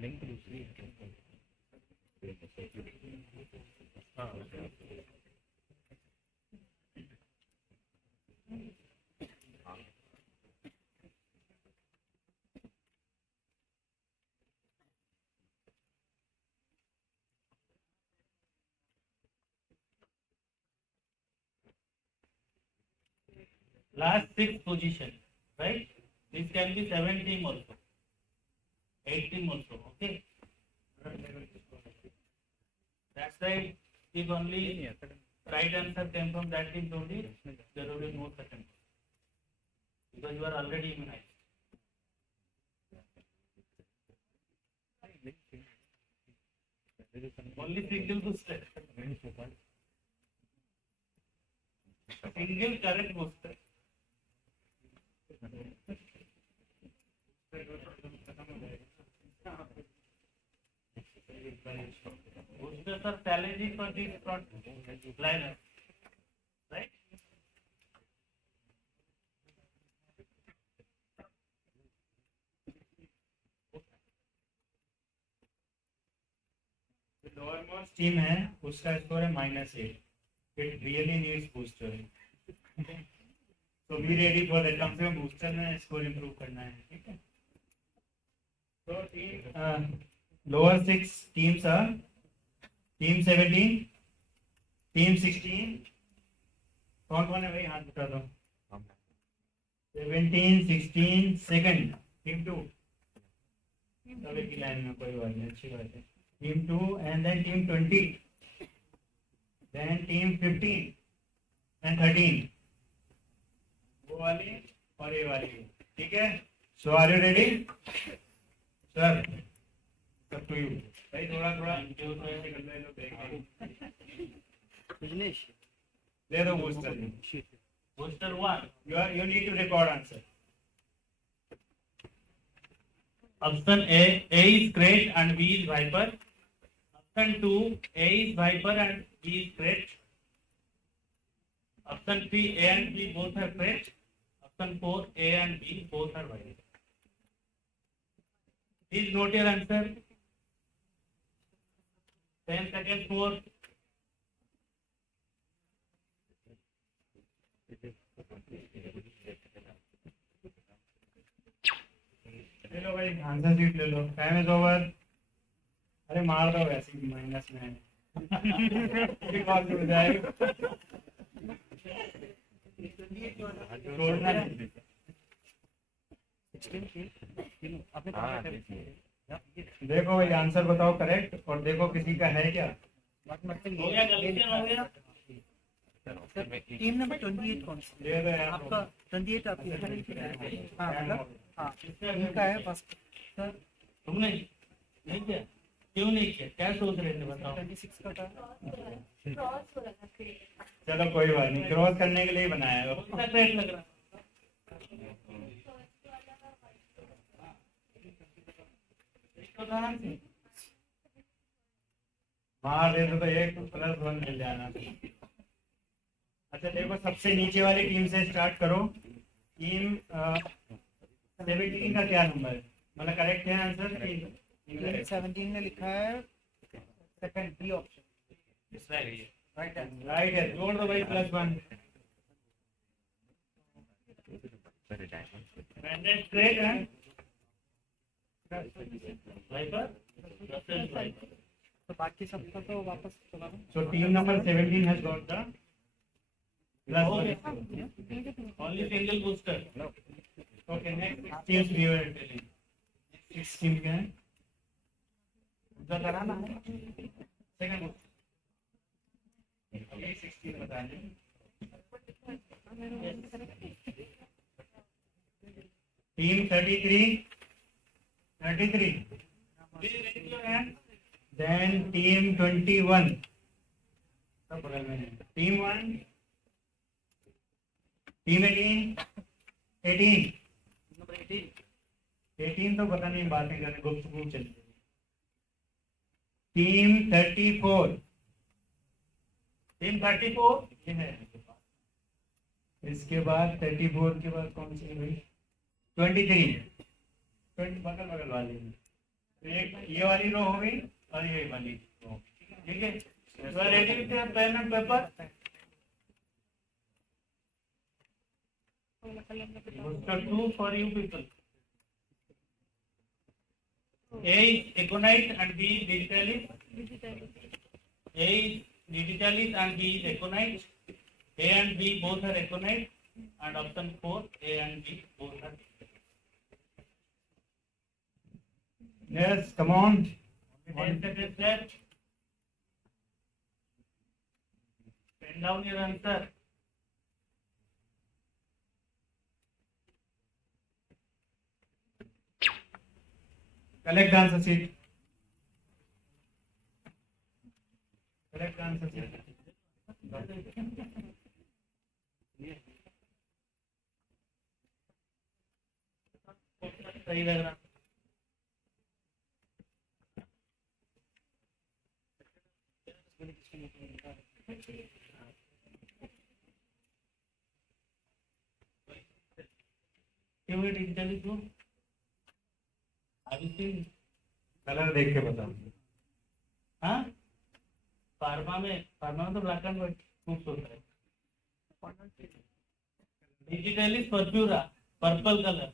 Link दूसरी हाँ last 6 position, right? This can be 7 team also, 8 team also, okay? That's why if only right answer came from that team only, there will be no second, because you are already immunized. Only single booster. Single correct booster. Boosters are challenging for these front liners, right? Lowermost team है उसका score है -8. It really needs booster. तो be ready for that. कम से कम booster में score improve करना है. ठीक है. तो team lower 6 teams are team 17, team 16. कौन कौन है भाई हाथ उठा दो. 17, 16 सेकंड टीम 2. सब एक ही लाइन में, कोई बात नहीं, अच्छी बात है. Team 2 and then team 20, then team 15 and 13. वो वाली और ये वाली. ठीक है. So are you ready? Sir, up to you. भाई थोड़ा थोड़ा ले दो booster. Booster 1. You need to record answer. Option A is crate and B is viper. Option 2, A is viper and B is crate. Option 3, A and B both are crate. Option 4, A and B both are viper. Please note your answer. 10 seconds more. ले लो भाई answer sheet ले लो. Time is over. अरे मार दो वैसे ही minus में. Call जुड़ जाएगा. छोड़ना नहीं. देखो भाई आंसर बताओ करेक्ट और देखो किसी का है क्या. हो गया, गलतियां हो गया. टीम नंबर 28 कौन सी दे दो यार. आपका 28 आपकी है. हाँ मतलब हाँ इनका है फर्स्ट. सर तुमने नहीं किया, क्यों नहीं किया, क्या सोच रहे थे बताओ. 26 का था. चलो कोई बात नहीं. क्रॉस करने के लिए ही बनाया है. कितना क्रेट लग रहा. मार दे तो 1 + 1 मिल जाना. अच्छा देखो सबसे नीचे वाली टीम से स्टार्ट करो. टीम 17 का क्या नंबर है, मतलब करेक्ट है आंसर. 17 में लिखा है सेकंड बी ऑप्शन. राइट है. जोड़ दो भाई +1. ब्रांडेड क्रेट है वाइपर. तो बाकी सबका तो वापस चला दो. So team number 17 has got the +1. Only single booster. Okay, next teams we were telling. Next team क्या है? उधर कराना है. Second. अभी 16 बता दें. Team 33. Please raise your hand. Then team 21. Team 1. Team 18. 18 तो पता नहीं बातें करने गुफ्तगू चल रही. टीम 34. टीम 34 ये है. इसके बाद 34 के बाद कौन सी है भाई? 23. 20 बगल वाली. एक ये वाली रो हो गई और ये वाली रो, ठीक है। You are ready with your pen and paper? Question 2 for you people. A is aconite and B is digitalis. A is digitalis and B is aconite. A and B both are aconite, and option 4, A and B both are. Yes, come on. 10 seconds left. Pen down your answer. Collect the answer sheet. Collect the answer sheet. सही लग रहा। Colour देख के बताओ। हाँ, pharma में तो black and white खूब होता है। डिजिटली पर्प्यूरा पर्पल कलर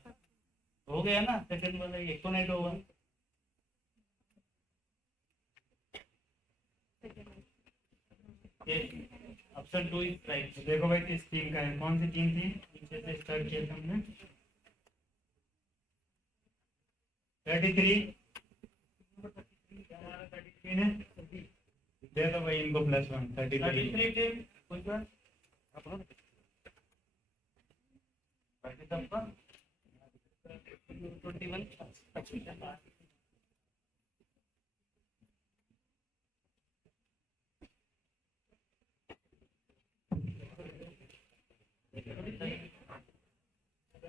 हो गया ना, सेकंड वाला एकोनाइट होगा। Option 2 is right. देखो भाई किस टीम का है, कौन सी टीम थी, नीचे से स्टार्ट किया था हमने। 33 है, दे दो भाई इनको +1। 33 टीम कुछ बार बाकी सबका 21।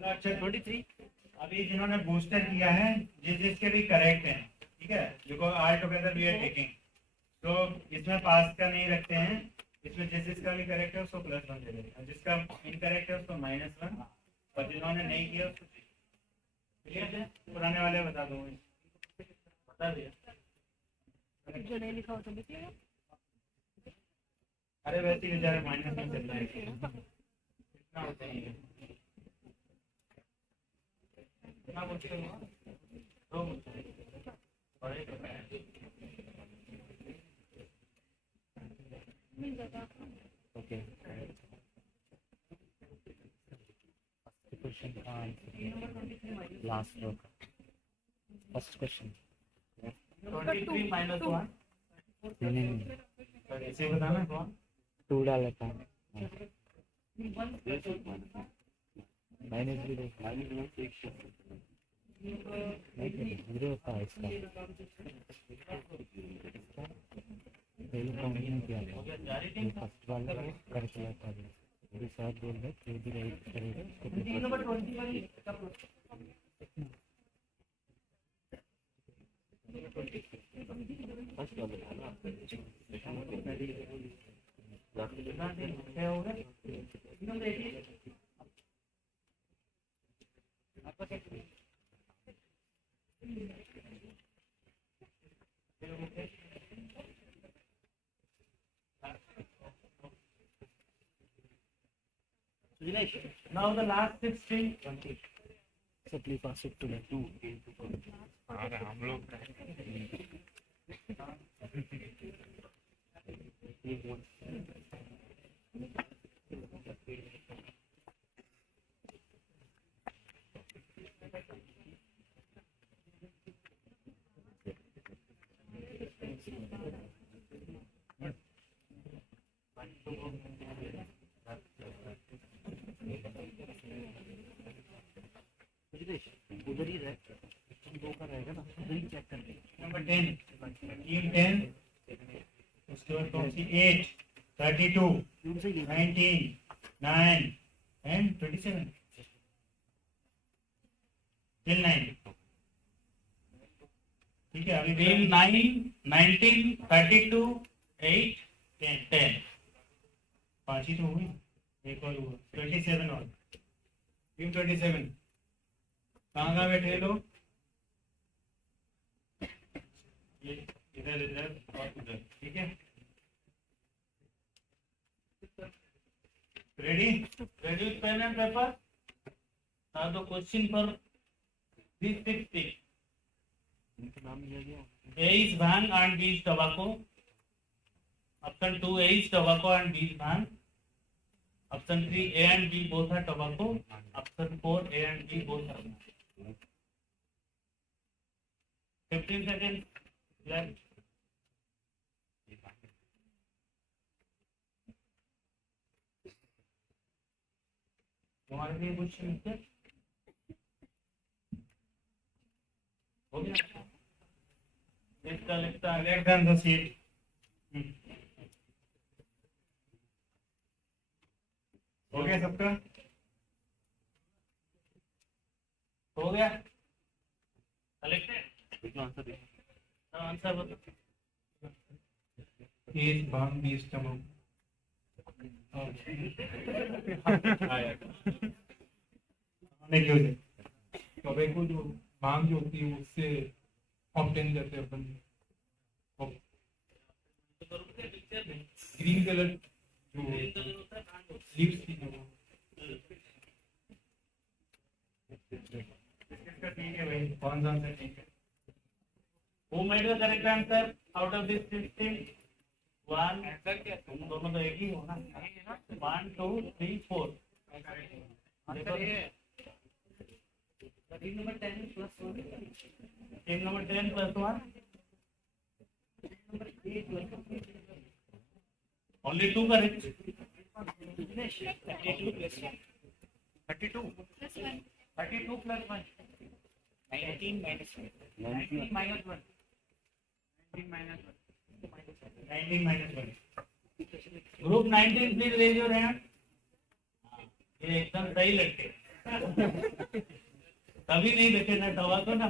अच्छा 23 अभी जिन्होंने बूस्टर किया है, जिसके भी करेक्ट हैं, ठीक है, जो all together we are taking, तो इसमें पास का नहीं रखते हैं, इसमें जिसका भी करेक्ट है उसको +1 दे देते हैं, जिसका इनकरेक्ट है उसको -1, और जिन्होंने नहीं किया उसको क्लियर है। पुराने वाले बता दो, बता दिया जो नहीं लिखा हो तो लिख लेगा। अरे वैसे ही बेचारे माइनस में चल रहा है, कितना होता है कितना मुश्किल हुआ, 2 और 1 Okay. Question last row. First question. 23 -1 नहीं ऐसे बताना कौन 2 डाला था। माइनस 0 0 था इसका, पहले काउंट नहीं किया था, फर्स्ट वाला कर चला था। मेरे साथ बोल रहे थे भी राइट करेगा Now the last 16. So please pass it to the 2 हम लोग उधर ही रहे, 2 का रहेगा ना, उधर ही चेक करते हैं। नंबर 10 टीम 10, उसके बाद कौन सी 8 32 19 9 and 27 till 9, ठीक है। अभी Team 9 19 32 8 10 5 ही तो हुई, एक और हुआ 27 और टीम 27 कहाँ बैठे लोग? इधर इधर और उधर, ठीक है? Ready? Ready with pen and paper? Now the question for these 60. A is bhang and B is tobacco. Option 2, A is tobacco and B is bhang. Option 3, A and B both are tobacco. Option 4, A and B both are bhang. 15 seconds left. तुम्हारे लिए कुछ है? हो गया? इसका लिखता है Select on the sheet. हो गया सबका? हो गया? Selected? आंसर बताओ. A is bhang, B is tobacco. Tobacco जो भांग जो होती है उससे ऑब्टेन करते हैं अपन ग्रीन कलर जो लीव्स थी वो इसका ठीक है भाई, कौन सा आंसर ठीक है? Who made the correct answer out of this 16? One. तुम दोनों तो एक ही हो ना? 1, 2, 3, 4. आंसर ये है. Team number 10 plus 1. Team number 10 plus 1. Only 2 correct. 32 plus 1. 32 plus 1. 32 plus 1. 19 minus 1. 19 minus 1. 19 minus 1. 19 minus 1. Group 19, please raise your hand. ये एकदम सही लड़के. कभी नहीं देखे ना टोबैको ना.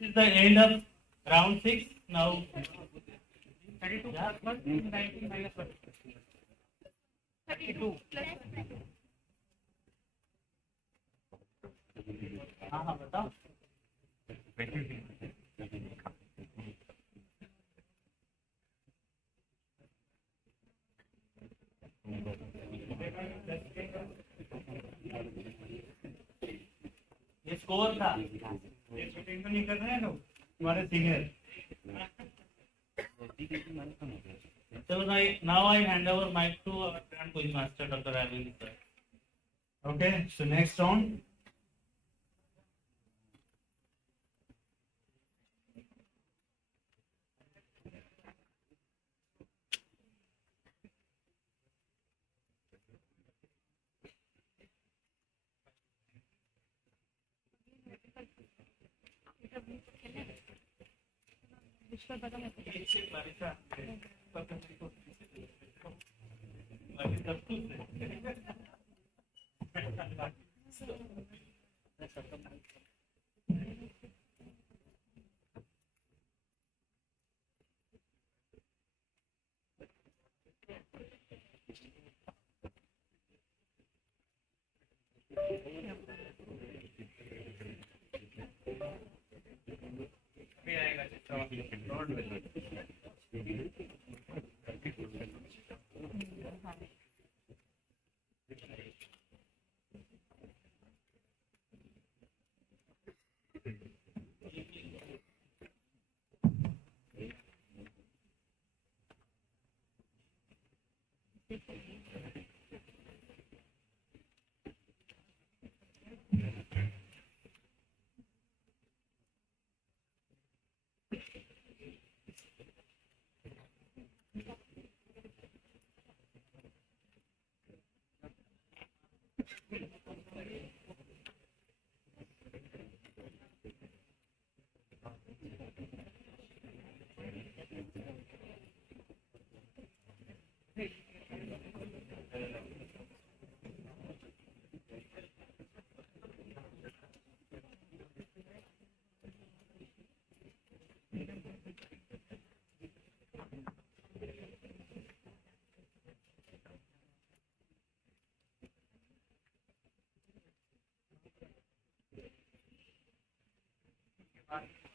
This is the end of round 6. Now 32 plus 1, 19 minus 1. 32 plus 1. हाँ बताओ. ये स्कोर था. ये शूटिंग तो नहीं कर रहे हैं लोग तुम्हारे सीनियर. चलो भाई, now I hand over mic to our grand quiz master Dr. Ravind sir. Okay, so next round.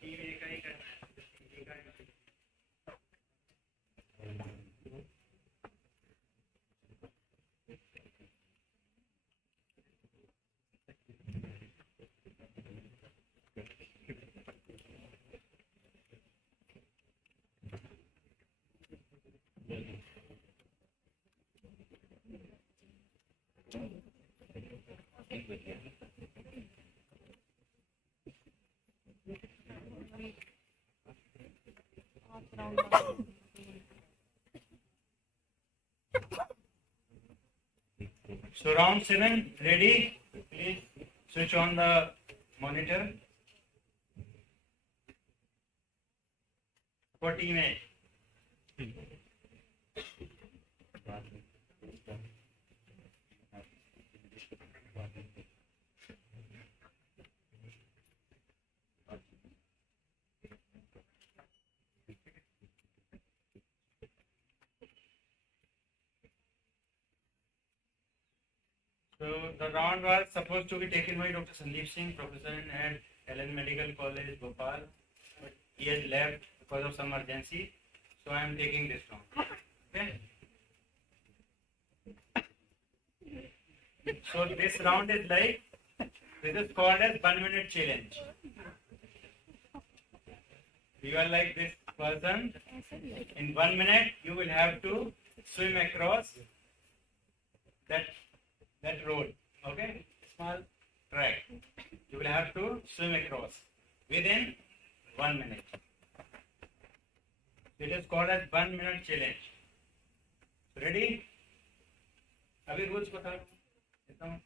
Team A का ही करना है, टीम ए का ही। So round 7, ready? Please switch on the monitor. For team A. So the round was supposed to be taken by Dr. Sandeep Singh, professor at AIIMS Medical College, Bhopal. But he has left because of some urgency. So I am taking this round. Okay. So this round is like, this is called as 1 minute challenge. You are like this person. In 1 minute, you will have to swim across that road. Okay, small track. You will have to swim across within 1 minute. It is called as 1 minute challenge. Ready? अभी rules बता देता हूँ,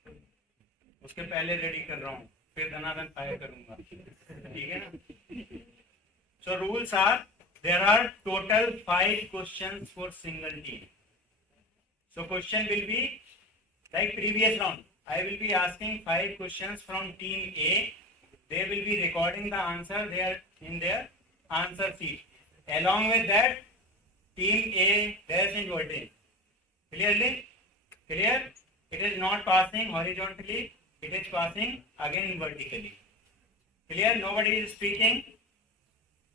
उसके पहले ready कर रहा हूँ, फिर धनाधन फायर करूंगा, ठीक है ना? So rules are, there are total 5 questions for single team. So question will be like previous round. I will be asking 5 questions from team A. They will be recording the answer there in their answer sheet. Along with that, team A dash inverting. Clearly? Clear? It is not passing horizontally. It is passing again vertically. Clear? Nobody is speaking.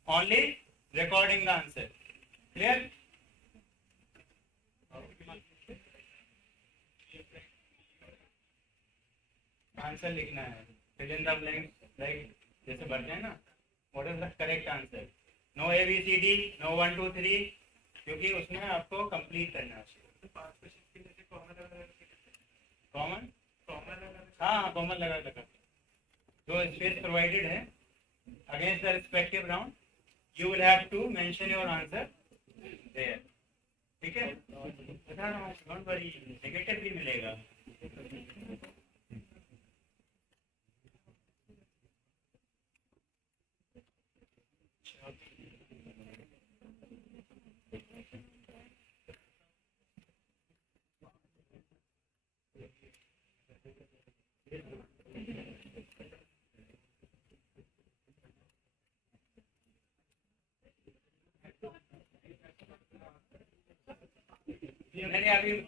Only recording the answer. Clear? Answer लिखना है, fill in the blanks, like जैसे भरते हैं ना, what is the correct answer? No ABCD, no 1 2 3, क्योंकि उसमें आपको complete करना है. कॉमन हाँ कॉमन लगा जो स्पेस प्रोवाइडेड है against the respective round you will have to mention your answer there. ठीक है, बता रहा हूँ, डोंट वरी, नेगेटिव भी मिलेगा.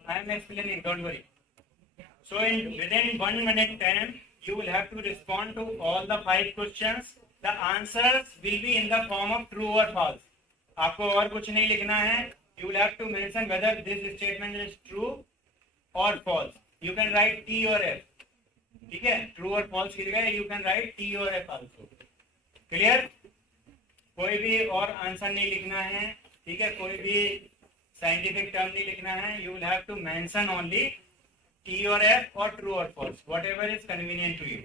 I am explaining, don't worry. So within 1 minute time, you will have to respond to all the 5 questions. The answers will be in the form of true or false. आपको और कुछ नहीं लिखना है. You will have to mention whether this statement is true or false. You can write T or F. ठीक है, true और false की जगह you can write T or F also. Clear? कोई भी और आंसर नहीं लिखना है. ठीक है, कोई भी साइंटिफिक टर्म नहीं लिखना है. You will have to mention only T और एफ और ट्रू और false, whatever is convenient to you.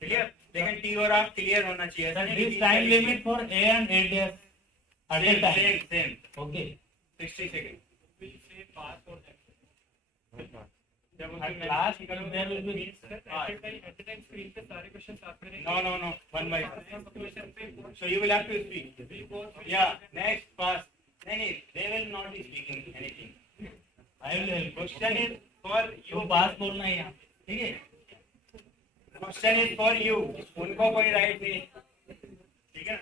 Clear? लेकिन टी और आप क्लियर होना चाहिए. This time limit for A and A dash at the time same okay 60 second. जब last there will be no one by one. So you will have to speak. Yeah, next pass. नहीं, they will not be speaking anything. I will help. Question is for you you. पास बोलना है यहाँ. ठीक है, question is for you. उनको कोई right नहीं. ठीक है,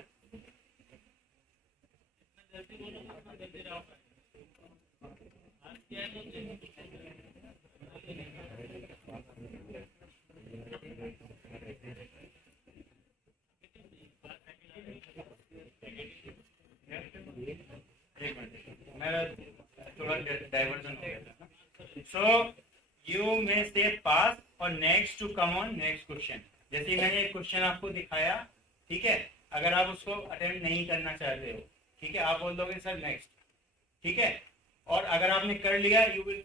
मेरा थोड़ा डाइवर्जन हो गया था। सो यू मे से पास और next to come on next question. जैसे मैंने एक क्वेश्चन आपको दिखाया, ठीक है, अगर आप उसको अटेम्प्ट नहीं करना चाहते हो, ठीक है, आप बोल दोगे सर नेक्स्ट, ठीक है, और अगर आपने कर लिया यू विल,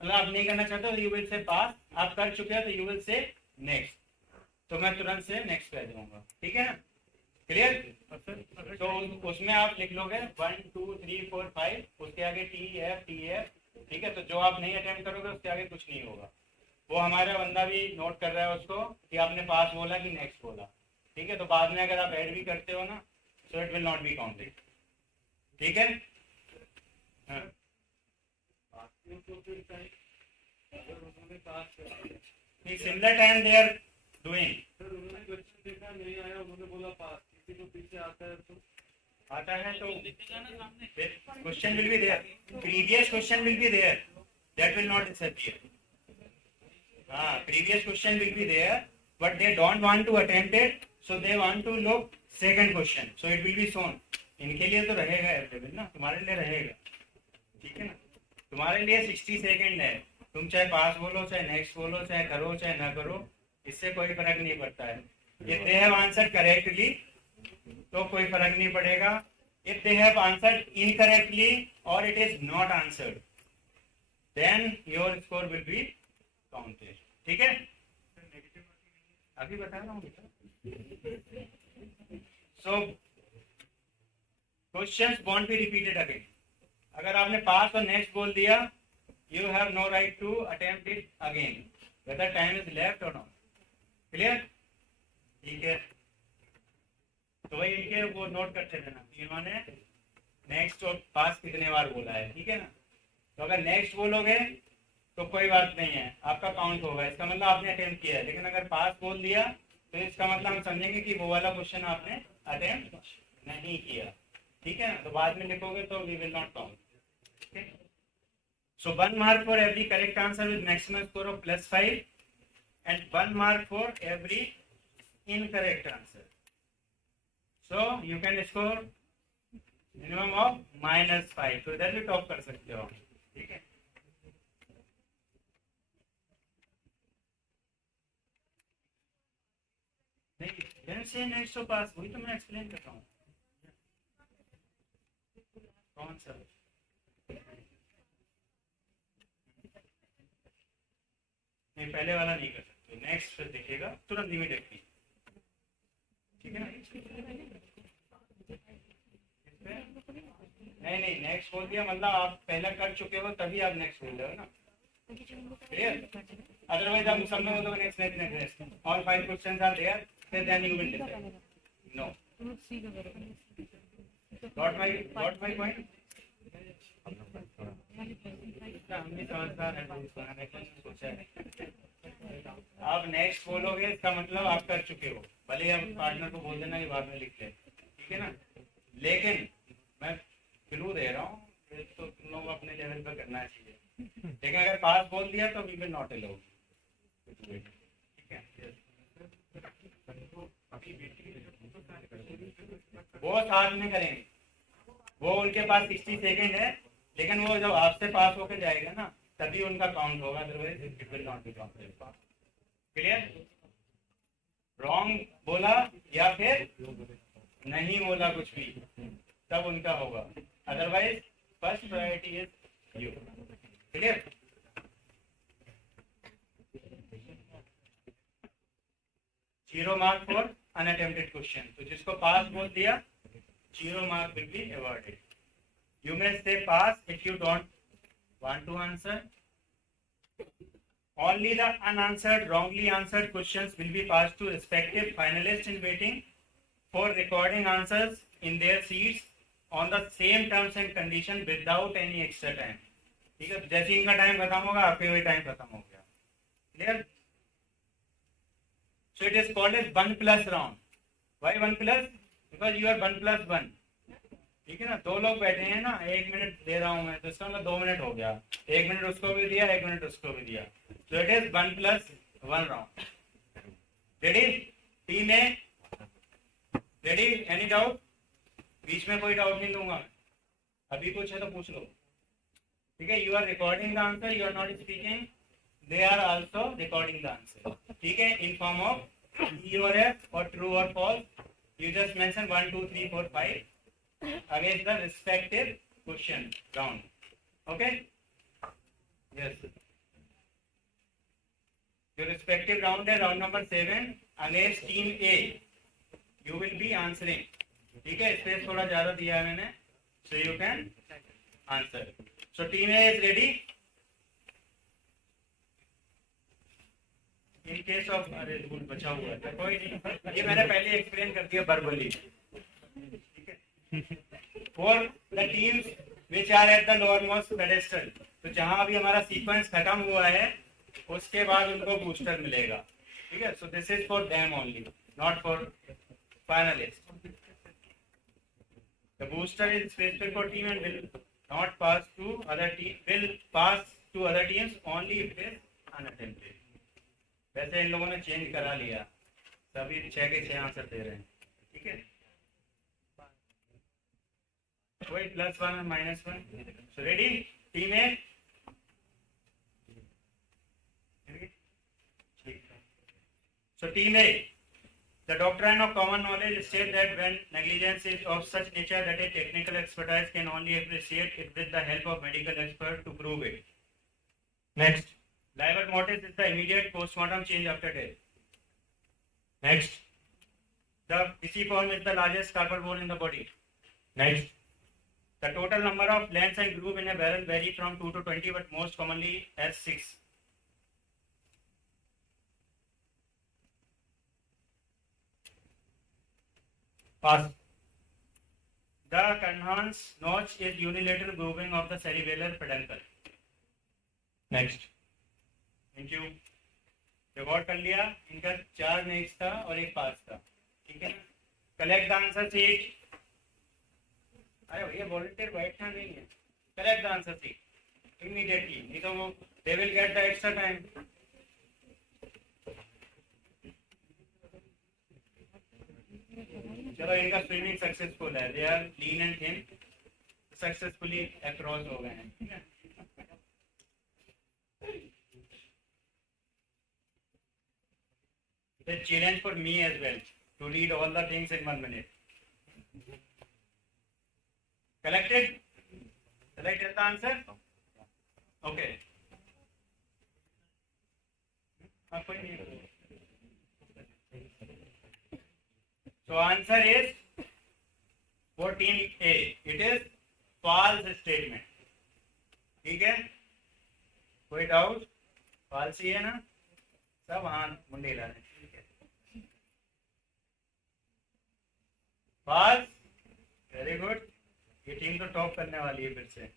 मतलब आप नहीं करना चाहते हो यू विल से पास, आप कर चुके हो तो यू विल से नेक्स्ट, तो मैं तुरंत से नेक्स्ट कर दूंगा, ठीक है ना, क्लियर। तो उसमें आप लिख लोगे 1 2 3 4 5, उसके आगे टी एफ, ठीक है, तो जो आप नहीं अटेम्प्ट करोगे उसके आगे कुछ नहीं होगा। वो हमारा बंदा भी नोट कर रहा है उसको कि आपने पास बोला कि नेक्स्ट बोला, ठीक है, तो बाद में अगर आप ऐड भी करते हो ना, so it will not be counted, ठीक है। हाँ। Similar time they are doing, आता है तो question will be there, previous question will be there, that will not disappear. हाँ, previous question will be there but they don't want to attempt it, so they want to look second question, so it will be shown. इनके लिए तो रहेगा available ना, तुम्हारे लिए रहेगा, ठीक है ना, तुम्हारे लिए 60 सेकंड है, तुम चाहे पास बोलो, चाहे नेक्स्ट बोलो, चाहे करो चाहे ना करो, इससे कोई फर्क नहीं पड़ता है। If they have answered correctly तो कोई फर्क नहीं पड़ेगा, if they have answered incorrectly और it is not answered then your score will be counted, ठीक है। अभी बता रहा हूँ। So questions won't be repeated again. अगर आपने पास और नेक्स्ट बोल दिया, you have no right to attempt it again whether time is left और नॉट, क्लियर, ठीक है। तो वही इनके वो नोट करते रहना कि इन्होंने नेक्स्ट और पास कितने बार बोला है, ठीक है ना। तो अगर नेक्स्ट बोलोगे तो कोई बात नहीं है, आपका काउंट होगा, इसका मतलब आपने अटेम्प्ट किया है। लेकिन अगर पास बोल दिया तो इसका मतलब हम समझेंगे कि वो वाला क्वेश्चन आपने अटेम्प्ट नहीं किया, ठीक है ना। तो बाद में लिखोगे तो we will not count. So 1 mark for every correct answer with maximum score of +5 and 1 mark for every incorrect answer. So you can score minimum of -5, तो इधर भी टॉप कर सकते हो, ठीक है। नहीं से नेक्स्ट तो पास, वही तो मैं एक्सप्लेन करता हूँ। कौन सा नहीं, पहले वाला नहीं कर सकते, नेक्स्ट फिर दिखेगा तुरंत इमीडिएटली, ठीक है ना। नहीं नेक्स्ट बोल दिया मतलब आप पहला कर चुके हो तभी आप नेक्स्ट बोल रहे हो ना, क्लियर। अदरवाइज आप सब में बोलोगे next all 5 questions are there, फिर then you will decide. No, got my point. हम भी समझदार हैं, सोचा है। आप नेक्स्ट बोलोगे इसका मतलब आप कर चुके हो, भले आप पार्टनर को बोल देना कि बाद में लिख ले, ठीक है ना। लेकिन मैं क्लू दे रहा हूँ, तो तुम लोग अपने लेवल पर करना चाहिए। लेकिन अगर पास बोल दिया तो वी विल नॉट अलाउ, ठीक है। वो साथ में करेंगे, वो उनके पास 60 सेकेंड है, लेकिन वो जब आपसे पास होकर जाएगा ना तभी उनका काउंट होगा, otherwise it will not be counted, clear. Wrong बोला या फिर नहीं बोला कुछ भी तब उनका होगा, otherwise first priority is you, clear. Zero mark for unattempted question, तो जिसको पास बोल दिया 0 mark will be awarded. You may say pass if you don't want to answer. Only the unanswered, wrongly answered questions will be passed to respective finalists in waiting for recording answers in their seats on the same terms and condition without any extra time. ठीक है, जैसे इनका time खत्म होगा आपके वही time खत्म हो गया, clear. So it is called as 1+ round. Why 1+? Because you are 1+1. ठीक है ना, दो लोग बैठे हैं ना, 1 मिनट दे रहा हूं मैं, तो इसका मतलब 2 मिनट हो गया, 1 मिनट उसको भी दिया, 1 मिनट उसको भी दिया, तो it is 1+1 round. Ready team A, ready, any doubt? बीच में कोई डाउट नहीं दूंगा मैं, अभी कुछ है तो पूछ लो, ठीक है. You are recording the answer, you are not speaking, they are also recording the answer, ठीक है, in form of E or F or true or false. You just mention 1, 2, 3, 4, 5 against the respective question round. Okay? Yes. Your respective round है round number 7 against team A. You will be answering. ठीक है, space थोड़ा ज्यादा दिया है मैंने, so you can answer. So team A is ready. In case of अरे rule बचा हुआ है कोई नहीं, ये मैंने पहले एक्सप्लेन कर दिया वर्बली, ठीक है. For the teams which are at the lowermost pedestal, तो जहां अभी हमारा सीक्वेंस खत्म हुआ है उसके बाद उनको बूस्टर मिलेगा, ठीक है. So this is for them only, not for finalists. The booster is specific for team and will not pass to other team, will pass to other teams only if it is unattempted. वैसे इन लोगों ने change करा लिया, सभी 6 के 6 answer दे रहे हैं, ठीक है. कोई +1 और -1. So ready team A, so team A, the doctrine of common knowledge states that when negligence is of such nature that a technical expertise can only appreciate it with the help of medical expert to prove it. Next, liver mortis is the immediate postmortem change after death. Next, the pisiform is the largest carpal bone in the body. Next, the total number of lengths and groove in a barrel vary from 2 to 20, but most commonly as 6. Pass. The Carnhan's notch is unilateral grooving of the cerebellar peduncle. Next. Thank you. Record कर लिया, इनका 4 next था और 1 पास था, ठीक है. Collect the answer sheet. अरे भैया वॉलंटियर बैठना नहीं है, collect the answer sheet immediately, नहीं तो वो they will get the extra time. चलो इनका स्विमिंग सक्सेसफुल है, they are lean and thin, successfully across हो गए हैं, ठीक है. It's a challenge for me as well to read all the things in 1 minute. Collected? Selected the answer? Okay. So answer is for team A. It is false statement. ठीक है? कोई doubt? false ही है ना? सब हाथ मुंडे ला रहे हैं. false, very good. ये टीम तो टॉप करने वाली है फिर से.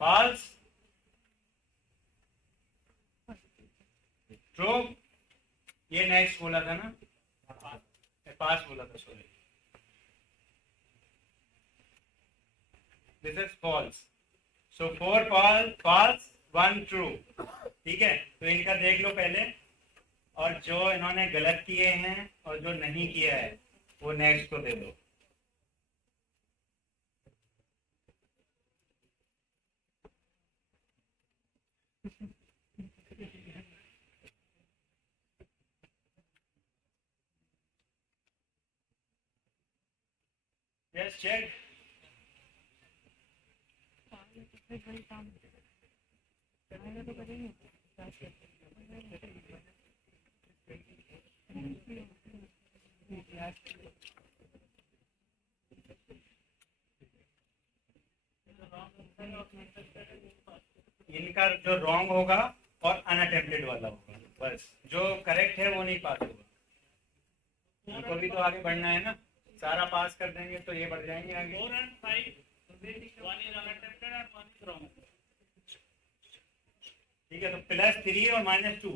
false, true. ये नेक्स्ट बोला था ना, पास बोला था, sorry. This is false. So 4 false, 1 true. ठीक है, तो इनका देख लो पहले, और जो इन्होंने गलत किए हैं और जो नहीं किया है वो नेक्स्ट को दे दो. Yes check. इनका जो रॉन्ग होगा और अनअटेम्प्टेड वाला होगा, बस जो करेक्ट है वो नहीं पास होगा. इनको भी तो आगे बढ़ना है ना, सारा पास कर देंगे तो ये बढ़ जाएंगे आगे. 4 and 5, 1 is unattempted and 1 is wrong. ठीक है, तो +3 और -2,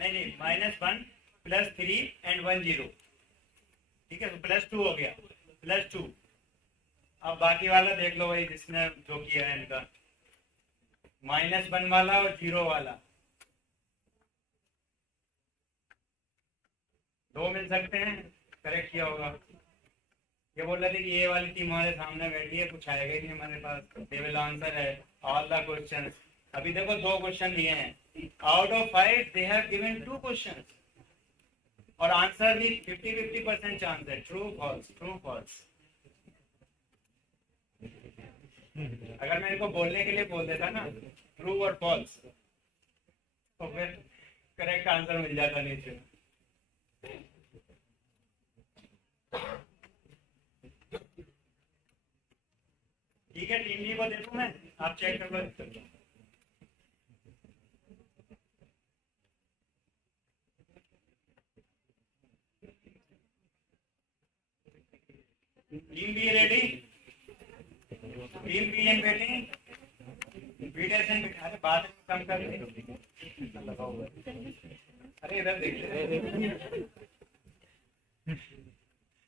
नहीं -1 +3 and 1 0. ठीक है, तो +2 हो गया, +2. अब बाकी वाला देख लो भाई, जिसने जो किया है इनका, -1 वाला और 0 वाला, 2 मिल सकते हैं, करेक्ट किया होगा. ये बोल रहे थे कि ये वाली टीम हमारे सामने बैठी है, कुछ आएगा ही नहीं हमारे पास, दे विल आंसर है ऑल द क्वेश्चंस। अभी देखो 2 क्वेश्चन दिए हैं, out of 5 they have given 2 questions और आंसर भी 50-50% चांस है, ट्रू फॉल्स, ट्रू फॉल्स। अगर मैं इनको बोलने के लिए बोल देता ना ट्रू और फॉल्स, तो फिर करेक्ट आंसर मिल जाता नीचे। ठीक है, टीम बी को देखो मैं, आप चेक कर लो। Team B ready, team B and waiting, बीटेशन। अरे बात कम कर दे, अरे इधर देख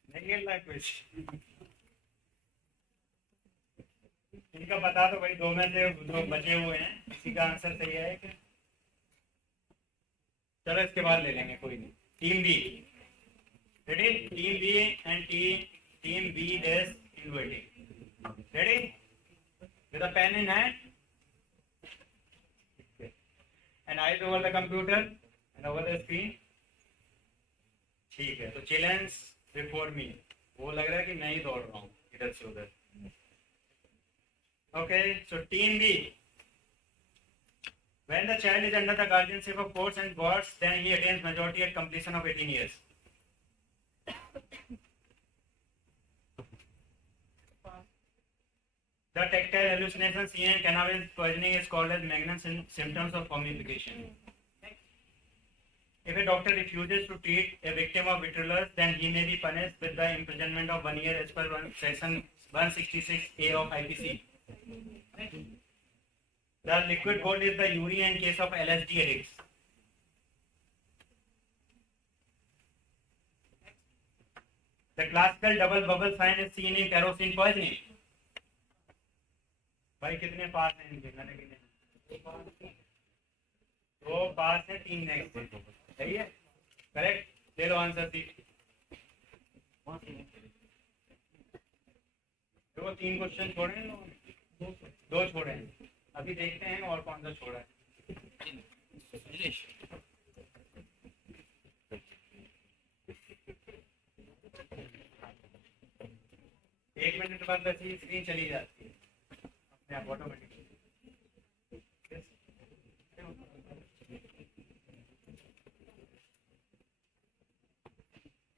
नहीं खेलना कुछ। इनका बता दो भाई, 2 में से 2 बचे हुए हैं, किसी का आंसर सही है क्या? चलो इसके बाद ले लेंगे, कोई नहीं। Team B ready, team B and team B is inverting, ready with a pen in hand and eyes over the computer and over the screen. ठीक है, तो चैलेंज बिफोर मी, वो लग रहा है कि मैं ही दौड़ रहा हूँ इधर से उधर। Okay, so team B. When the child is under the guardianship of courts and guards, then he attains majority at completion of 18 years. The tactile hallucinations seen in cannabis poisoning is called as magnum symptoms of formification. If a doctor refuses to treat a victim of vitriolus, then he may be punished with the imprisonment of 1 year as per section 166A of IPC. The liquid gold is the urine in case of LSD addicts. The classical double bubble sign is seen in kerosene poisoning. भाई कितने पास हैं इनके? मैंने कितने? 2 पास है, 3 next. सही है, correct. ले लो आंसर सी। देखो 3 क्वेश्चन छोड़े हैं लोगों ने, 2 छोड़े हैं। अभी देखते हैं और कौन सा छोड़ा है। एक मिनट बाद वैसे ही स्क्रीन चली जाती है अपने आप ऑटोमेटिक।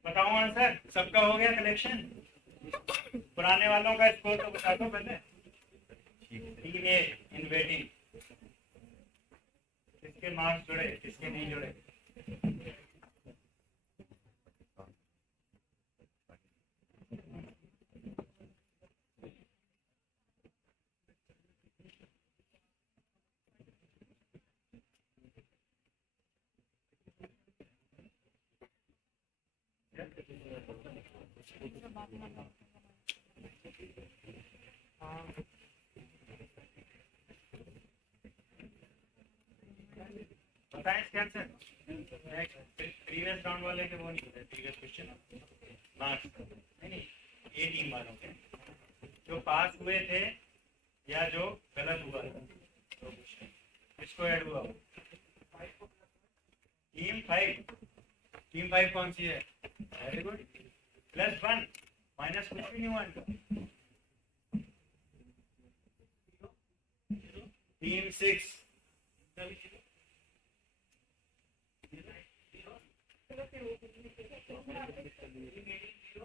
बताओ आंसर, सबका हो गया कलेक्शन? पुराने वालों का स्कोर तो बता दो पहले। टीम ए इन वेटिंग, किसके मार्क्स जुड़े, किसके नहीं जुड़े? बताएं इसके आंसर। प्रीवियस राउंड वाले के वो नहीं होते, प्रीवियस क्वेश्चन मार्क्स नहीं, ये टीम वालों के जो पास हुए थे या जो गलत हुआ था, तो किसको ऐड हुआ? टीम 5 कौन सी है? वेरी गुड, +1 माइनस कुछ भी नहीं हुआ इनका। टीम 6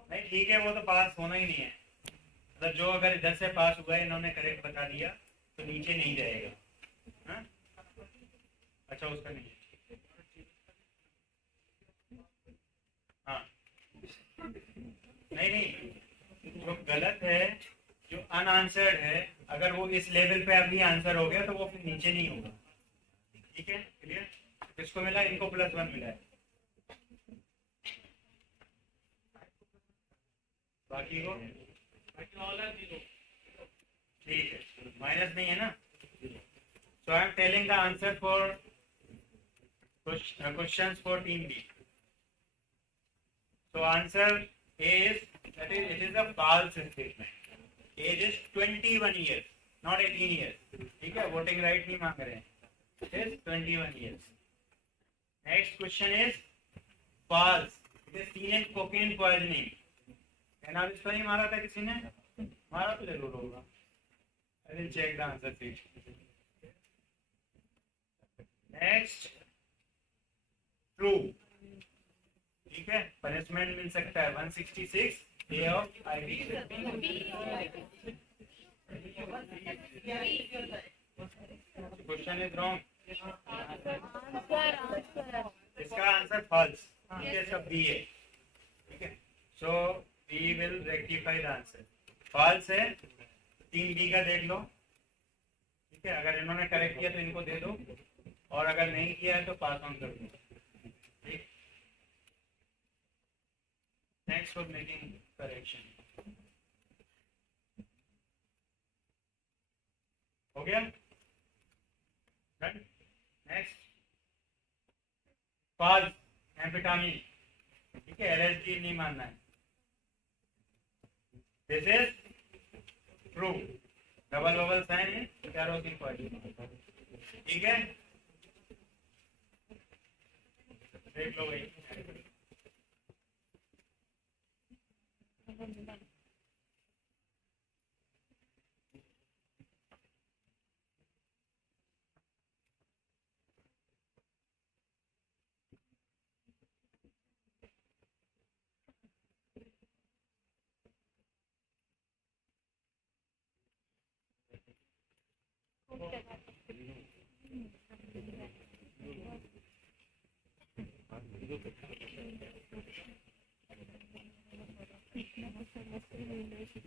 नहीं, ठीक है, वो तो पास होना ही नहीं है। मतलब जो अगर इधर से पास हुआ है, इन्होंने करेक्ट बता दिया तो नीचे नहीं जाएगा। हाँ? अच्छा, उसका नहीं। हाँ नहीं, जो गलत है, जो अनआंसर्ड है, अगर वो इस लेवल पे अभी आंसर हो गया तो वो फिर नीचे नहीं होगा। ठीक है, क्लियर? किसको मिला? इनको +1 मिला है, बाकी को ठीक है, माइनस नहीं है ना। So I am telling the answer for questions for team B. So answer A is That is, it is a false statement. Age is 21 years, not 18 years. ठीक है, voting right नहीं मांग रहे हैं. It is 21 years. Next question is false. It is seen in cocaine poisoning. Cannabis तो नहीं मारा था किसी ने? मारा तो जरूर होगा. I will check the answer sheet. Next, true. ठीक है, punishment मिल सकता है 166 A of IIMS. Question is wrong. इसका आंसर false. ठीक है, सब B है. ठीक है, so we will rectify the answer. false है, 3B का देख लो. ठीक है, अगर इन्होंने करेक्ट किया तो इनको दे दो, और अगर नहीं किया है तो पास ऑन कर दो. ठीक, थैंक्स फॉर मेकिंग करेक्शन. हो गया. Next, false amphetamine. ठीक है, LSD नहीं मानना है. This is true. Double bubble sign है, कैरोसिन पॉइजन. ठीक है, देख लो भाई.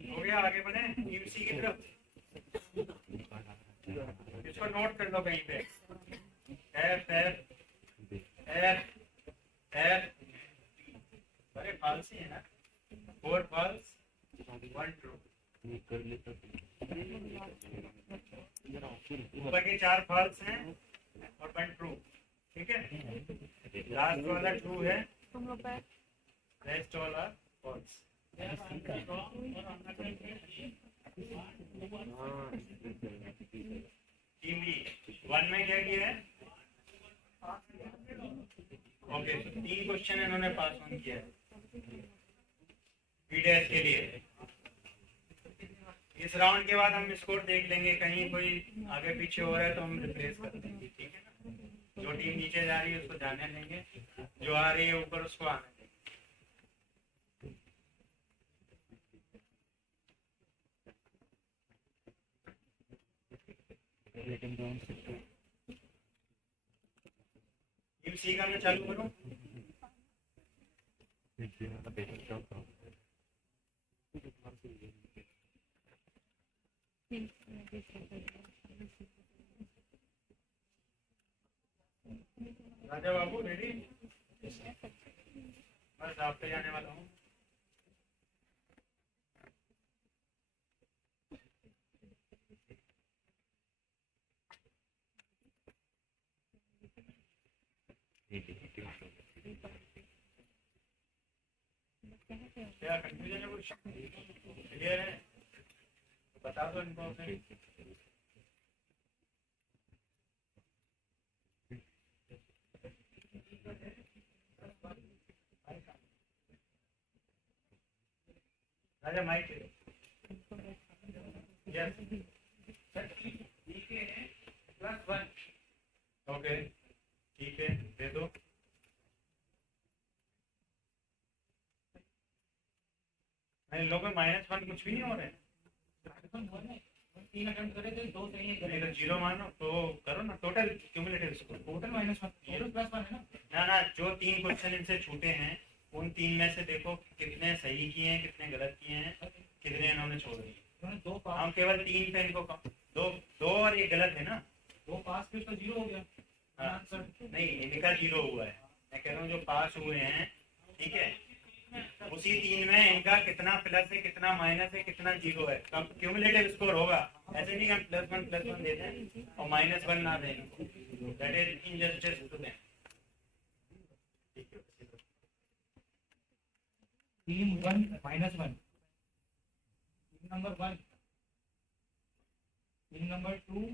हो गया, आगे बढ़े यूसी की तरफ. इसको नोट कर लो कहीं पे. F F F F. अरे फॉल्स ही है ना. 4 फॉल्स 1 ट्रू. ऊपर के 4 फॉल्स हैं और 1 ट्रू. ठीक है, लास्ट वाला ट्रू है, रेस्ट वाला फॉल्स. टीम बी 1 में क्या किया है? ओके, तो 3 क्वेश्चन इन्होंने पास ऑन किया है बी डैश के लिए. इस राउंड के बाद हम स्कोर देख लेंगे, कहीं कोई आगे पीछे हो रहा है तो हम रिप्लेस कर देंगे. ठीक है ना, जो टीम नीचे जा रही है उसको जाने देंगे, जो आ रही है ऊपर उसको आने देंगे. टीम सी का मैं चालू करूं. राजा बाबू रेडी? बस आप पे जाने वाला हूँ. क्या कंफ्यूजन है? कुछ क्लियर है? बता दो इनको. राजा माइक यस +1. ओके, ठीक है, दे दो. इन लोगों में -1 कुछ भी नहीं हो रहे हैं. 3 अटेम्प्ट करे थे, 2 सही है. नहीं तो 0 मानो तो करो ना. टोटल क्यूमुलेटिव स्कोर टोटल -1 0 +1 है ना. ना, जो 3 क्वेश्चन इनसे छूटे हैं उन 3 में से देखो कितने सही किए हैं, कितने गलत किए हैं, कितने इन्होंने छोड़ दिए. हम केवल 3 पे इनको दो और ये गलत है ना. 2 पास पे तो 0 हो गया. हाँ, नहीं इनका 0 हुआ है. मैं कह रहा हूँ जो पास हुए हैं, ठीक है, उसी 3 में इनका कितना प्लस है, कितना माइनस है, कितना 0 है. कब क्यूमुलेटिव स्कोर होगा. ऐसे नहीं हम +1 दे दें और -1 ना दें. That is injustice to them. Team 1 -1, team number 1, team number 2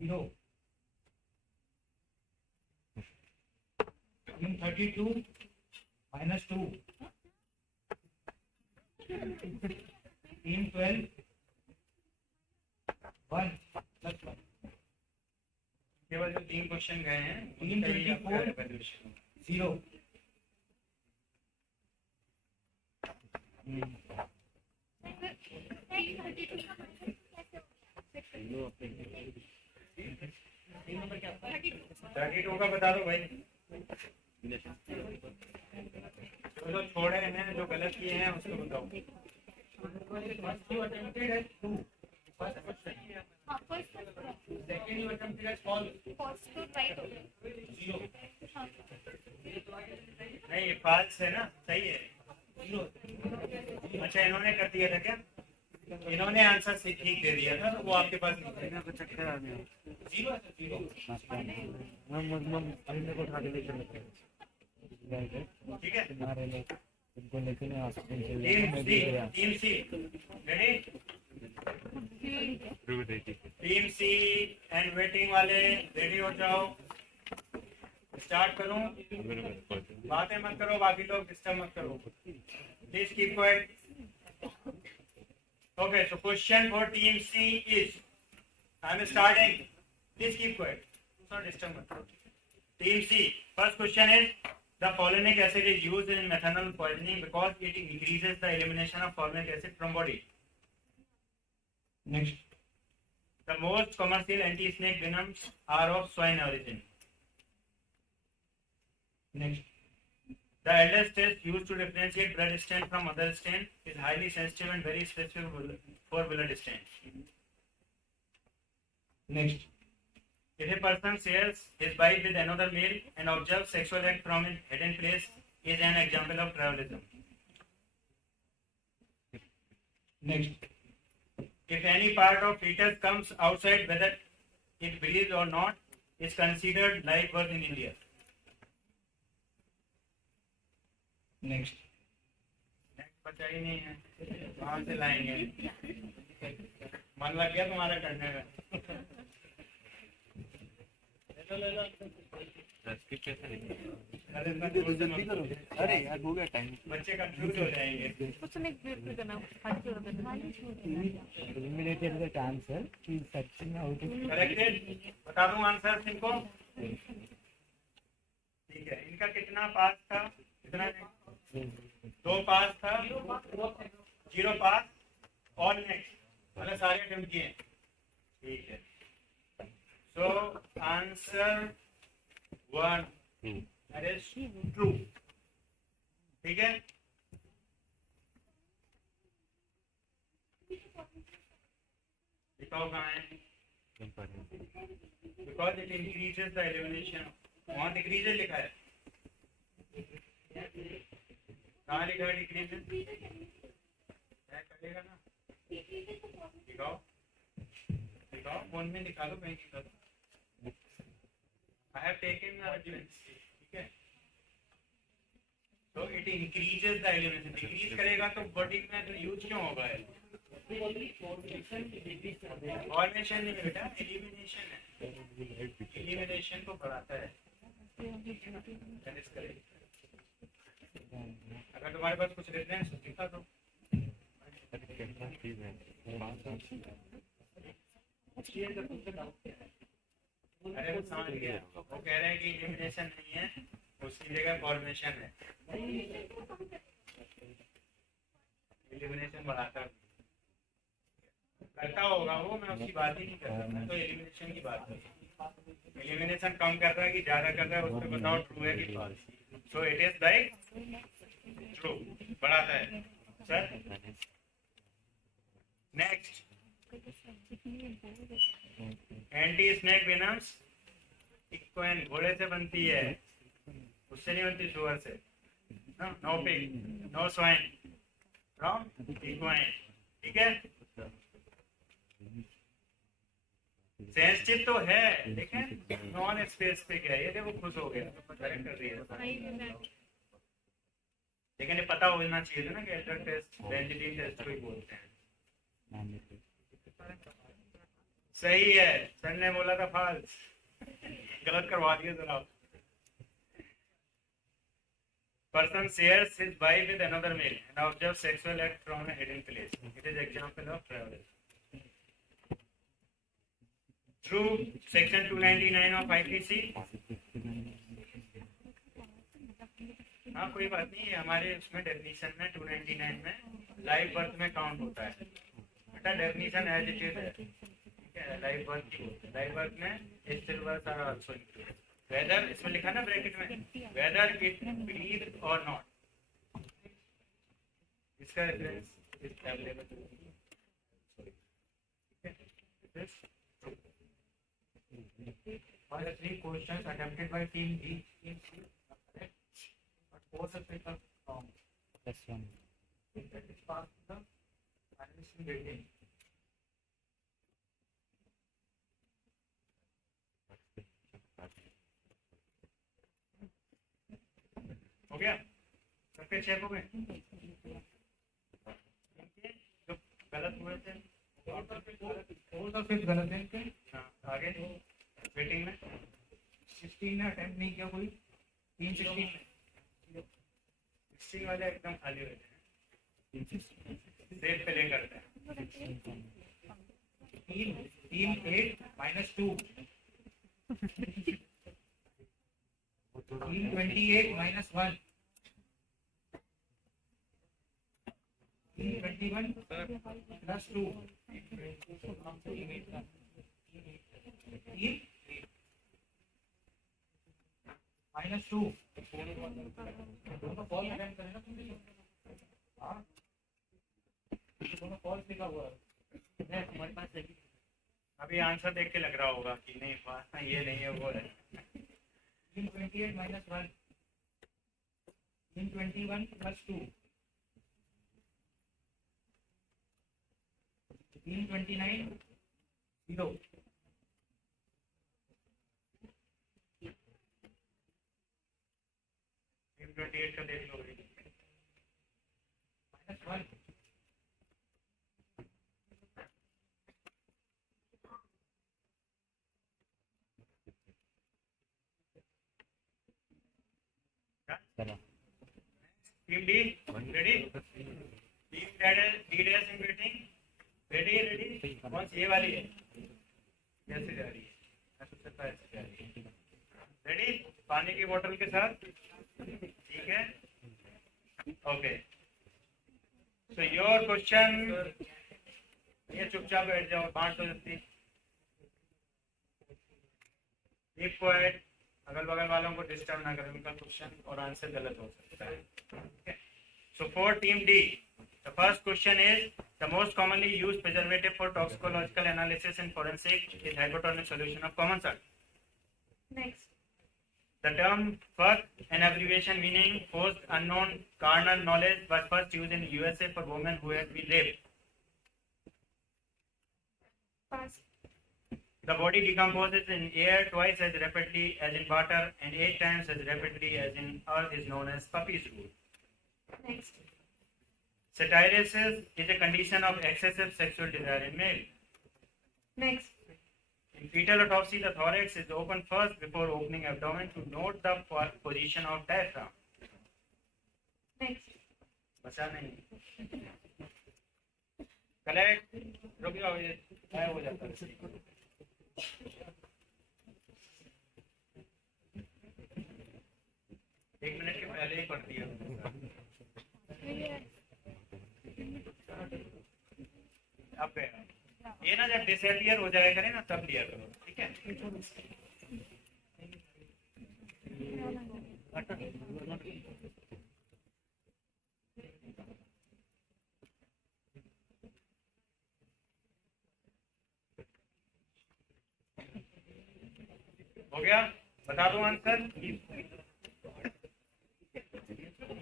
0, team 32 -2, team 12 1 +1। केवल जो 3 क्वेश्चन गए हैं, टीम 24 0। थर्टी टू का बता दो भाई। जो छोड़े हैं, जो गलत किए हैं उसको बताओ। First you attempted as 2. First question. Second you attempted as false. 0. नहीं, false है ना, सही है। 0। अच्छा, इन्होंने कर दिया था क्या? इन्होंने आंसर से ठीक दे दिया था, तो वो आपके पास नहीं था। 0 है, 0। को उठा के लेकर ठीक है। इनको लेकर team C ready? Team C and waiting वाले रेडी हो जाओ। स्टार्ट करूं? बातें मत करो, बाकी लोग डिस्टर्ब मत करो। Please keep quiet. Okay, so question for team C is, I am starting. Please keep quiet. Not disturb. Team C. First question is, the folinic acid is used in methanol poisoning because it increases the elimination of folinic acid from body. Next. The most commercial anti-snake venoms are of swine origin. Next. The eldest test used to differentiate blood stain from other stain is highly sensitive and very specific for blood stain. Next. If a person shares his bite with another male and observes sexual act from his hidden place, is an example of tribalism. Next. If any part of fetus comes outside, whether it breathes or not, is considered live birth in India. Next बचा ही नहीं है, कहाँ से लाएंगे? मन लग गया तुम्हारा करने में? अरे यार हो गया टाइम। बच्चे कंफ्यूज हो जाएंगे। Eliminated the answer. He's searching out. Corrected? बता दूं आंसर इनको? ठीक है। इनका कितना पास था? कितना? 2 पास था, 0 पास और नेक्स्ट मतलब सारे अटेम्प्ट किए। ठीक है। So answer 1 that is true. ठीक है। दिखाओ कहाँ है? Because it increases the elimination. वहाँ डिक्रीजेस लिखा है। कहाँ लिखा है डिक्रीजेस? करेगा ना? दिखाओ, दिखाओ, फोन में दिखा दो, कहीं दिखा दो। I have taken arguments. ठीक है। तो it increases the elimination. Decrease करेगा तो बॉडी में तो यूज क्यों होगा? फॉर्मेशन नहीं बेटा, एलिमिनेशन है। एलिमिनेशन को बढ़ाता है। अगर तुम्हारे पास कुछ रेफरेंस दिखा दो। अरे वो समझ गया, वो कह रहे हैं कि एलिमिनेशन नहीं है, उसकी जगह फॉर्मेशन है। एलिमिनेशन बढ़ाता करता होगा वो, मैं उसकी बात ही नहीं कर रहा, मैं तो एलिमिनेशन की बात कर रहा हूँ। एलिमिनेशन कम कर रहा है कि ज्यादा कर रहा है, उसको बताओ ट्रू है कि false. So it is like true, बढ़ाता है sir. Next, anti snake venoms equine घोड़े से बनती है, उससे नहीं बनती, शुगर से। No pig, no swine, from equine. ठीक है, सेंसिटिव तो है लेकिन नॉन स्पेसिफिक है। ये देखो खुश हो गया, करेक्ट कर दिया। लेकिन ये पता होना चाहिए था ना कि एल्डर टेस्ट डेंसिटी टेस्ट को ही बोलते हैं। सही है, सर ने बोला था फॉल्स, गलत करवा दिया सर आप। Person shares his wife with another male and observes sexual act from a hidden place. It is example of travel. Through section 299 of IPC. हाँ कोई बात नहीं, हमारे उसमें डेफिनेशन में 299 में लाइव बर्थ में काउंट होता है बेटा, डेफिनेशन एज इट इज है, ठीक है। लाइव बर्थ की बोलते हैं, लाइव बर्थ में still birth are also included. Whether इसमें लिखा ना ब्रैकेट में, वेदर इट ब्रीथ और नॉट, इसका reference is available. All the three questions attempted by team B, team C, but both of them are wrong. Plus 1. That is part of the analysis rating. हो गया, सबके check हो गए, जो गलत हुए थे वो तो फिर गलत है इनके। हाँ आगे वेटिंग में 16 ने अटेम्प्ट नहीं किया कोई, 16 वाले एकदम खाली हुए थे, सेफ पे ले करते हैं। 3 8 -2 3 28 -1 3 21 +2 -2 दोनों फॉल्स अटेम्प्ट करें ना तुम भी। हाँ दोनों फॉल्स लिखा हुआ है हमारे पास। अभी आंसर देख के लग रहा होगा कि नहीं ये नहीं है वो है। 28 -1 21 +2 29 0 28 का देख लो -1 Team D, ready? Team D dash in waiting. Ready? कौन सी ये वाली है? कैसे जा रही है? सबसे पहले जा रही है। Ready? पानी की बोतल के साथ, ठीक है? Okay. So your question, ये चुपचाप बैठ जाओ, 5 तो जल्दी। Keep quiet. अगल बगल वालों को डिस्टर्ब ना करें, उनका क्वेश्चन और आंसर गलत हो सकता है। So for team D, the first question is the most commonly used preservative for toxicological analysis in forensic is hypotonic solution of common salt. Next. The term FUC, an abbreviation meaning forced unknown carnal knowledge, was first used in USA for women who had been raped. Pass. The body decomposes in air twice as rapidly as in water and 8 times as rapidly as in earth is known as puppy's rule. Next. Satyriasis is a condition of excessive sexual desire in male. Next. In fetal autopsy, the thorax is opened first before opening abdomen to note the position of diaphragm. Next. बचा नहीं। Correct. रुक जाओ, ये गायब हो जाता है। एक मिनट के पहले ही पढ़ दिया। अब ये ना जब डिसअपियर हो जाएगा ना तब लिया करो, ठीक है? हो गया, बता दो आंसर।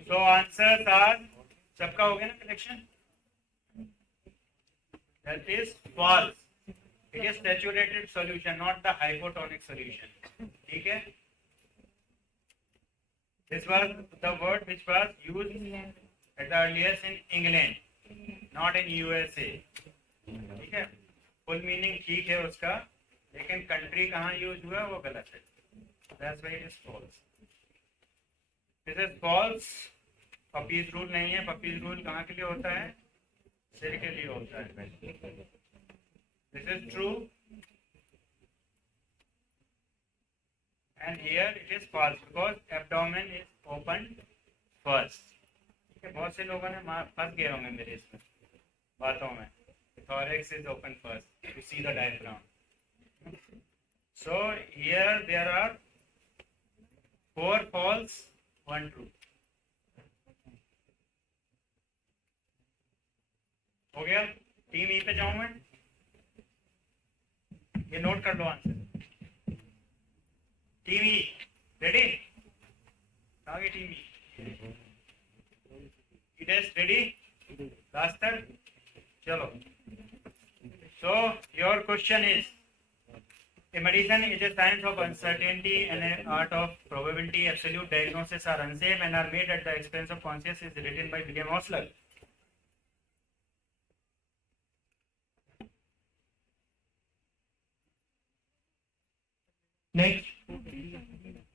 So answers are, सबका हो गया ना collection? That is false. It is saturated solution, not the hypotonic solution. ठीक है? This was the word which was used at the earliest in England, not in USA. ठीक है, full meaning ठीक है उसका, लेकिन कंट्री कहाँ यूज हुआ वो गलत है. That's why it is false. This is false. Puppies rule नहीं है. पपीज रूल कहाँ के लिए होता है? सिर के लिए होता है. This is true. And here it is false because abdomen is opened first. ठीक है, बहुत से लोगों ने फंस गए होंगे मेरे इसमें बातों में. Thorax is open first to see the diaphragm. So here there are 4 false, 1 true. हो गया. टीम ई पे जाऊं मैं, ये नोट कर लो आंसर. टीम ई रेडी? आगे team E. It is ready last तक. चलो. So your question is, a medicine is a science of uncertainty and an art of probability. Absolute diagnoses are unsafe and are made at the expense of conscience. Is written by William Osler. Next.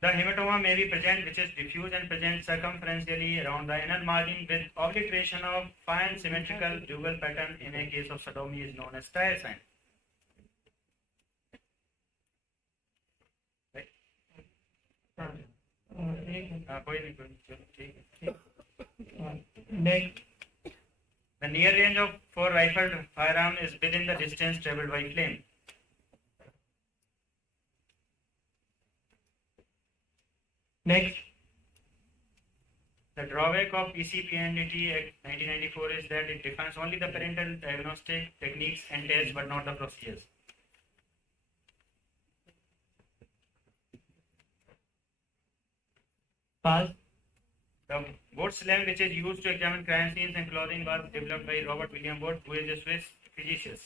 The hematoma may be present, which is diffuse and present circumferentially around the anal margin with obliteration of fine symmetrical jugal pattern. In a case of sodomy, is known as tire sign. Right? कोई नहीं, चलो ठीक है. Next. The near range of for rifled firearm is within the distance traveled by flame. Next. The drawback of PCPNDT Act 1994 is that it defines only the parental diagnostic techniques and tests, but not the procedures. Pass. The Wood slam, which is used to examine crime scenes and clothing, was developed by Robert William Wood, who is a Swiss physician.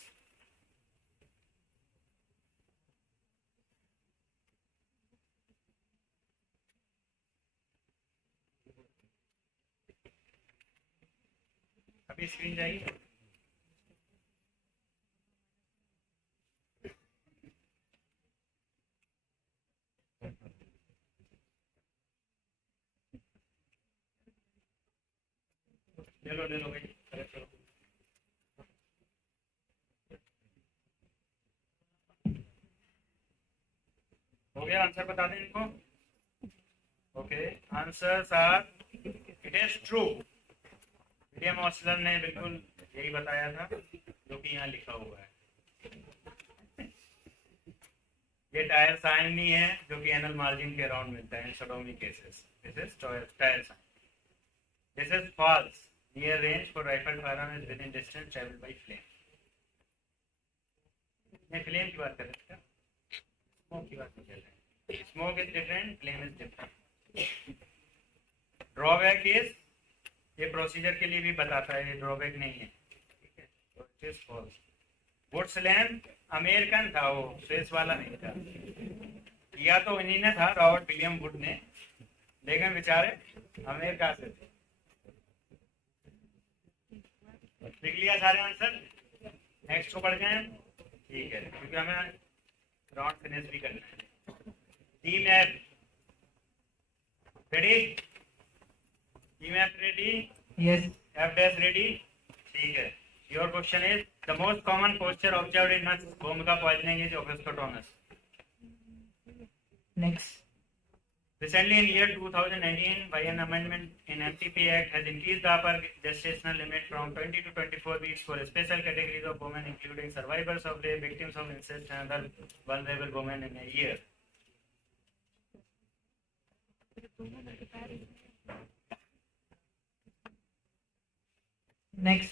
अभी screen जाएगी. ले लो भाई. हो गया. Answer बता दें इनको. Okay, answers are, it is true. William Osler ने बिल्कुल यही बताया था जो कि यहाँ लिखा हुआ है. ये टायर साइन नहीं है जो कि एनल मार्जिन के अराउंड मिलता है in sodomy cases. This is tyre sign. This is false. Near range for rifle firearm is within distance travelled by flame. मैं फ्लेम की बात कर रहा था, स्मोक की बात नहीं कर रहे. Smoke is different, flame is different. Drawback is, ये प्रोसीजर के लिए भी बताता है, ये ड्रॉबैक नहीं है. ठीक है, तो it is false. Wood slam American था, वो स्विस वाला नहीं था. किया तो इन्हीं ने था, रॉबर्ट विलियम वुड ने, लेकिन बेचारे अमेरिका से थे. लिख लिया सारे आंसर. नेक्स्ट को पढ़ जाए. ठीक है, क्योंकि हमें राउंड फिनिश भी करना है. Team F ready? Team F ready? Yes. F dash ready? ठीक है. Your question is, the most common posture observed in nuts vomica poisoning is opisthotonus. Next. Recently, in year 2019, by an amendment in MTP Act, has increased the upper gestational limit from 20 to 24 weeks for special categories of women, including survivors of rape, victims of incest, and other vulnerable women in a year. Next.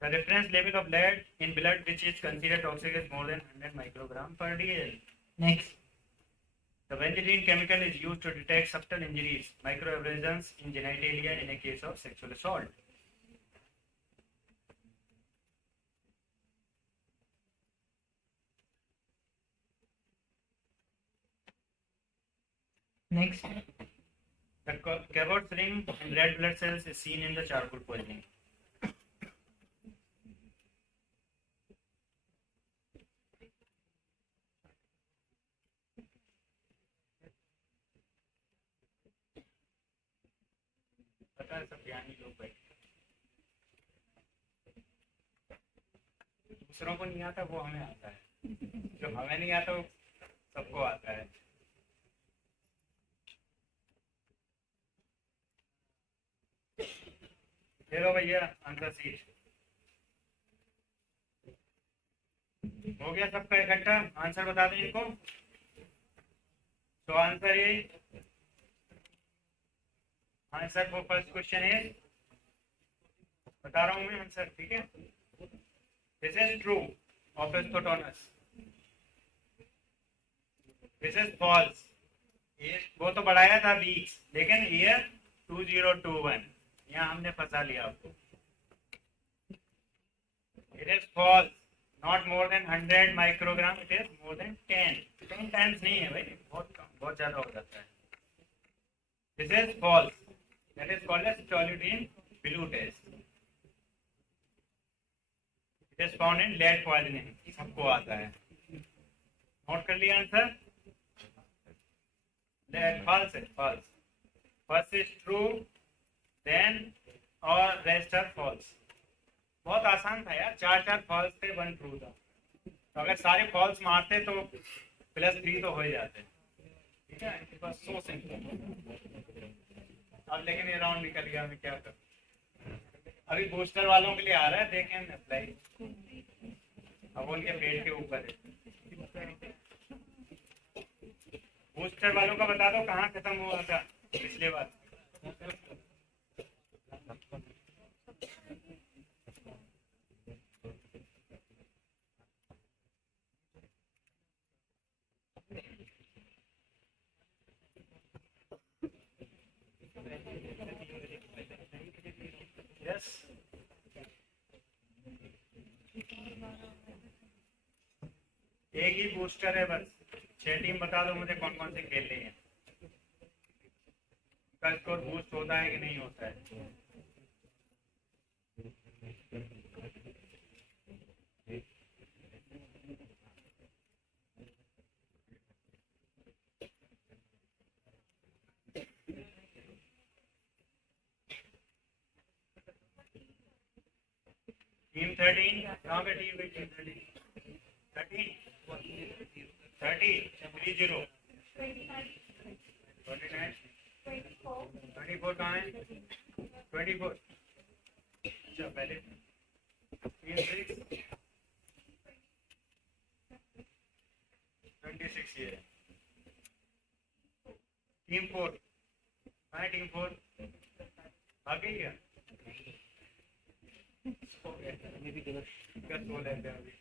The reference level of lead in blood, which is considered toxic, is more than 100 microgram per DL. Next. The benzene chemical is used to detect subtle injuries, microabrasions in genitalia in a case of sexual assault. Next. The Cabot's ring in red blood cells is seen in the charcoal poisoning. पता है सब ज्ञानी लोग बैठे, दूसरों को नहीं आता वो हमें आता है, जो हमें नहीं आता वो सबको आता है। ले लो भैया आंसर शीट, हो गया सबका इकट्ठा, आंसर बता दें इनको। तो आंसर ये, आंसर फॉर फर्स्ट क्वेश्चन है, बता रहा हूं मैं आंसर, ठीक है। दिस इज ट्रू ऑफ एस्थोटोनस, दिस इज फॉल्स। ये वो तो बढ़ाया था वीक्स, लेकिन ईयर 2021 यहाँ हमने फंसा लिया आपको। It is false, not more than 100 microgram, it is more than 10 times नहीं है भाई, बहुत ज्यादा हो जाता है। This is false, that is called as toluidine blue test. It is found in lead poisoning, सबको आता है। नोट कर लिया आंसर, फॉल्स है, false. First is true, then और रेस्ट आर फॉल्स। बहुत आसान था यार, 4 फॉल्स थे, 1 ट्रू था। तो अगर सारे फॉल्स मारते तो +3 तो हो ही जाते, ठीक है। बस सो सिंपल। अब लेकिन ये राउंड निकल गया, मैं क्या करूं। अभी बूस्टर वालों के लिए आ रहा है, देखें अप्लाई। अब उनके पेट के ऊपर है। बूस्टर वालों का बता दो कहाँ खत्म हुआ था पिछले बार। यस, एक ही बूस्टर है बस। 6 टीम बता दो मुझे कौन कौन से खेल रही है, उसका स्कोर बूस्ट होता है कि नहीं होता है। टीम 13 कहाँ पे टीम 13 30 30 30 29 24 कहाँ है, 24। अच्छा पहले टीम 6 26 ये टीम 4 कहाँ है, टीम 4 आ गई क्या, ये भी गलत। क्या सो लेते हैं अभी।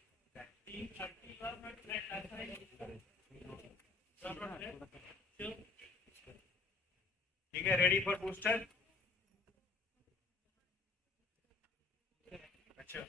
ठीक है, रेडी फॉर बूस्टर। अच्छा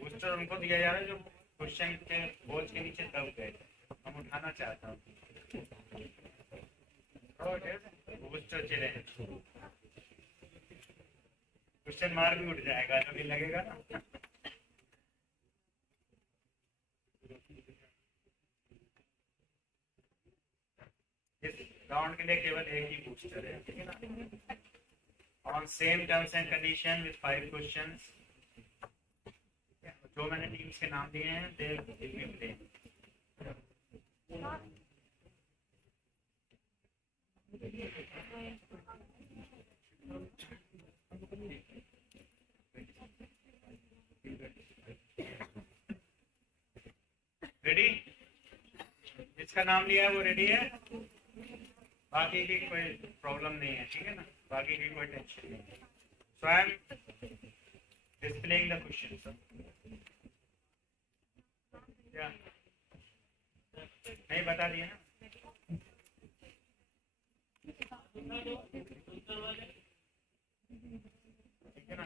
बूस्टर उनको दिया जा रहा है जो क्वेश्चन के बोझ के नीचे दब गए, हम उठाना चाहता हूँ। बूस्टर चले, क्वेश्चन मार्क भी उठ जाएगा, अभी लगेगा ना। इस राउंड के लिए केवल एक ही बूस्टर है, ठीक है ना। On same terms and condition with 5 questions. जो मैंने टीम्स के नाम दिए हैं दे विल बी प्लेइंग। जिसका नाम लिया है वो रेडी है, बाकी की कोई प्रॉब्लम नहीं है, ठीक है ना, बाकी की कोई टेंशन नहीं है। So I am displaying the question. क्या नहीं बता दिया ना? ठीक है ना,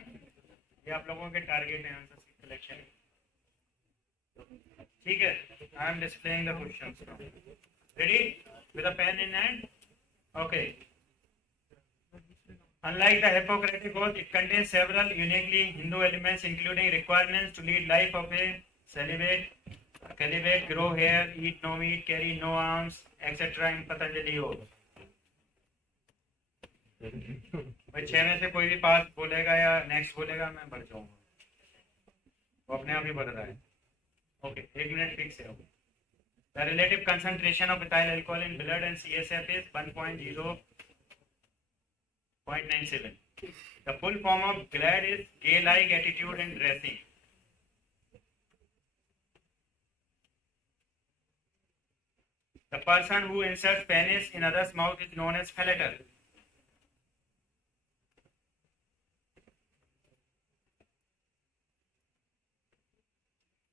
ये आप लोगों के टारगेट है आंसर की सिलेक्शन। ठीक है, आई am displaying the questions now. Ready with a pen in hand? Okay. Unlike the Hippocratic Oath, it contains several uniquely Hindu elements, including requirements to lead life of a celibate, grow hair, eat no meat, carry no arms, etc. in Patanjali Oath. भाई 6 में से कोई भी पास बोलेगा या next बोलेगा मैं बढ़ जाऊंगा, वो अपने आप ही बढ़ रहा है। ओके, 1 मिनट फिक्स है। The relative concentration of ethyl alcohol in blood and CSF is 1.0.97. The full form of GLAD is gay-like attitude and dressing. The person who inserts penis in others' mouth is known as fellator.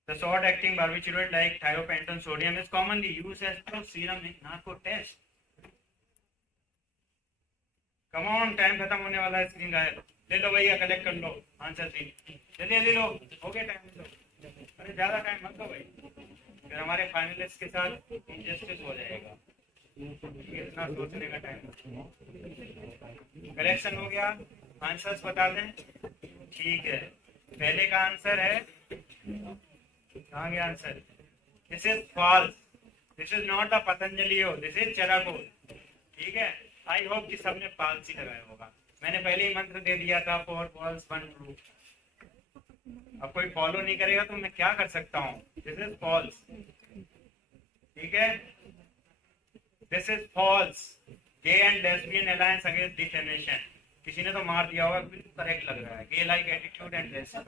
The short-acting barbiturate like thiopental sodium is commonly used as a serum in narco test. Come on, time खत्म होने वाला है, screen गायब। ले लो भैया, collect कर लो answer sheet, ले लो, हो गया टाइम। लो, अरे ज्यादा टाइम मत दो भाई, फिर हमारे फाइनलिस्ट के साथ इनजस्टिस हो जाएगा। इतना सोचने का टाइम। कलेक्शन हो गया, आंसर्स बता दें। ठीक है, पहले का आंसर है, कहाँ गया answer? This is false, this is not the Patanjali oath, this is Charak oath. ठीक है, आई होप कि सबने पालसी लगाया होगा। मैंने पहले ही मंत्र दे दिया था, 4 फॉल्स 1 ट्रू। अब कोई फॉलो नहीं करेगा तो मैं क्या कर सकता हूँ? This is false. ठीक है, this is false. Gay and lesbian alliance against defamation, किसी ने तो मार दिया होगा, बिल्कुल करेक्ट लग रहा है। Gay like attitude and dressing.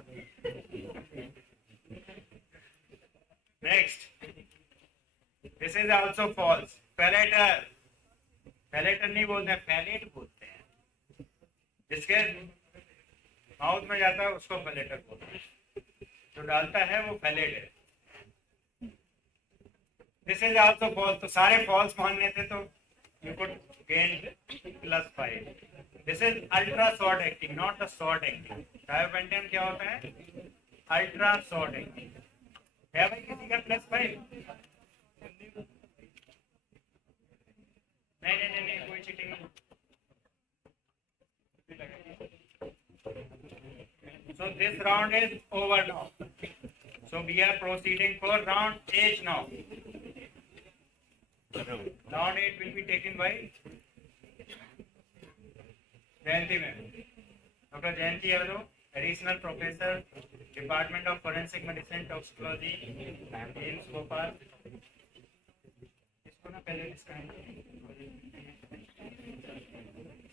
Next, this is also false. पैलेटर, पैलेटर नहीं बोलते हैं, पैलेट बोलते हैं। जिसके माउथ में जाता है उसको पैलेटर बोलते हैं, जो डालता है वो पैलेट है। This is also false. तो सारे फॉल्स मानने थे तो you could gain +5। This is ultra short acting, not the short acting. Thiopentone क्या होता है? अल्ट्रा शॉर्ट एक्टिंग है भाई। किसी का +5? नहीं, कोई चीटिंग नहीं। So this round is over now. So we are proceeding for round 8 now. Round 8 will be taken by Jayanti ma'am. Dr. Jayanti Yadav, Additional Professor, Department of Forensic Medicine, Toxicology, AIIMS Bhopal. इसको ना पहले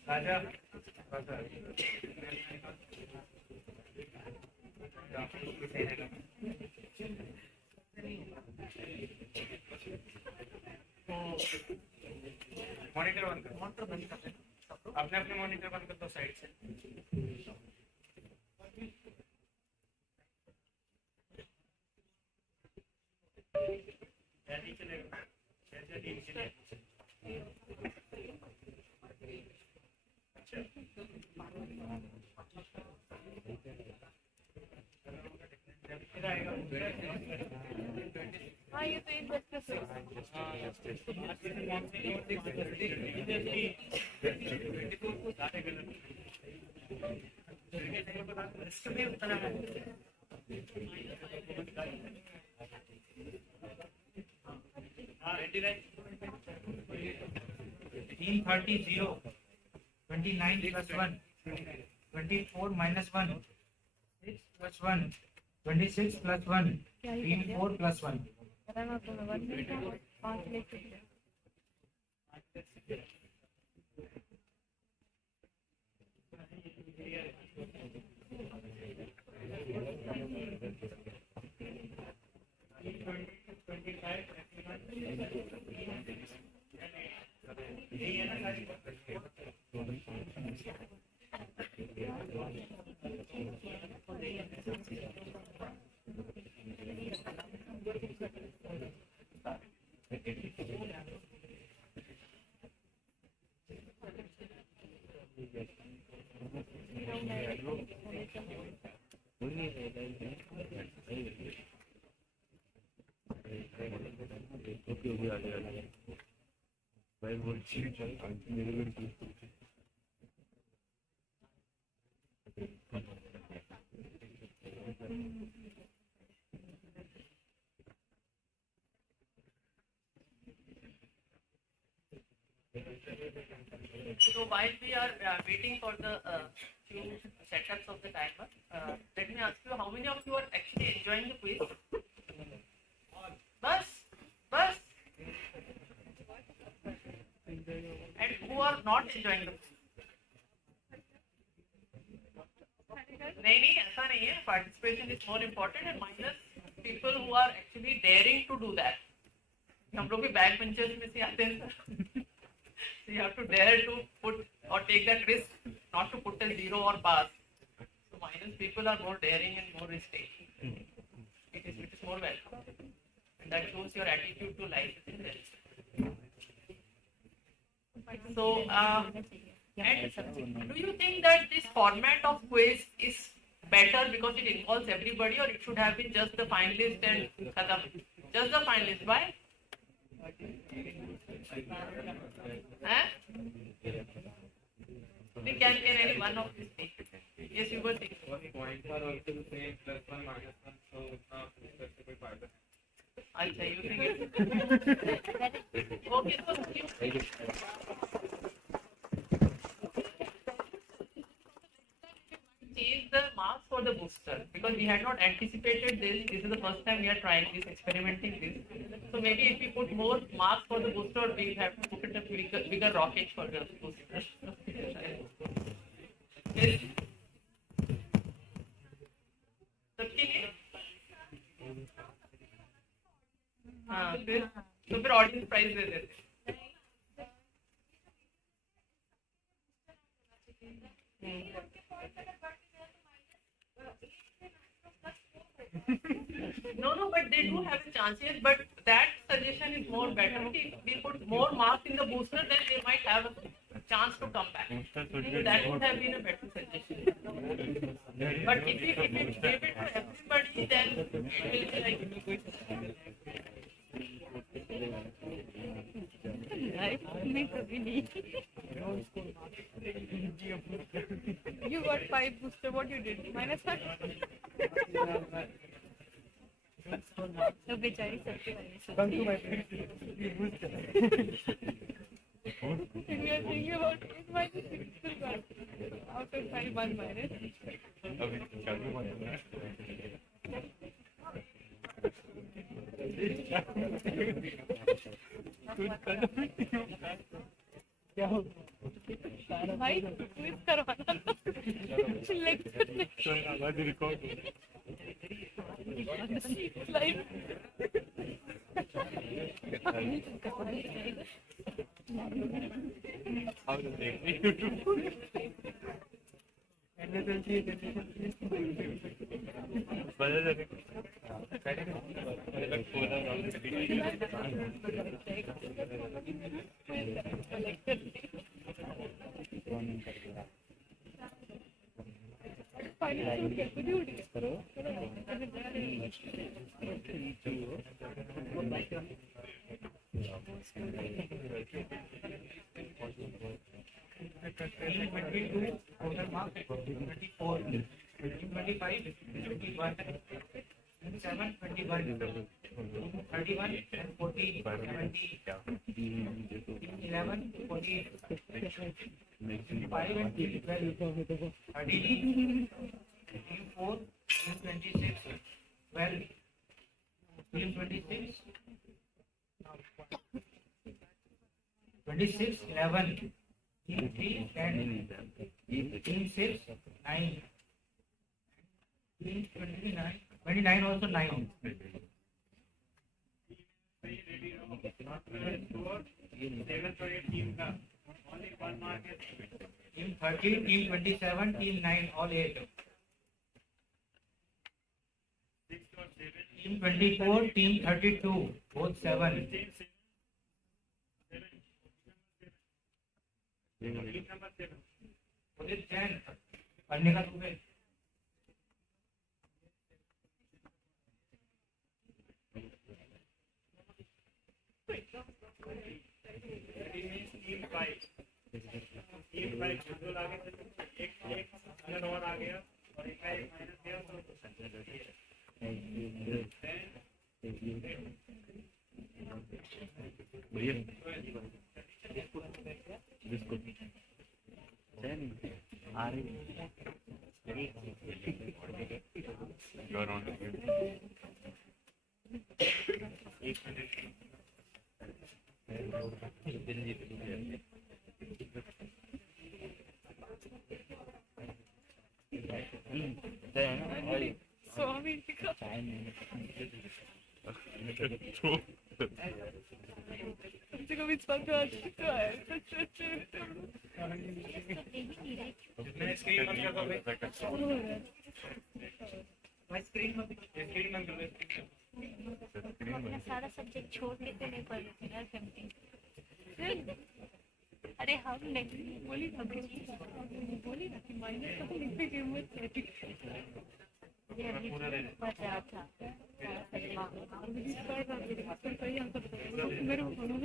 राजा monitor बंद कर, अपने अपने monitor बंद कर दो साइड से। चलेगा हाँ, ये तो इनजस्टिस है। Team 30 0, 29 plus 1, 24 minus 1, 6 plus 1, 26 plus 1, team 4 plus 1. पता तो 1 मिनट है, 5 लेके। So while we are waiting for the few setups of the timer, let me ask you, how many of you are actually enjoying the quiz? Bus, bus, and who are not enjoying the quiz? नहीं ऐसा नहीं है. Participation is more important and minus people who are actually daring to do that. हम लोग भी back benchers में से आते हैं. So you have to dare to put or take that risk not to put a zero or pass. So minus people are more daring and more risk-taking. It is more welcome. And that shows your attitude to life is there. So, and do you think that this format of quiz is better because it involves everybody, or it should have been just the finalist and khatam? Just the finalist. Why? Huh? Can any one of these things? Yes, you were thinking. Points are also the same, +1, -1, so अच्छा, you think okay, so change the marks for the booster because we had not anticipated this. This is the first time we are trying this, experimenting this. So maybe if we put more marks for the booster, we have to put a bigger rocket for the booster. Yes. हाँ फिर audience prize दे देते. No, but they do have a chance, yes, but that suggestion is more better. If we put more marks in the booster, then they might have a chance to come back. So that would have been a better suggestion. But if we give it to everybody, then it will be like... You got 5 booster, what you did? -1? So बेचारी सबके Come to my place. When we are thinking about 8 minus 6 still got out of 5 1 minus. क्या हो भाई quiz करवाना था lecture नहीं आवाज record live also 9. Team 30, team 27, team 9, all 8. Team 24, team 32, both 7. What is 10? पढ़ने का तुम्हें टीम 5 बिल्कुल आगे एक अंदर और आ गया और एक माइनस गया तो भैया बिस्कुट आ रही स्वामी जी का तुमसे कभी इस बात पे आज तो आया जितने स्क्रीन बंद कर दो भाई स्क्रीन बंद कर दो अपना सारा सब्जेक्ट छोड़ के तो नहीं पढ़ रहे थे यार 15 अरे हम नहीं बोली ना बोली ना कि माइनस का तो लिखने की हिम्मत है ये अभी पढ़ रहा था सही आंसर मेरे को बोलो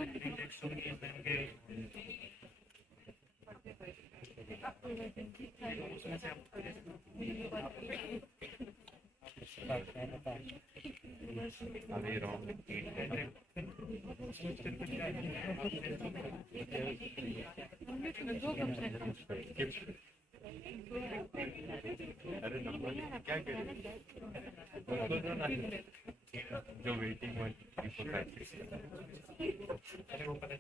अरे नंबर क्या करें जो वेटिंग अरे वो पता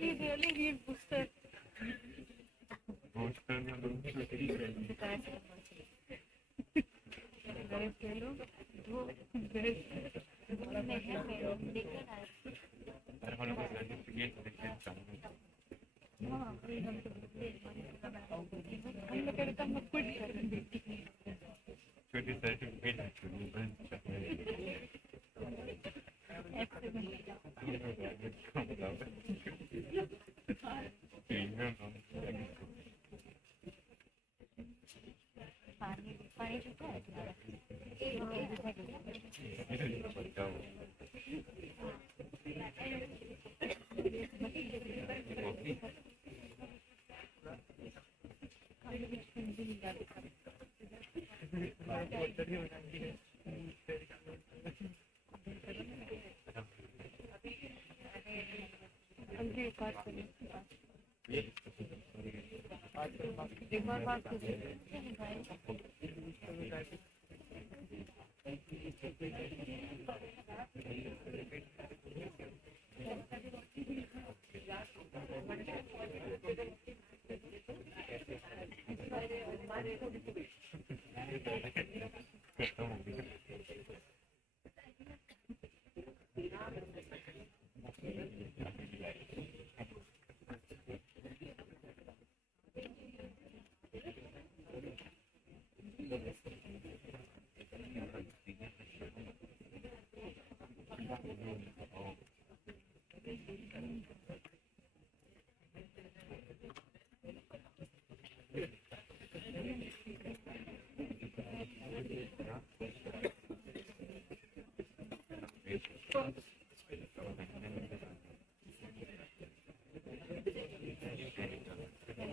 He really needs booster. Very fellow. पानी चुका है एक बार बात कर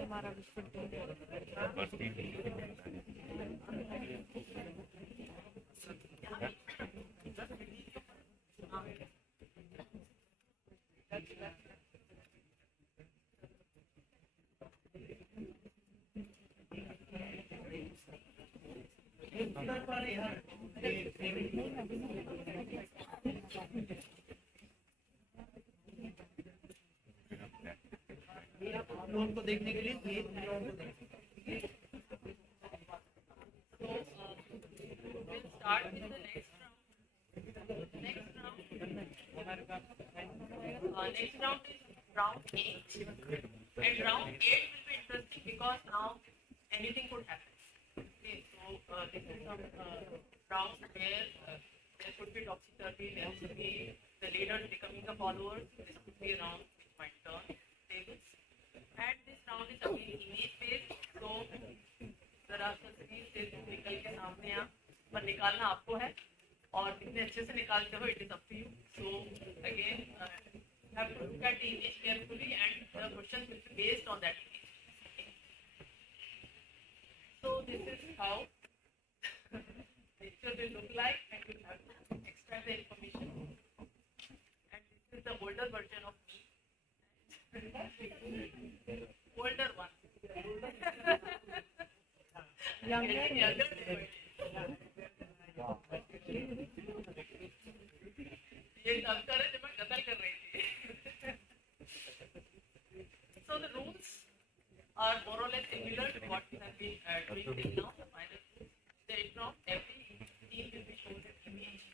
हमारा बिस्कुट को देखने के लिए ये we'll start with the next round. Next round is round 8, and round 8 will be interesting because now anything could happen. Okay, so this is some round where there could be topsy-turvy, there could be the leaders becoming the followers. This could be a round which might turn tables. And this round is again image based, so जरा सा screen से निकल के सामने आ पर निकालना आपको है और कितने अच्छे से निकालते हो it is up to you. So again you have to look at the image carefully and the questions will be based on that image. So this is how picture will look like, and you have to extract the information. And this is the older version of me. Older one. Younger. ये अंतर है जब मैं कतल कर रही थी. So the rules are more or less similar to what we have been doing till now. The final stage round, every team will be shown an image,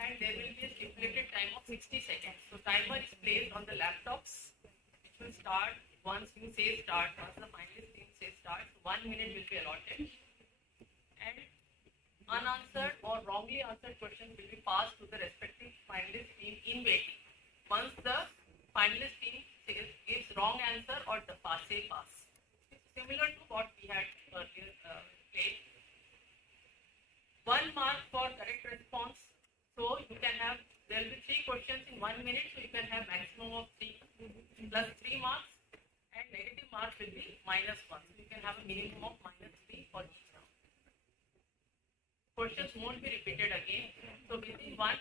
and there will be a stipulated time of 60 seconds. So timer is placed on the laptops. It will start once you say start. Once the finalist team says start, 1 minute will be allotted, and unanswered or wrongly answered questions will be passed to the respective finalist team in waiting. Once the finalist team gives wrong answer or the pass, say pass. It's similar to what we had earlier played. 1 mark for correct response. So you can have, there will be 3 questions in 1 minute, so you can have maximum of 3 plus 3 marks, and negative marks will be -1. So you can have a minimum of -3 for each round. Questions won't be repeated again. So within 1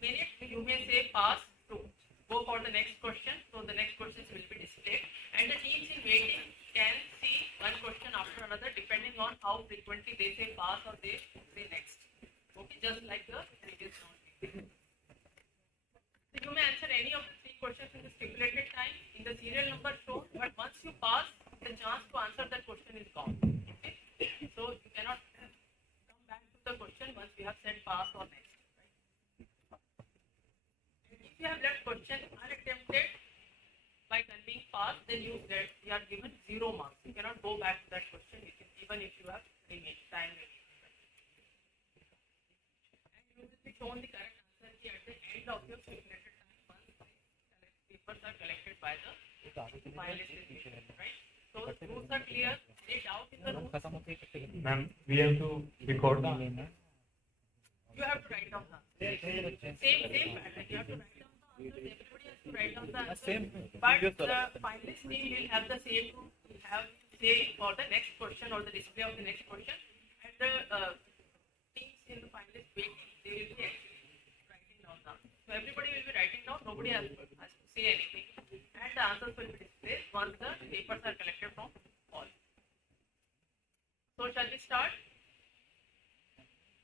minute, you may say pass to go for the next question. So the next questions will be displayed, and the teams in waiting can see one question after another depending on how frequently they say pass or they say next. Okay, just like the previous round. So you may answer any of the 3 questions in the stipulated time in the serial number shown, but once you pass, the chance to answer that question is gone. Okay, so you cannot come back to the question once you have said pass or next. Right? If you have left question unattempted by conveying pass, then you are given 0 marks. You cannot go back to that question even if you have remaining time. And you will be shown the correct answer key at the end of your stipulated time once the papers are collected by the finalist. Right? So rules are clear. Any doubt in the rules? Ma'am, we have to record the You have to write down the answer. Same pattern. You have to write down the answer. Everybody has to write down the answer. But the finalist team will have the same rule. Will have say for the next question or the display of the next question, and the teams in the finalist waiting, they will be actually writing down the answer. So everybody will be writing down. Nobody has to say anything, and the answers will be displayed once the papers are collected from all. So shall we start?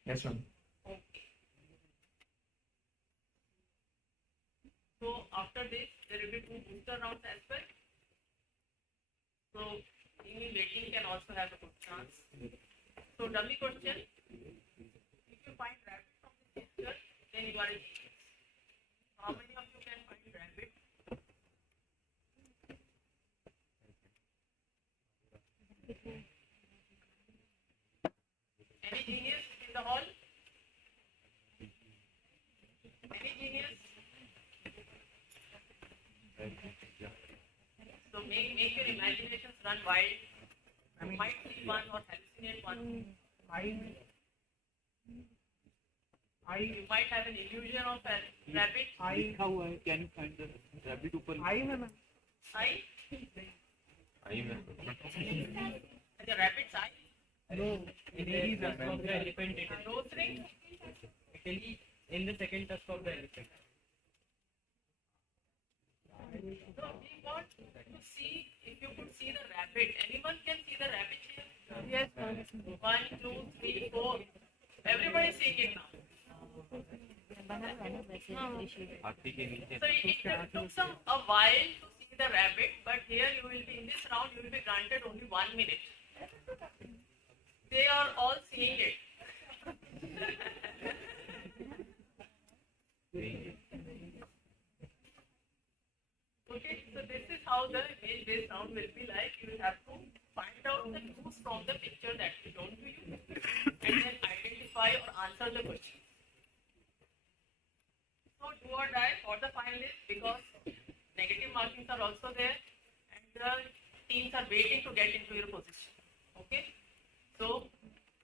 Yes, ma'am. Okay. So after this, there will be 2 booster rounds as well. So team in waiting can also have a good chance. So dummy question: if you find rabbit from this picture, then you are a genius. How many of you can find rabbit? Any genius in the hall? Any genius? So make your imaginations run wild. You might see one or hallucinate one. You might have an illusion of a rabbit. लिखा हुआ है, can you find the rabbit ऊपर? I में Eye? आई में The rabbit's eye? no, it is the elephant. Nose ring? In the second tusk of the elephant. No, we want to see if you could see the rabbit. Anyone can see the rabbit here? Yes, 1, 2, 3, 4. Everybody is seeing it now. हाथी के नीचे So it took a while to see the rabbit, but here you will be in this round. You will be granted only 1 minute. They are all seeing it. Okay, so this is how the image-based round will be like. You will have to find out the clues from the picture that is shown to you, and then identify or answer the question. So do or die for the finalists, because negative markings are also there, and the teams are waiting to get into your position. Okay, so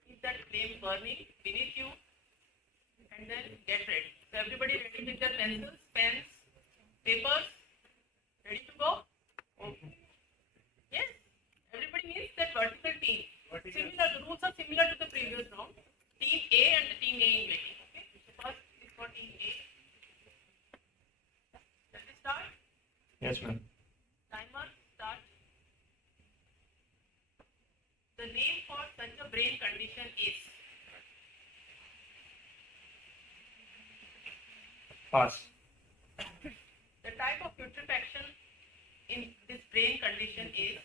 keep that flame burning beneath you, and then get ready. So everybody ready with their pencils, pens, papers, ready to go? Okay. Yes, everybody needs that vertical team. Similar, the rules are similar to the previous round. Team A and the team A in waiting. Okay, so first is for team A. Let us start. Yes, ma'am. Timer start. The name for such a brain condition is? Pass. The type of putrefaction in this brain condition is?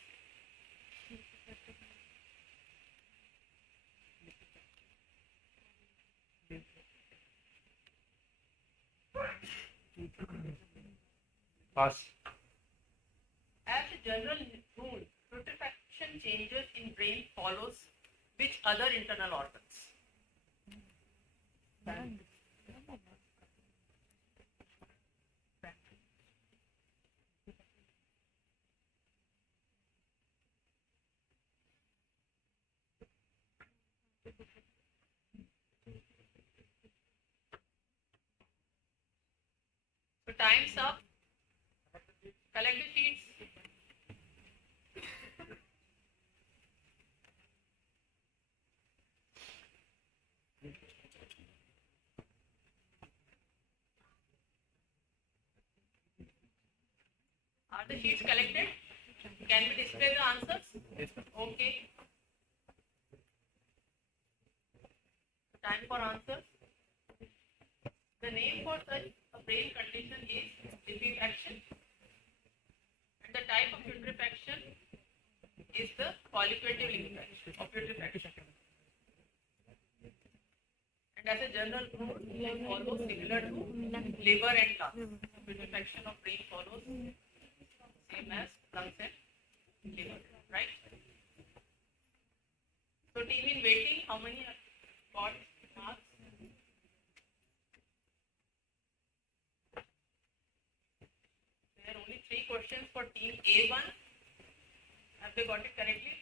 Pass. As a general rule, putrefaction changes in brain follows which other internal organs? So time's up. Collect the sheets. Are the sheets collected? Can we display the answers? Yes, sir. Okay. Time for answers. The name for such a brain condition is liquefaction, and the type of putrefaction is the polyperative liquefaction or putrefaction. And as a general rule, it follows similar to liver and lungs. Putrefaction of brain follows same as lungs and liver, right? So team in waiting, how many got marks? There are only 3 questions for team A1. Have they got it correctly?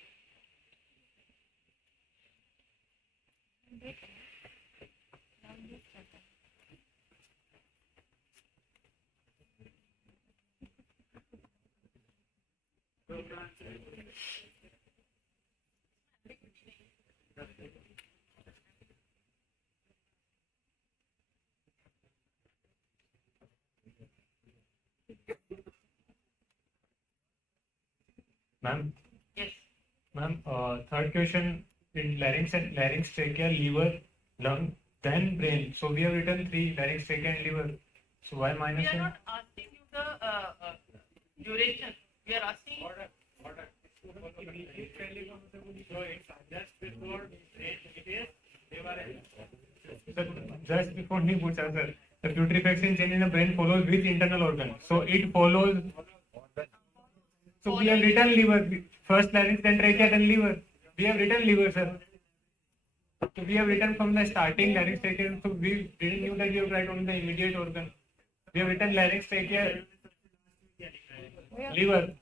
Ma'am. Yes. Ma'am, third question in larynx, trachea, liver, lung, then brain. So we have written 3, larynx, trachea, and liver. So why We minus are 1? not asking you the duration. We are asking. Just before me puts answer. The putrefaction change in the brain follows which internal organ? So it follows. So we have written liver. First larynx, then trachea, then liver. We have written liver, sir. So we have written from the starting larynx, trachea. So we didn't know that we have write only the immediate organ. We have written larynx, trachea, liver.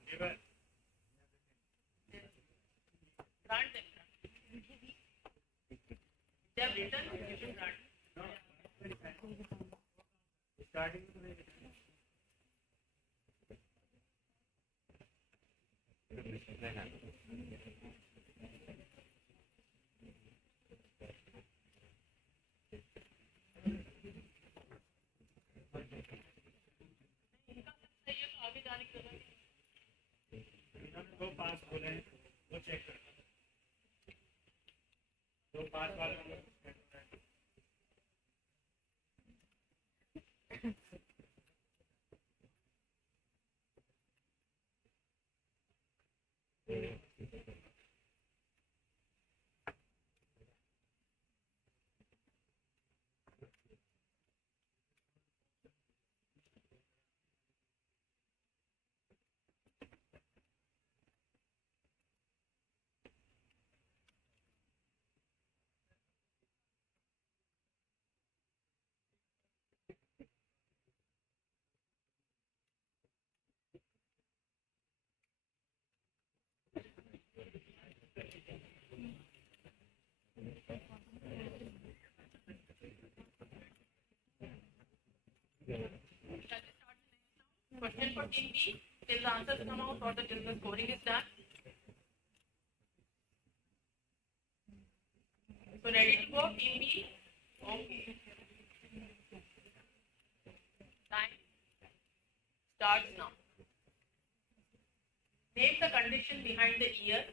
Grant them. They have written, you should grant. इन्होंने दो पास बोले हैं, वो check कर दो पास वाले में check कर रहे हैं। Question for team B. Till the answers come out or till the scoring is done. So ready to go, team B? Okay. Time starts now. Name the condition behind the ear.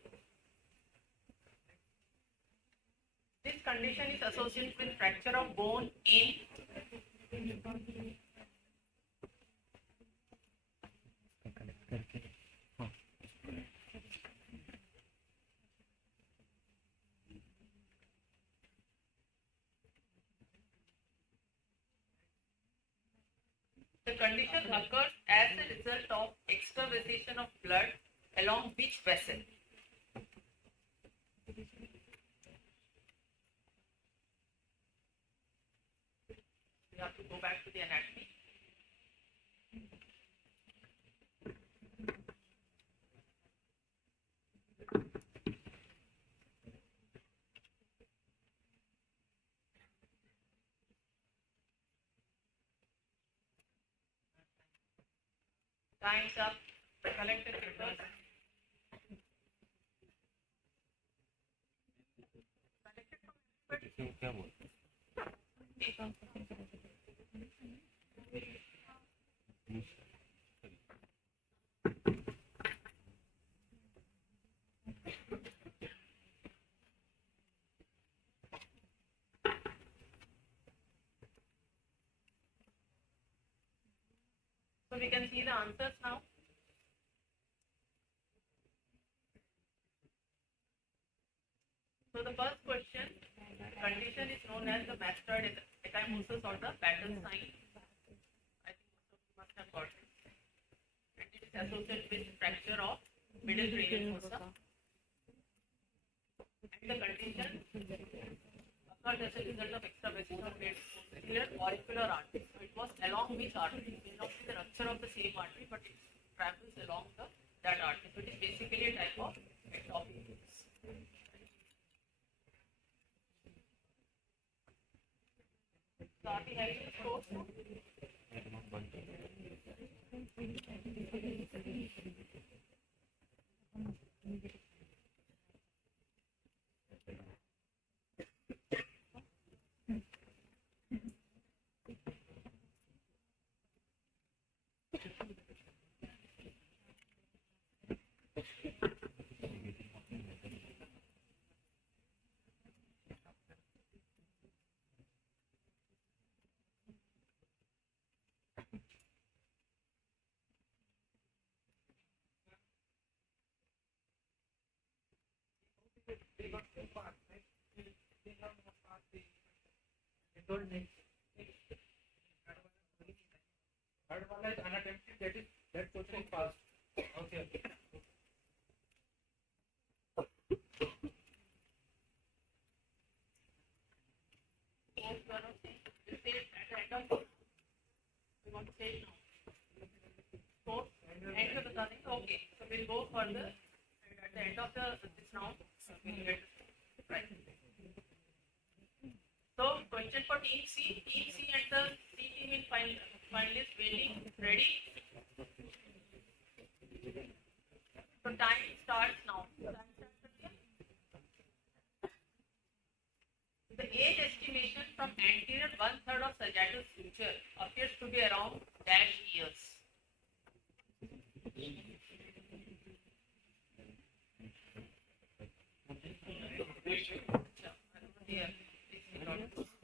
This condition is associated with fracture of bone in connect करके हाँ the condition occurs as a result of extravasation of blood along which vessel? We have to go back to the anatomy. Time's up. Collect the papers. इसमें क्या बोलते हैं So we can see the answers now. So the first question, condition is known as the mastoid ecchymosis or the battle sign. I think most of you must have got it. And it is associated with fracture of middle cranial fossa. And the condition occurred as a result of extravasation of posterior auricular artery. So it was along which artery? It may not be the rupture of the same artery, but it travels along that artery. So it is basically a type of ectopic. So are we having the scores now? Third one is unattempted, that question is passed. Okay. We want to say it now. So, end of the study. Okay, so we'll go further. And at the end of this round, we'll get right. So, question for team C. Team C and the C team will find finalist waiting, ready? So time starts now. Time starts again. The age estimation from anterior one-third of sagittal suture appears to be around dash years.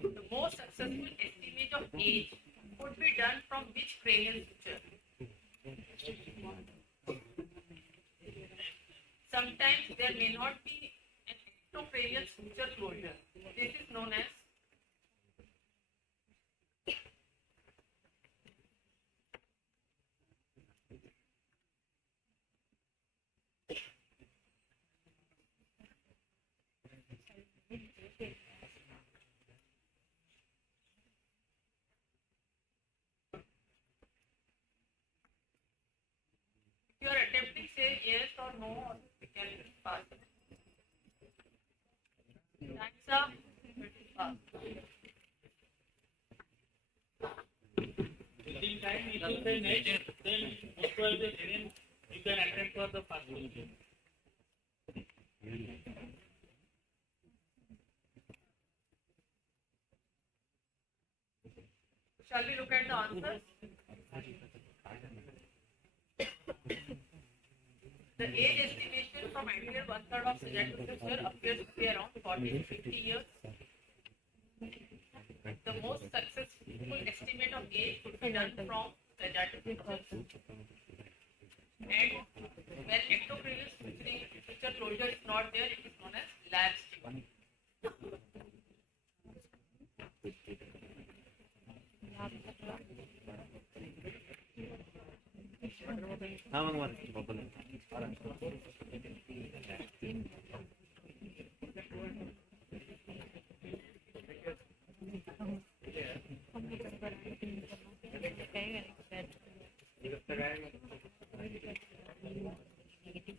The most successful estimate of age could be done from which cranial suture? Sometimes there may not be an ectocranial suture closure. This is known as if you are attempting say yes or no, or you can pass. Time's up. Pass. Within time, if you say next, then most probably again you can attempt for the first one. Shall we look at the answers? The age estimation from anterior one-third of sagittal suture appears to be around 40 to 50 years. The most successful estimate of age could be done from sagittal suture. And when ectocranial suture closure is not there, it is known as lapse. हाँ मंगवा सकते bubble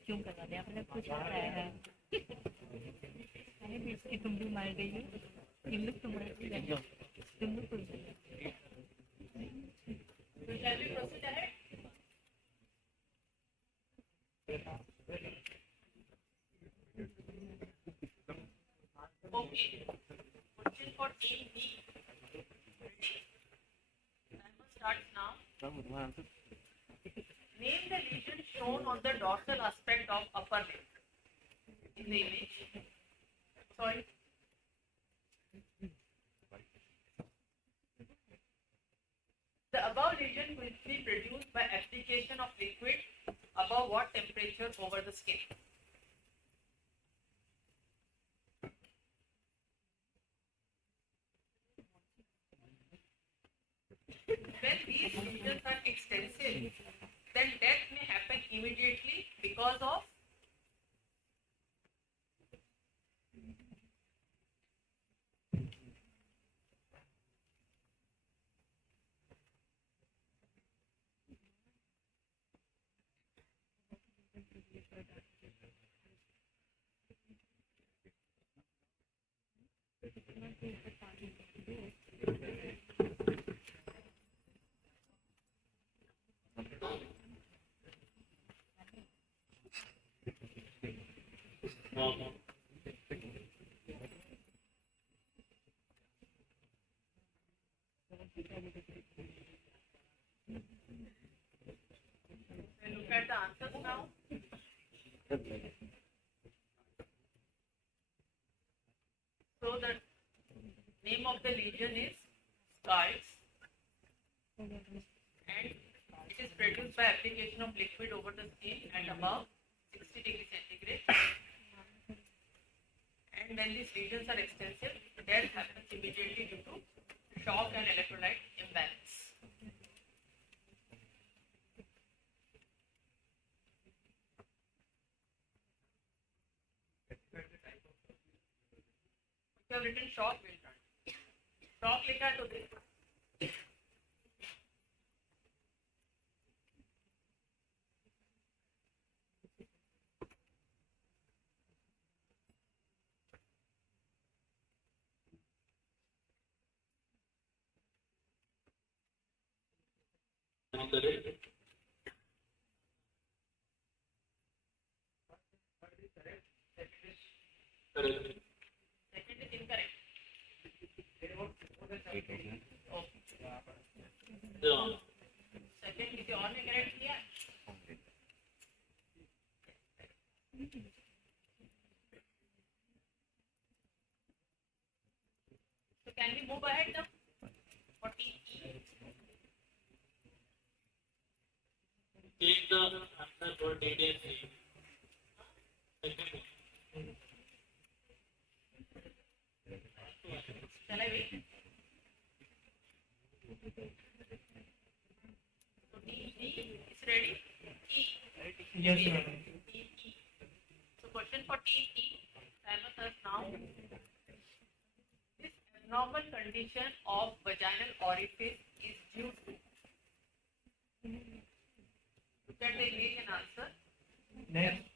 क्यों करवा दे आपने कुछ बताया है अरे इसकी तुम भी मार गई हो तुम लोग Shall we proceed ahead? Okay. Question for team B. Timer starts now. Name the lesion shown on the dorsal aspect of upper limb in the image. Sorry. The above lesion will be produced by application of liquid above what temperature over the skin? When these lesions are extensive, then death may happen immediately because of look at the answers now. So the name of the lesion is scars, and it is produced by application of liquid over the skin at above 60 degrees centigrade. And when these lesions are extensive, death happens immediately due to shock and electrolyte imbalance. You have written shock, will run. Shock लिखा है तो देखो. correct. Correct. Second is incorrect. Okay. No. Second is और में correct किया. So can we move ahead now? 40E. Take the answer for details. Shall I wait? So TE is ready. E. Yes, madam. TE. So question for TE. Tell us now. This abnormal condition of vaginal orifice is due to. Look at the image and answer. Next.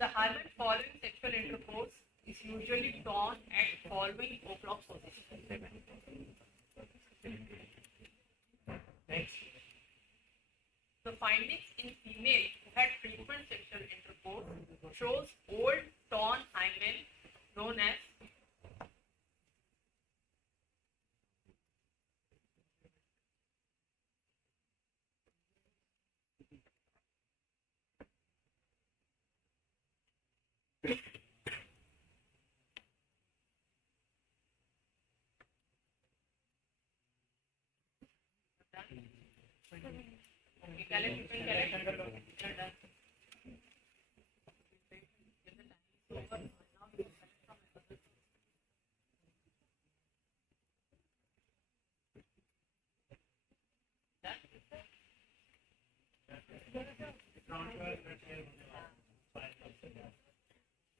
The hymen following sexual intercourse is usually torn at following o'clock position. Next. The findings in female who had frequent sexual intercourse shows old torn hymen known as okay, Caleb, you can correct. You're done.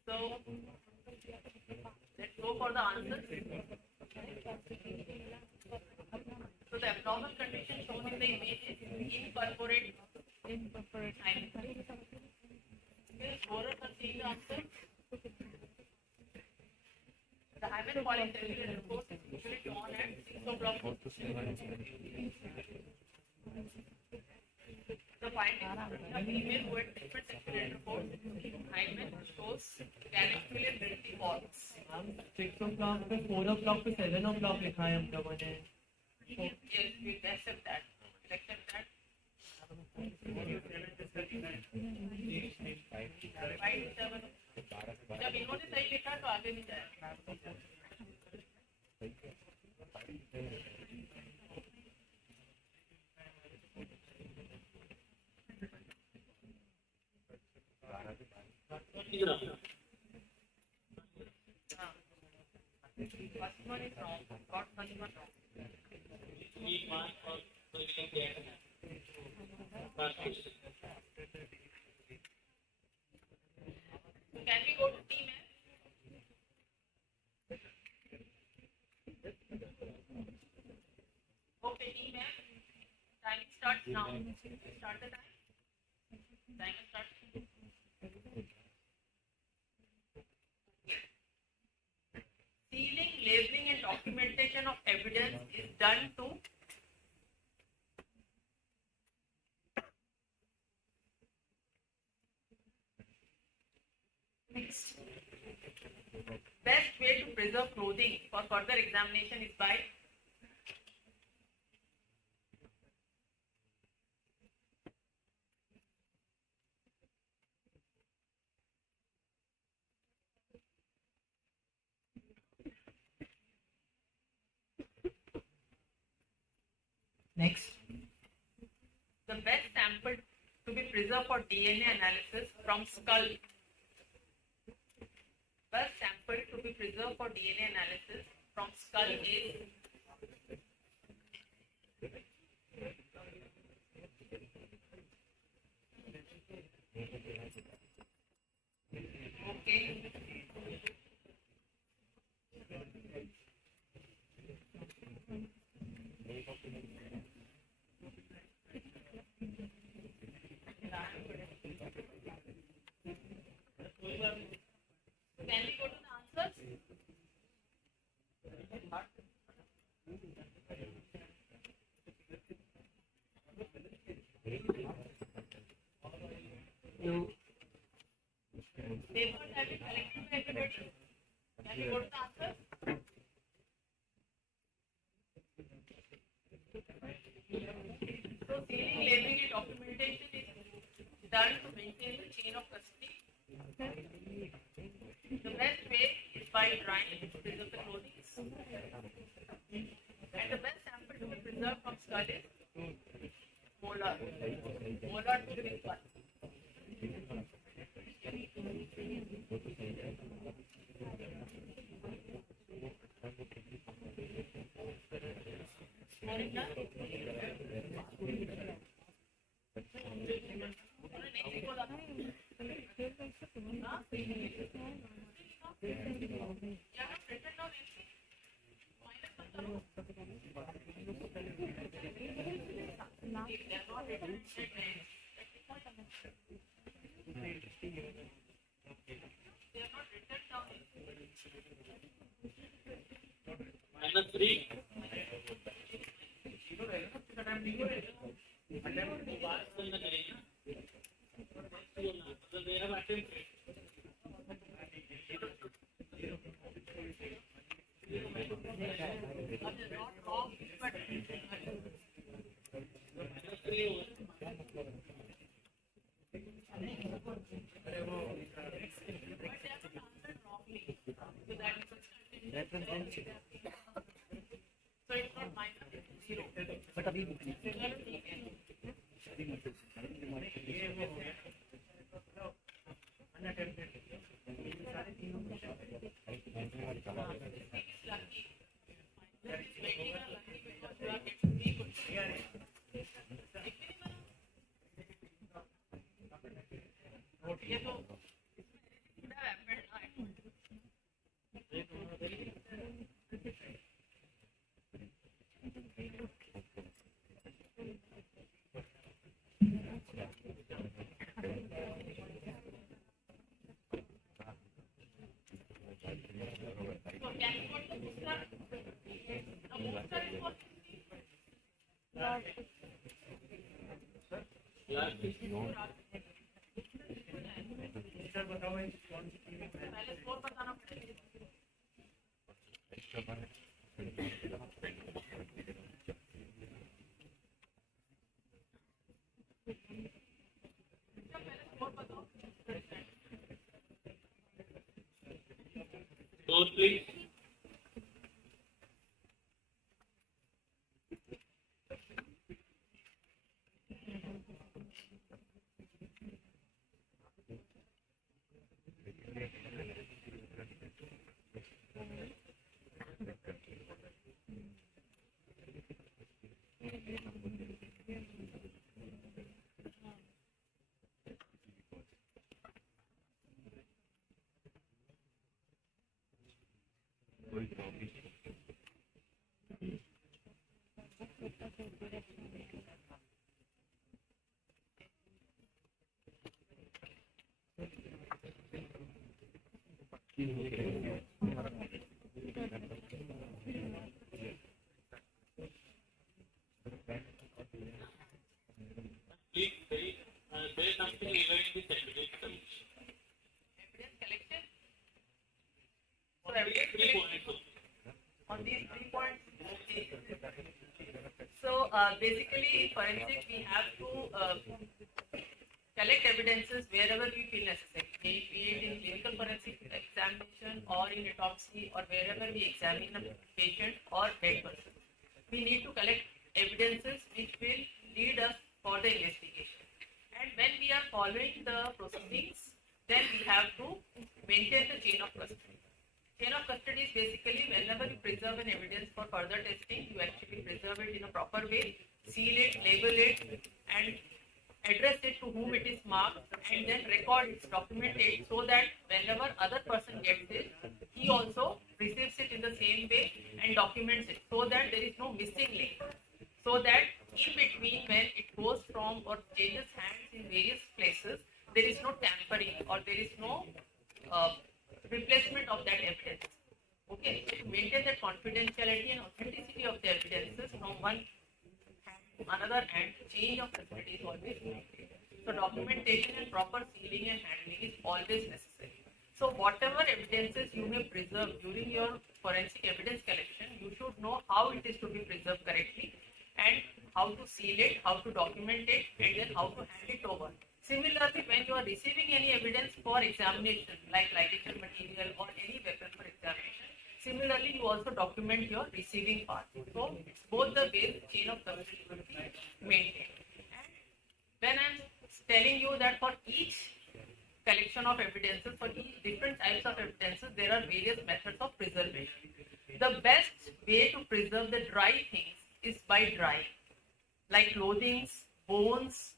So let's go for the answers. So the abnormal condition shown in the image is incorporate hymen. Okay, scorers are seeing the answer. The hymen falling sexual intercourse is usually torn at 6 o'clock. The findings in a female who had different sexual intercourse, hymen shows calypso guilty forms. 6 o'clock पे 4 o'clock पे 7 o'clock लिखा है हम लोगों ने. Yes, we accept that. We accept that. Right, 7. जब इन्होंने सही लिखा तो आगे भी जाएगा. First one is wrong. Got first one wrong. So can we go to team F? Okay, team F. Timing starts now. Start the time. Timer starts. Sealing, labeling, and documentation of evidence is done to next. Best way to preserve clothing for further examination is by Next. the best sample to be preserved for DNA analysis from skull. Best sample to be preserved for DNA analysis from skull is okay. Can we go to the answers? Papers have been collected by everybody. Can you go to the answer? So sealing, labeling and documentation is done to maintain the chain of custody. The best way is by drying to preserve the clothing. And the best sample to be preserved from skull is molar. Molar to the skull. -3. They have attempted. So it's not minus, it's 0. But अभी पहले score बताना पड़ेगा. Source, please. Please say something regarding this evidence collection. Evidence collection. So On these evidence 3 collection points. on these 3 points. So basically in forensic we have to collect evidences wherever we feel necessary, be it in clinical forensic examination or in autopsy or wherever we examine a patient or dead person. We need to collect evidences which will lead us for the investigation. And when we are following the proceedings, then we have to maintain the chain of custody. Chain of custody is basically whenever you preserve an evidence for further testing, you actually preserve it in a proper way, seal it, label it, and address it to whom it is marked, and then record it, document it, so that whenever other person gets it, he also receives it in the same way and documents it, so that there is no missing link. So that in between, when it goes from or changes hands in various places, there is no tampering or there is no replacement of that evidence. Okay, so to maintain that confidentiality and authenticity of the evidences from one hand to another hand, change of custody is always maintained. So So documentation and proper sealing and handling is always necessary. So whatever evidences you may preserve during your forensic evidence collection, you should know how it is to be preserved correctly and how to seal it, how to document it, and then how to hand it over. Similarly, when you are receiving any evidence for examination, like litigation material or any weapon for examination, similarly, you also document your receiving part. So, both the ways chain of custody will be maintained. And when I am telling you that for each collection of evidences, for each different types of evidences, there are various methods of preservation. The best way to preserve the dry things is by drying. Like clothings, bones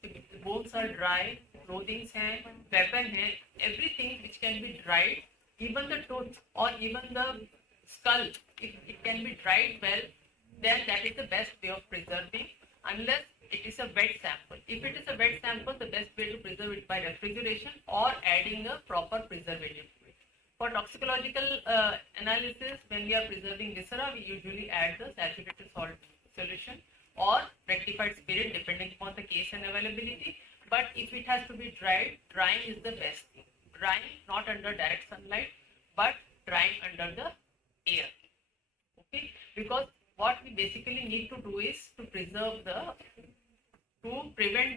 are dry, clothing hai, weapon hai, everything which can be dried, even the tooth or even the skull, if it can be dried well, then that is the best way of preserving, unless it is a wet sample. If it is a wet sample, the best way to preserve it by refrigeration or adding a proper preservative to it. For toxicological analysis, when we are preserving viscera, we usually add the saturated salt solution or rectified spirit depending upon the case and availability. But if it has to be dried, drying is the best thing. Drying not under direct sunlight, but drying under the air. Okay, because what we basically need to do is to prevent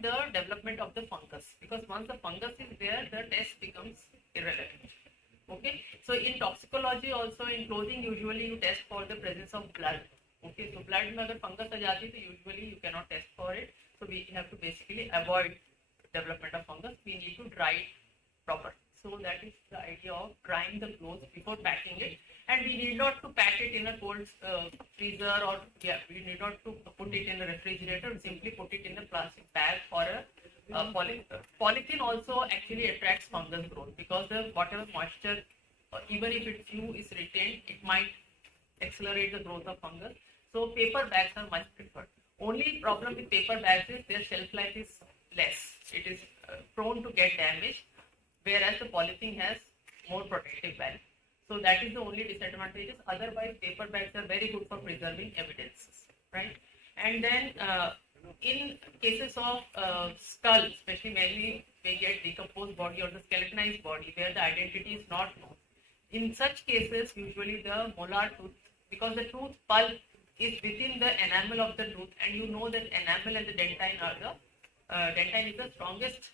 the development of the fungus, because once the fungus is there, the test becomes irrelevant. Okay, so in toxicology also, in clothing, usually you test for the presence of blood. Okay, so blood में अगर fungus आ जाती है तो usually you cannot test for it. So we have to basically avoid development of fungus. We need to dry it properly. So that is the idea of drying the clothes before packing it. And we need not to pack it in a cold freezer, or we need not to put it in the refrigerator. We simply put it in a plastic bag or a polythene. Polythene also actually attracts fungus growth, because the whatever moisture, even if its hue is retained, it might accelerate the growth of fungus. So paper bags are much preferred. Only problem with paper bags is their shelf life is less. It is prone to get damaged, whereas the polythene has more protective value. So that is the only disadvantages. Otherwise, paper bags are very good for preserving evidences, right? And then in cases of skull, especially when we get decomposed body or the skeletonized body where the identity is not known, in such cases, usually the molar tooth, because the tooth pulp is within the enamel of the tooth, and you know that enamel and the dentine are dentine is the strongest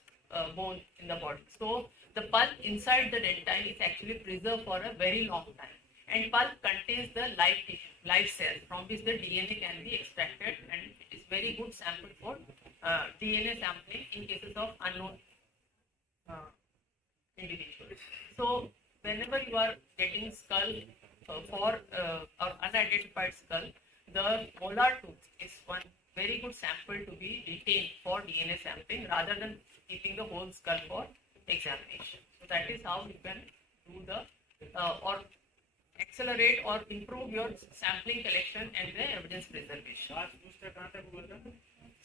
bone in the body. So the pulp inside the dentine is actually preserved for a very long time, and pulp contains the live tissue, live cells from which the DNA can be extracted, and it is very good sample for DNA sampling in cases of unknown individuals. So whenever you are getting skull for or unidentified skull, the molar tooth is one very good sample to be retained for DNA sampling rather than keeping the whole skull for examination. So that is how you can do the or accelerate or improve your sampling collection and the evidence preservation.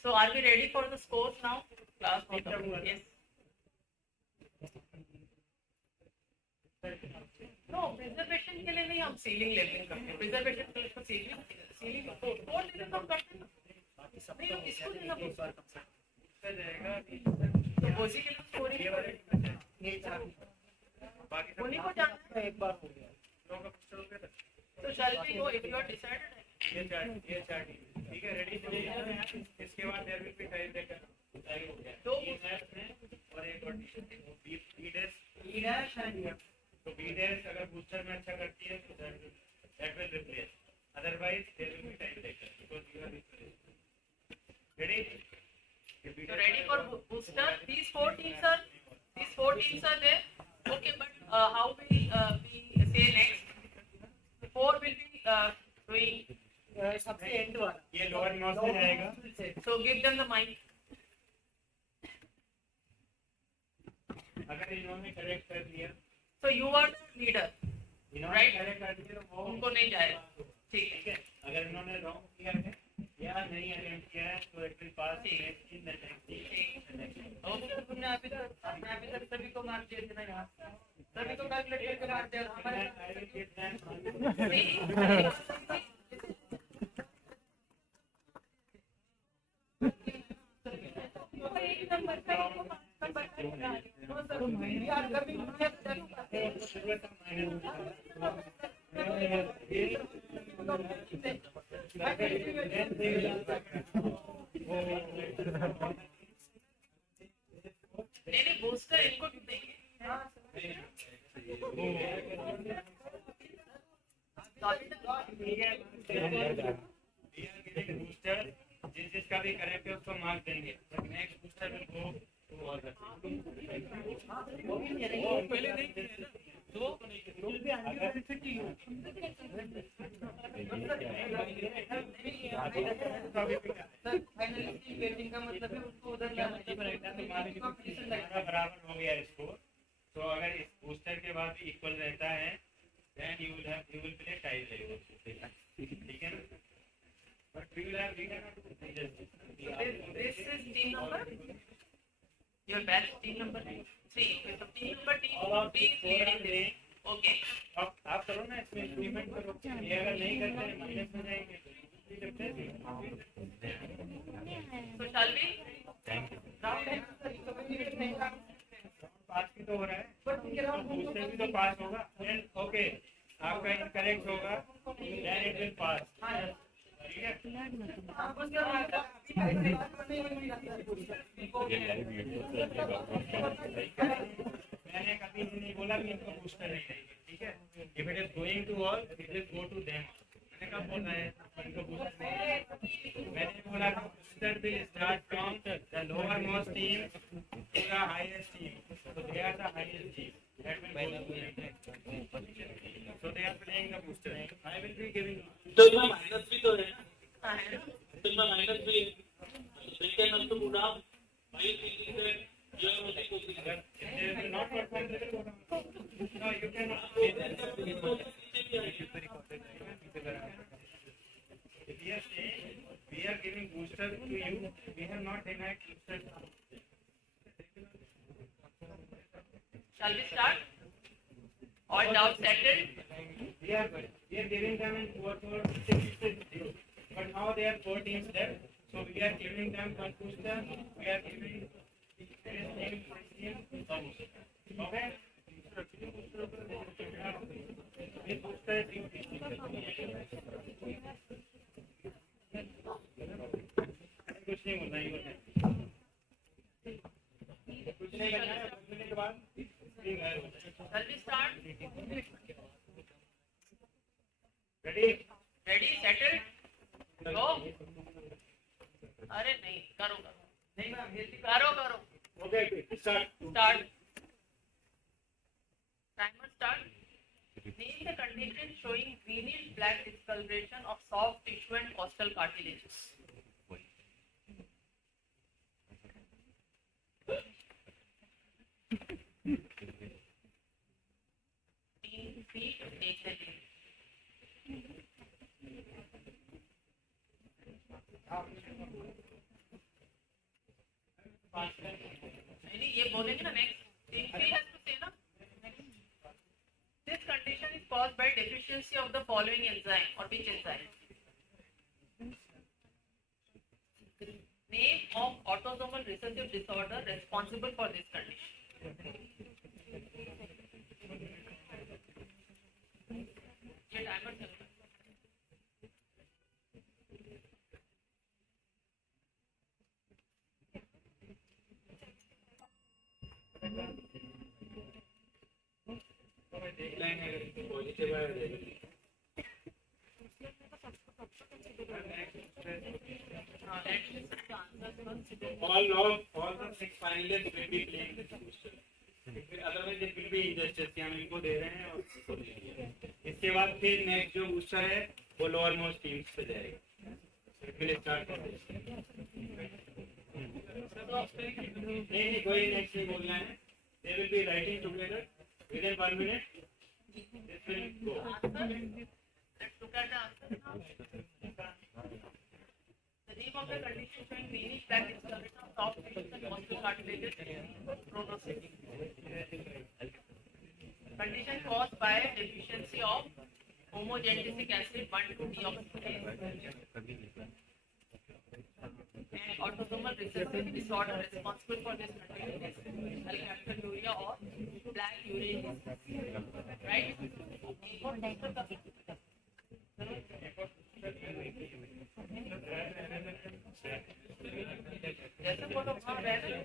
So are we ready for the scores now? Class, yes. No, preservation के लिए नहीं हम ceiling levelling करते हैं. Preservation के लिए तो ceiling code देने तो हम करते हैं ना. नहीं हम इसको देना पड़ता है. तो उसी के लिए स्कोरिंग ये चार उन्हीं को जानना है. एक बार हो गया. तो shall we go if you are decided? ये चार ठीक है, रेडी चलिए. इसके बाद there will be time taken. दो और एक और B dash and तो B dash अगर बूस्टर में अच्छा करती है तो that will replace. Otherwise there will be time taken because you are ready. Ready for booster? These four teams are there. Okay, but how will we say next? The four will be doing सबसे end वाला. ये lower mouse में जाएगा. So give them the mic. अगर इन्होंने correct कर दिया, so you are the leader, right? Correct कर दिया तो वो उनको नहीं जाएगा. ठीक है. अगर इन्होंने रॉन्ग किया है या नहीं अटेम्प्ट किया है तो it will pass in the next. Okay, तुमने अभी तक सभी को मार्क दिया था यार. सभी को कैलकुलेट करके मार्क दिया. हमारे एक नंबर का नहीं बूस्टर इनको क्यों देंगे बूस्टर जिसका भी करेक्ट है उसको मार्क देंगे next booster will go to all पहले नहीं तो will be anti-benefit to you. Finally waiting का मतलब है उसको उधर जाना चाहिए बराबर हो गया स्कोर तो अगर इस बूस्टर के बाद इक्वल रहता है then you will play tie level ठीक है ना but we will have this is team number your batch team number 3 so team number team will be leading this okay आप करो ना इसमें इंप्लीमेंट करो ये अगर नहीं करते हैं माइनस हो जाएंगे so shall we पास भी तो हो रहा है बूस्टर भी तो पास होगा then ओके आपका इनकरेक्ट होगा then it will pass ठीक है मैंने कभी नहीं बोला कि इनको बूस्टर नहीं रहेगी ठीक है if it is going to all it will go to them मैंने कब बोला है इनको बूस्टर नहीं मैंने बोला कि booster will start from the lower most team to the highest team so they are the highest team that will go to them so they are playing the booster I will be giving तो इसमें minus भी तो है ना तो इसमें minus भी they can also put down by thinking that you are only cooking that they will not perform no you cannot if we are saying we are giving booster to you we have not denied booster shall we start all doubts settled we are giving them in 4-4-6-6-0 but now there are 4 teams left so we are giving them one booster we are giving okay this booster is कुछ नहीं होता ये कुछ नहीं करना है 5 minute के बाद shall we start ready settled go अरे नहीं करो नहीं मैम करो okay start timer start name the condition showing greenish black discoloration of soft tissue and costal cartilages team C take the lead नहीं ये बोलेंगे ना next team C has to say ना this condition is caused by deficiency of the following enzyme और which enzyme name of autosomal recessive disorder responsible for this condition ये timer चल रहा है all the 6 finalists will be playing with the booster otherwise it will be injustice कि हम इनको दे रहे हैं और इसको दे रहे हैं इसके बाद फिर नेक्स्ट जो बूस्टर है वो लोअर मोस्ट टीम्स पे जाएगा it will start from this नहीं कोई नेक्स्ट नहीं बोलना है they will be writing together within 1 minute this will go let's look at the answer now the name of the condition showing greenish black discoloration of soft tissue and muscle cartilages prognosis condition caused by deficiency of homogenesic acid 1,2-deoxygenase and autosomal recessive disorder responsible for this condition is alkaliuria or black urine right जैसे बोलो हाँ रहने दो.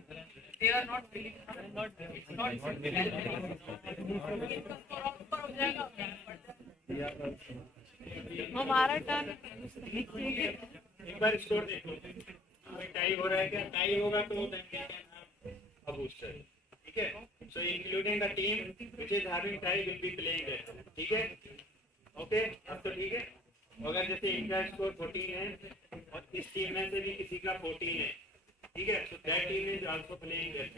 They are not willing. It's not ऊपर हो जाएगा. हमारा turn एक बार स्कोर देखो. टाई हो रहा है क्या? टाई होगा तो then we can have a booster. ठीक है? So including the team which is having tie will be playing it. ठीक है? Okay? अब तो ठीक है? अगर जैसे इनका स्कोर 14 है और इस टीम में से भी किसी का 14 है, ठीक है? So that team is also playing it.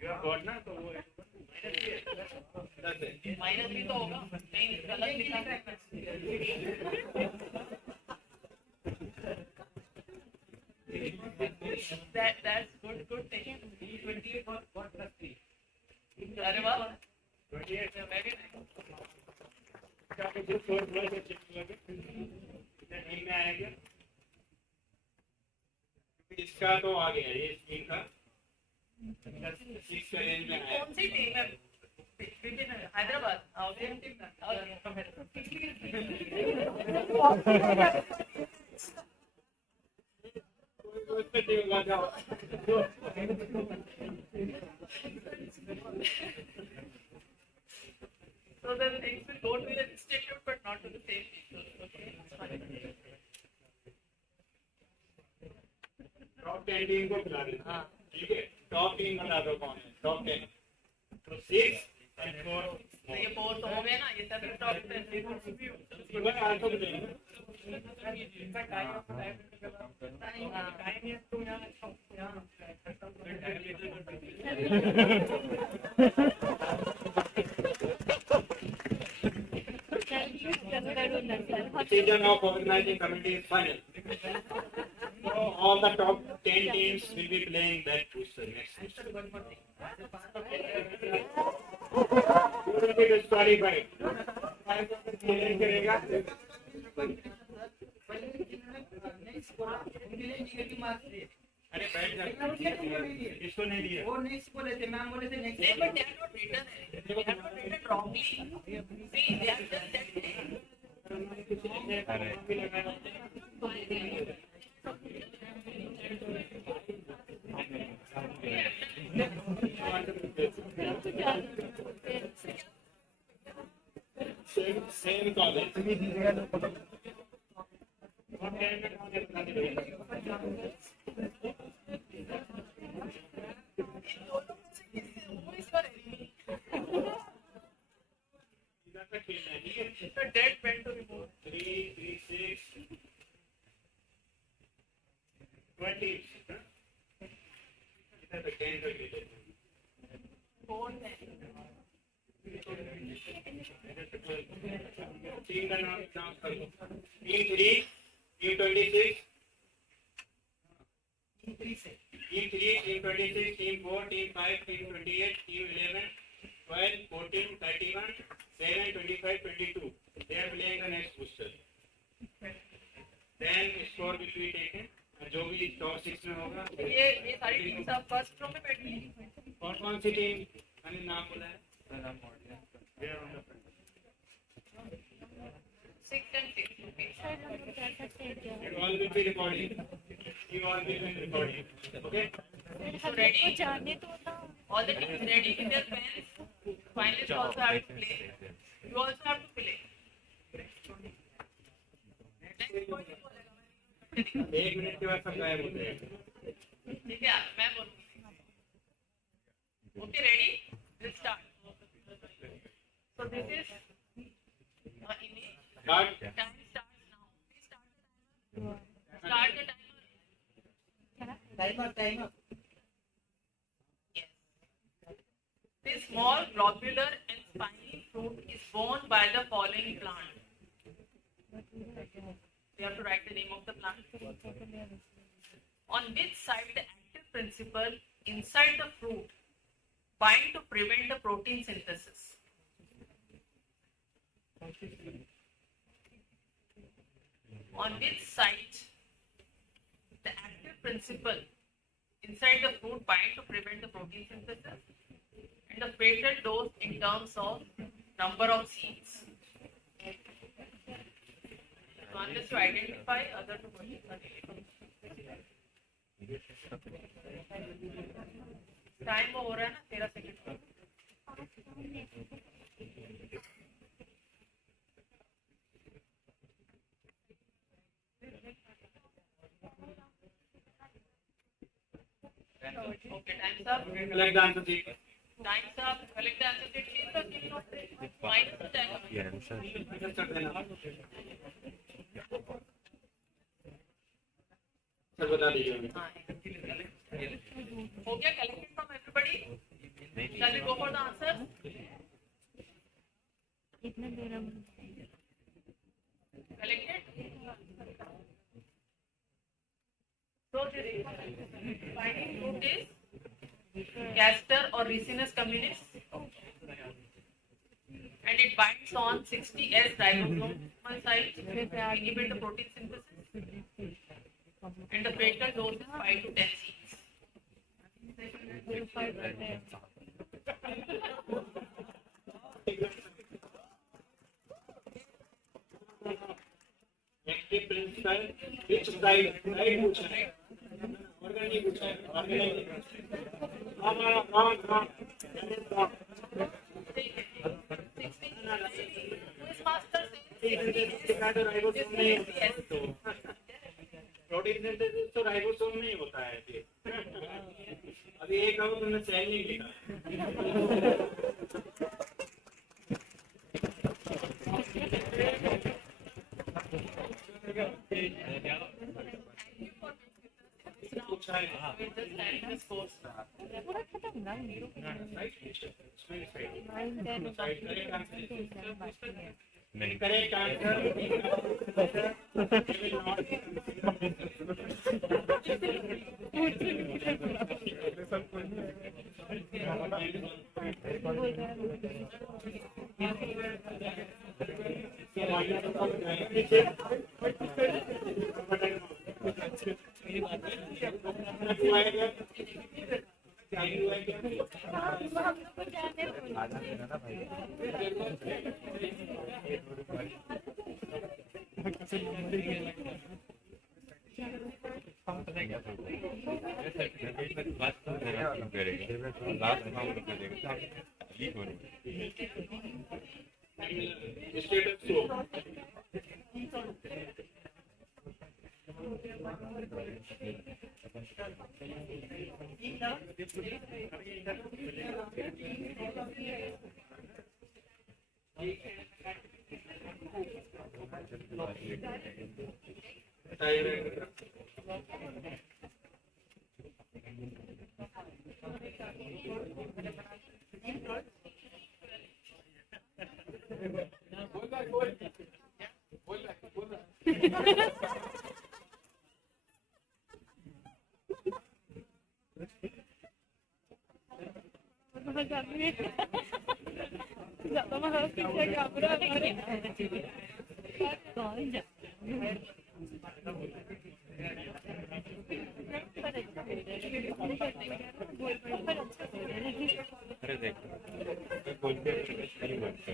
You have got ना तो वो माइनस भी तो होगा. नहीं गलत लिखा है. That's good thing. 28 for what plus 3. अरे वाह. 28 Very nice. का जो स्कोर हुआ है चेक हुआ है कितना टीम में आया क्या? इसका तो आ गया ये टीम का 6 का रेंज में आया. कौन सी टीम है? Hyderabad. So then things will go to the institute but not to the same people. Okay. Top 10 team को खिला देना. हाँ. ठीक है? टॉप टीम बता दो कौन है. टॉप 10 तो 6 and 4. तो ये 4 तो हो गए ना. ये सब टॉप 10 इवन आल्सो देना. Decision of organizing committee is final. So all the top 10 teams will be playing that booster next booster. Who will be disqualified? करेगा. अरे बैठ जा. इसको नहीं दिया. वो नेक्स्ट बोले थे, मैम बोले थे next. They but they are not written. They are not written wrongly. See, they are just that. Same college. The dead went to remove. 3, 3, 6, 20. इधर पे 10 कर लीजिए. 4 है. टीम का नाम करो. Team 3, team 26. Team 3, team 26, team 4, team 5, team 28, team 11, 12, 14, 31, 7, 25, 22. They are playing the next booster. Then score will be taken. जो भी टॉप 6 में होगा. ये सारी टीम सब फर्स्ट रो में बैठी है. कौन सी टीम? मैंने नाम बोला है. 6 and 6. It all will be recording. You all will be recording. Okay. So ready? जाने दो ना. All the teams ready with their pens. Finalists also have to play. You also have to play. एक minute के बाद सब गायब हो जाएगा. ठीक है मैं बोलूँगी. Okay, ready? Let's start. So this is image. Start. Time starts now. Please start the timer. Start the timer. Timer. Yes. This small globular and spiny fruit is borne by the following plant. You have to write the name of the plant. On which side the active principle inside the fruit bind to prevent the protein synthesis? On which side the active principle inside the fruit bind to prevent the protein synthesis? And the fatal dose in terms of number of seeds. unless you identify other two questions. Time वो हो रहा है ना 13 second. Okay, time's up. Collect the answer sheet. Time's up. Collect the answer sheet. Sheet पर कितनी होते हैं? Minus हो जाएगा. ये आंसर Answer देना. सर बता दीजिए. हाँ. हो गया collected from everybody. Shall we go for the answers? इतना दूर हम Collected. So the binding root is castor or resinous communis, and it binds on 60S ribosomal sites, inhibit the protein synthesis, and the fatal dose is 5 to 10 Cs. Active principle, which side पूछा है, organic पूछा है, organic. Wrong. Protein synthesis तो ribosome में ही होता है. अभी एक कहो तुमने सेल नहीं लिखा. पूछा है. पूरा खत्म ना नहीं करेक्ट आंसर. ज्यादा महाराज पीछे कैमरा कौन जा अरे देखो बोलते नहीं बनते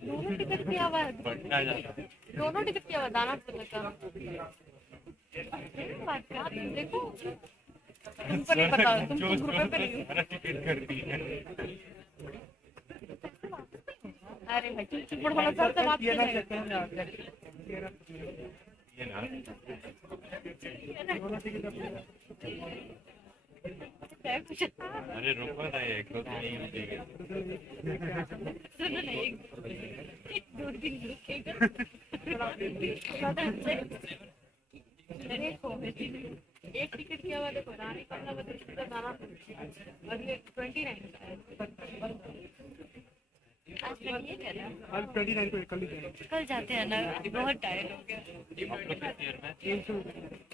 दोनों टिकट किया हुआ है दोनों टिकट किया हुआ दाना देखो तुमको नहीं पता तुम ग्रुप पे नहीं टिकट करती है अरे भाई चुप चुप बड़ा सर से बात कर अरे रुको ना एक तो नहीं मिलेगा सुनो ना एक दो दिन रुकेगा देखो एक टिकट किया हुआ देखो रानी कमला बदल दाना अगले 29 का है आज करिए क्या ना, आज 29 को कल ही जाना। कल जाते हैं ना, बहुत टायर्ड हो गया। टीम 20 कितनी ईयर में 300 29 को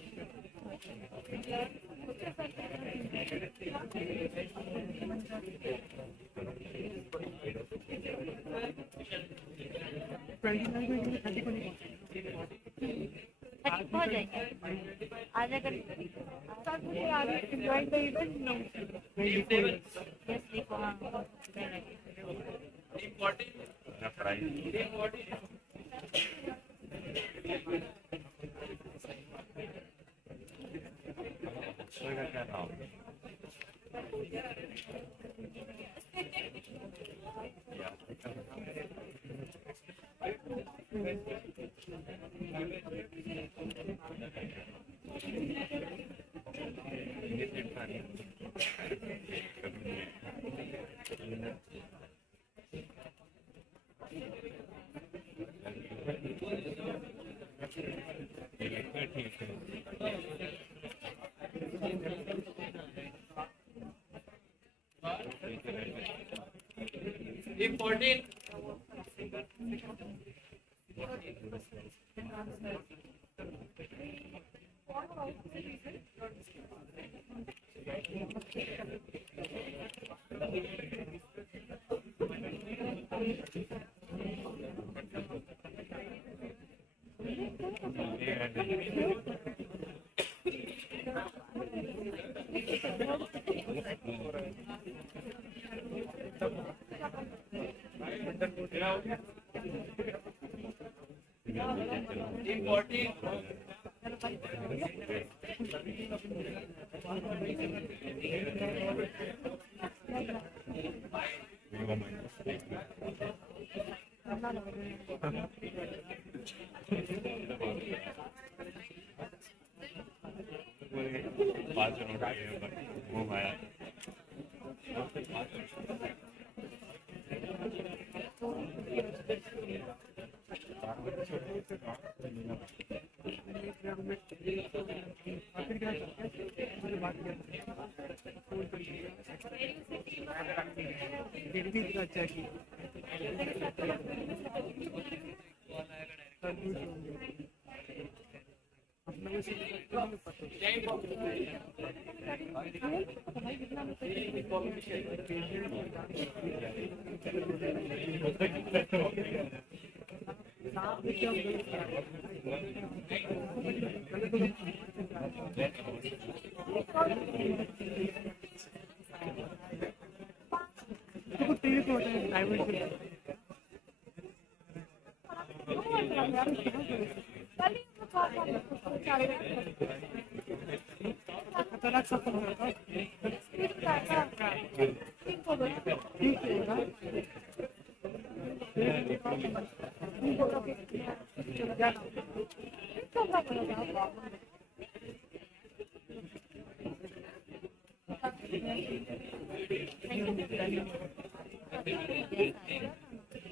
30 को नहीं थर्टी पहुंच जाएंगे आज अगर enjoying the event? No. Yes देखो हाँ टीम 40 प्राइस टीम 40 का क्या नाम टीम 14 टीम 40 5 मिनट वो आया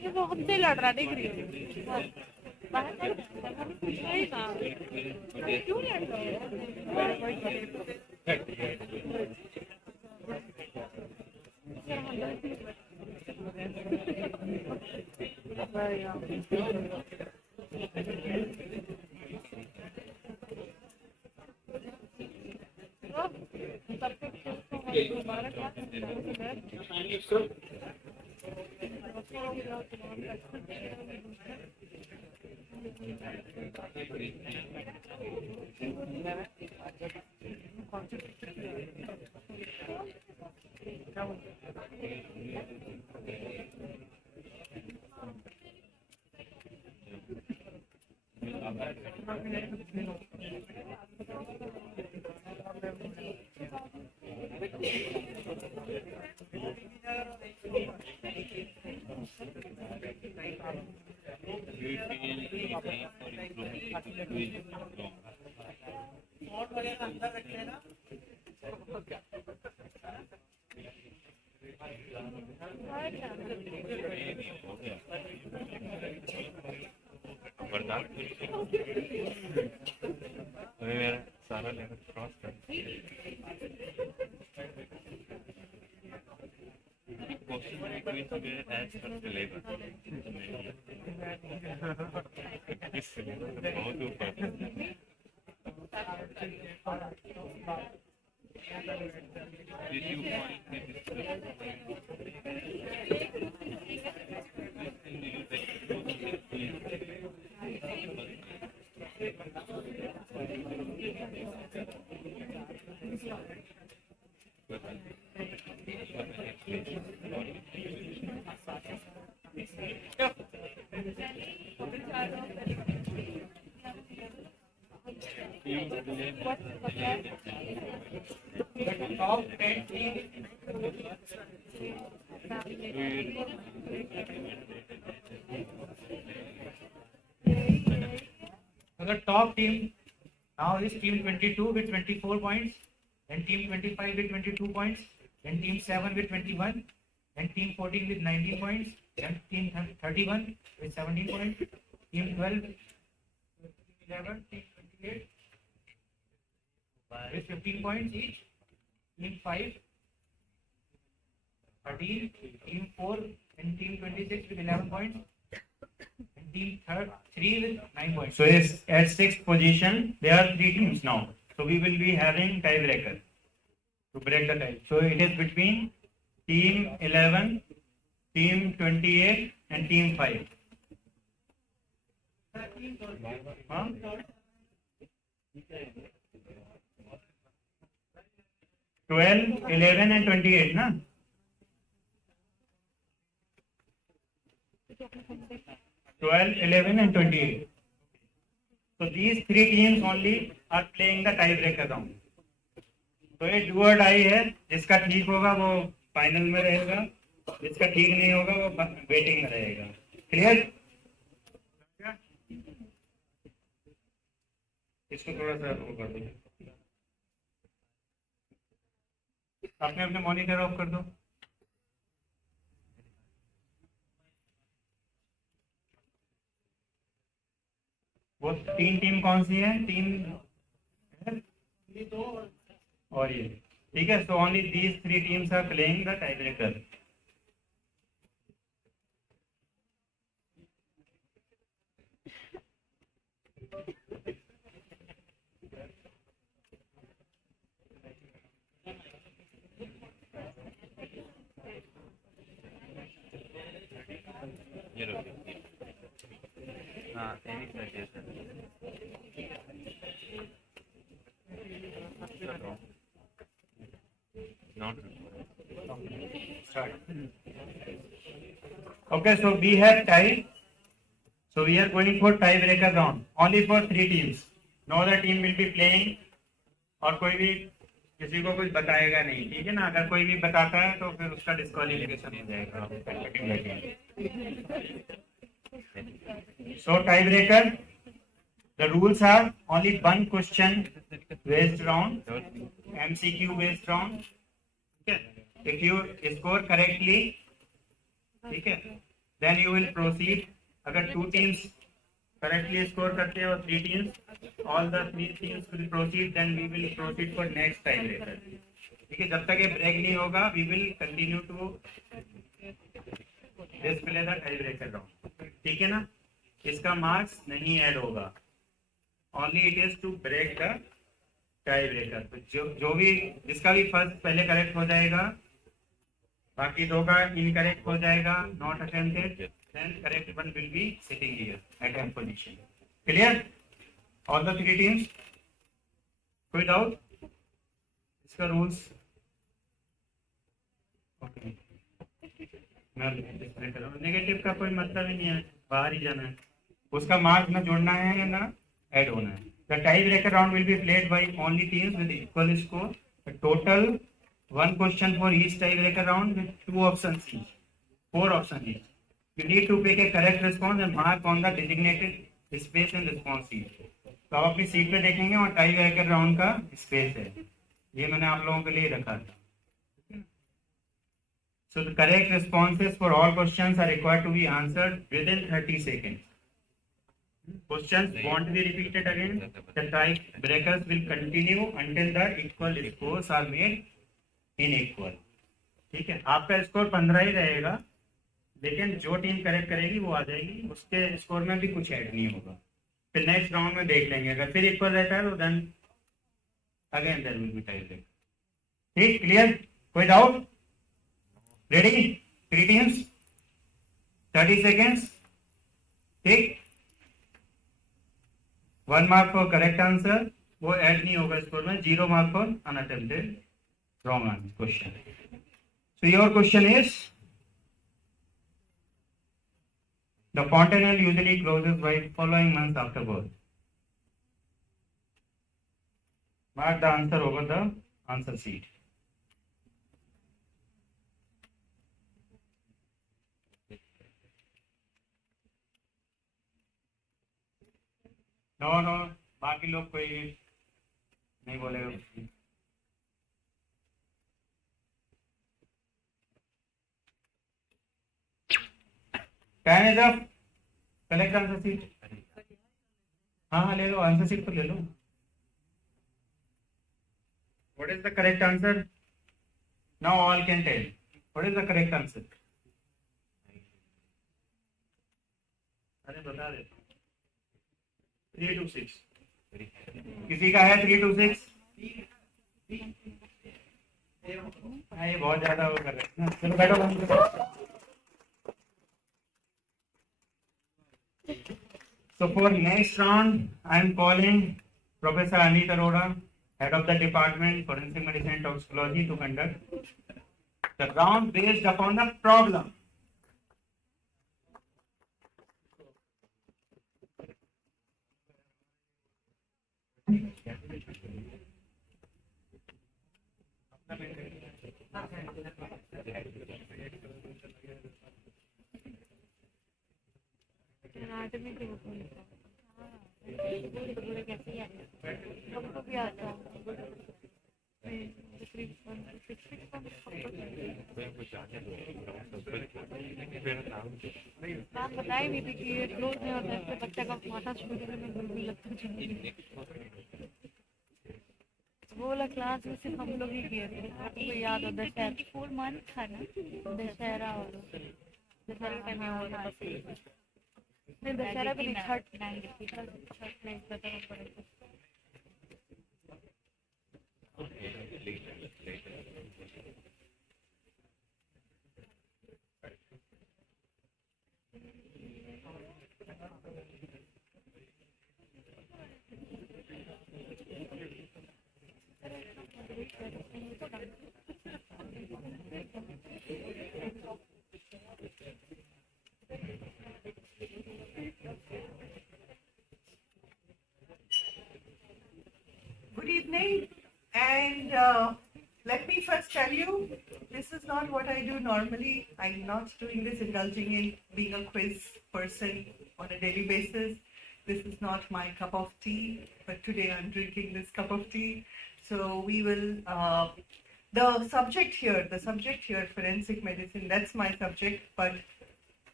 ये वो हमसे लड़ रहा देख रही हो बाहर नहीं ना क्यों लड़ रहे सारा लेवल क्रॉस कर as per syllabus. इस syllabus से बहुत ऊपर top 10 teams अगर top team now is team 22 with 24 points, then team 25 with 22 points, then team 7 with 21, then team 14 with 19 points, then team 31 with 17 points, team 12, 11, team 28 with 15 points each, team 5, 13, team 4 and team 26 with 11 points, and team 3 with 9 points. So yes, at 6th position, there are 3 teams now. So we will be having tiebreaker to break the tie. So it is between team 11, team 28 and team 5. Huh? 12, 11 and 28, na? 12, 11 and 28. So these 3 teams only are playing the tiebreaker round. तो ये do और die है, जिसका ठीक होगा वो final में रहेगा, जिसका ठीक नहीं होगा वो वेटिंग में रहेगा. क्लियर? इसको थोड़ा सा वो कर दो, अपने अपने मॉनिटर ऑफ कर दो. वो 3 टीम कौन सी है? टीम और ये, ठीक है. So only these 3 teams are playing the tiebreaker. ये लो. हाँ, semi suggestion. Not Okay, so we have tie. So we are going for tiebreaker round. Only for 3 teams. No other team will be playing. और कोई भी किसी को कुछ बताएगा नहीं, ठीक है ना? अगर कोई भी बताता है तो फिर उसका डिस्क्वालिफिकेशन हो जाएगा. So tiebreaker, the rules are only one question based round, MCQ based round. Okay. If you score correctly, okay, then you will proceed. अगर 2 teams correctly score करते हैं और 3 teams, all the 3 teams will proceed. Then we will proceed for next tiebreaker. ठीक है, जब तक ये break नहीं होगा, we will continue to display the tiebreaker round. ठीक है ना? इसका मार्क्स नहीं ऐड होगा. Only it is to break the tiebreaker. तो जो भी जिसका भी फर्स्ट पहले करेक्ट हो जाएगा, बाकी 2 का इनकरेक्ट हो जाएगा, not attempted, then correct one will be sitting here at M position. Clear? All the 3 teams? कोई डाउट? इसका रूल्स ओके. मैं डिस्प्ले कर रहा हूँ. नेगेटिव का कोई मतलब ही नहीं है, बाहर ही जाना है. उसका मार्क्स ना जोड़ना है ना ऐड होना है. The tiebreaker round will be played by only teams with equal score. The total 1 question for each tiebreaker round with 2 options each. 4 options each. You need to pick a correct response and mark on the designated space and response sheet. तो आप अपनी seat पे देखेंगे और tiebreaker round का space है. ये मैंने आप लोगों के लिए रखा था. So the correct responses for all questions are required to be answered within 30 seconds. Questions won't be repeated again. The tiebreakers will continue until the equal scores are made unequal. ठीक है, आपका स्कोर 15 ही रहेगा, लेकिन जो team correct करेगी वो आ जाएगी, उसके स्कोर में भी कुछ ऐड नहीं होगा। फिर नेक्स्ट राउंड में देख लेंगे, अगर फिर इक्वल रहता है तो then again there will be tie break. ठीक, क्लियर, कोई डाउट? Ready, 3 teams, 30 seconds. ठीक, 1 मार्क फॉर करेक्ट आंसर, वो ऐड नहीं होगा स्कोर में, 0 mark for unattempted wrong answer question. So your question is the fontanelle usually closes by following months after birth. Mark the answer over the answer sheet. No, बाकी लोग कोई नहीं बोलेगा। Time is up, collect answer sheet. हाँ ले लो, answer sheet तो ले लो। What is the correct answer? Now all can tell. What is the correct answer? अरे बता दे। 3 to 6। किसी का है 3 to 6? ये बहुत ज्यादा वो कर रहे हैं। चलो बैठो। So for next round, I am calling Professor Anit Arora, Head of the Department Forensic Medicine and Toxicology, to conduct the round based upon the problem. कैसे हमको भी आता आप बताए भी थी कि ये क्लोज नहीं होता है, बच्चा का माथा छूटने में बिल्कुल लगता है। वो वाला क्लास में सिर्फ हम लोग ही किए थे, आपको याद हो? दशहरा 4 मंथ था ना, दशहरा और दशहरा का टाइम होता है। नहीं दशहरा भी नहीं, छठ नहीं पता पड़ेगा। Good evening, and let me first tell you, this is not what I do normally. I'm not doing this indulging in being a quiz person on a daily basis. This is not my cup of tea, but today I'm drinking this cup of tea. So we will, the subject here, forensic medicine, that's my subject, but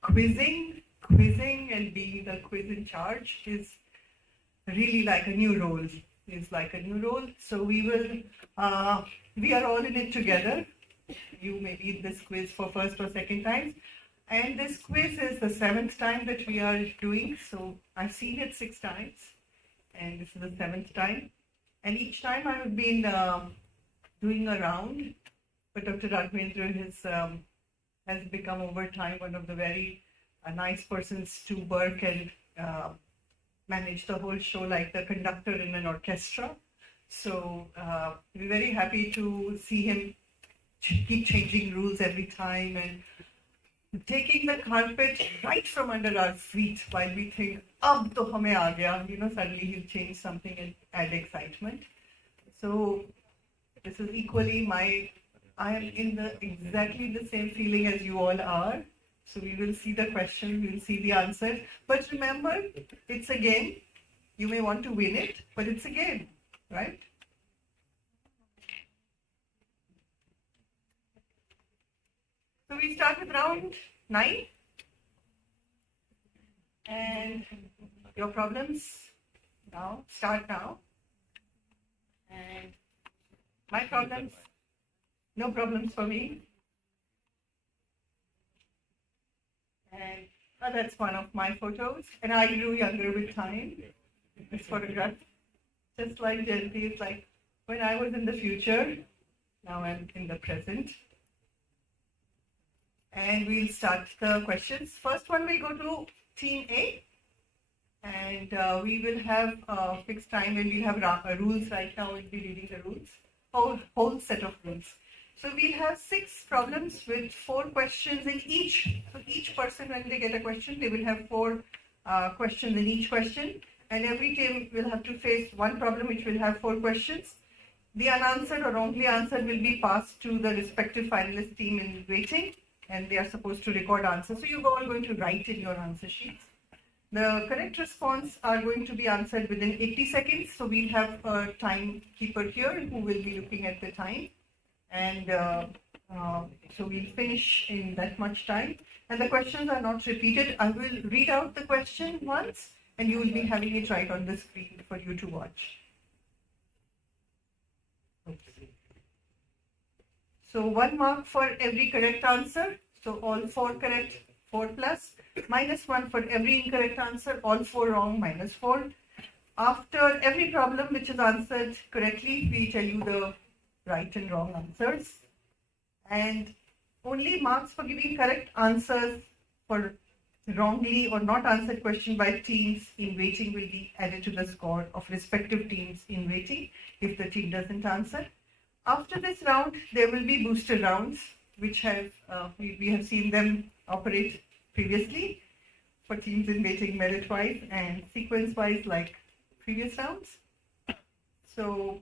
quizzing and being the quiz in charge is really like a new role. So we will, we are all in it together. You may be in this quiz for first or second time. And this quiz is the 7th time that we are doing. So I've seen it 6 times, and this is the 7th time. And each time I've been doing a round, but Dr. Raghavendra has become over time one of the very nice persons to work and manage the whole show like the conductor in an orchestra. So we're very happy to see him keep changing rules every time and taking the carpet right from under our feet while we think, ab to hame aa gaya, suddenly he'll change something and add excitement. So this is equally I am in exactly the same feeling as you all are. So we will see the question, we will see the answer. But remember, it's a game. You may want to win it, but it's a game, right? So we start with round 9. And your problems start now. And my problems, no problems for me. And that's one of my photos. And I grew younger with time. This photograph, just like Jayati, it's like when I was in the future, now I'm in the present. And we'll start the questions. First one will go to Team A. And we will have a fixed time and we'll have rules. Right now we'll be reading the rules, whole set of rules. So we'll have 6 problems with 4 questions in each. So each person, when they get a question, they will have 4 questions in each question. And every team will have to face one problem which will have 4 questions. The unanswered or wrongly answered will be passed to the respective finalist team in waiting, and they are supposed to record answers. So you're all going to write in your answer sheets. The correct response are going to be answered within 80 seconds. So we'll have a timekeeper here who will be looking at the time. And so we'll finish in that much time. And the questions are not repeated. I will read out the question once and you will be having it right on the screen for you to watch. So 1 mark for every correct answer. So all 4 correct, 4 plus. -1 for every incorrect answer, all 4 wrong, -4. After every problem which is answered correctly, we tell you the right and wrong answers. And only marks for giving correct answers for wrongly or not answered question by teams in waiting will be added to the score of respective teams in waiting if the team doesn't answer. After this round, there will be booster rounds, which have we have seen them operate previously for teams in waiting merit-wise and sequence-wise like previous rounds. So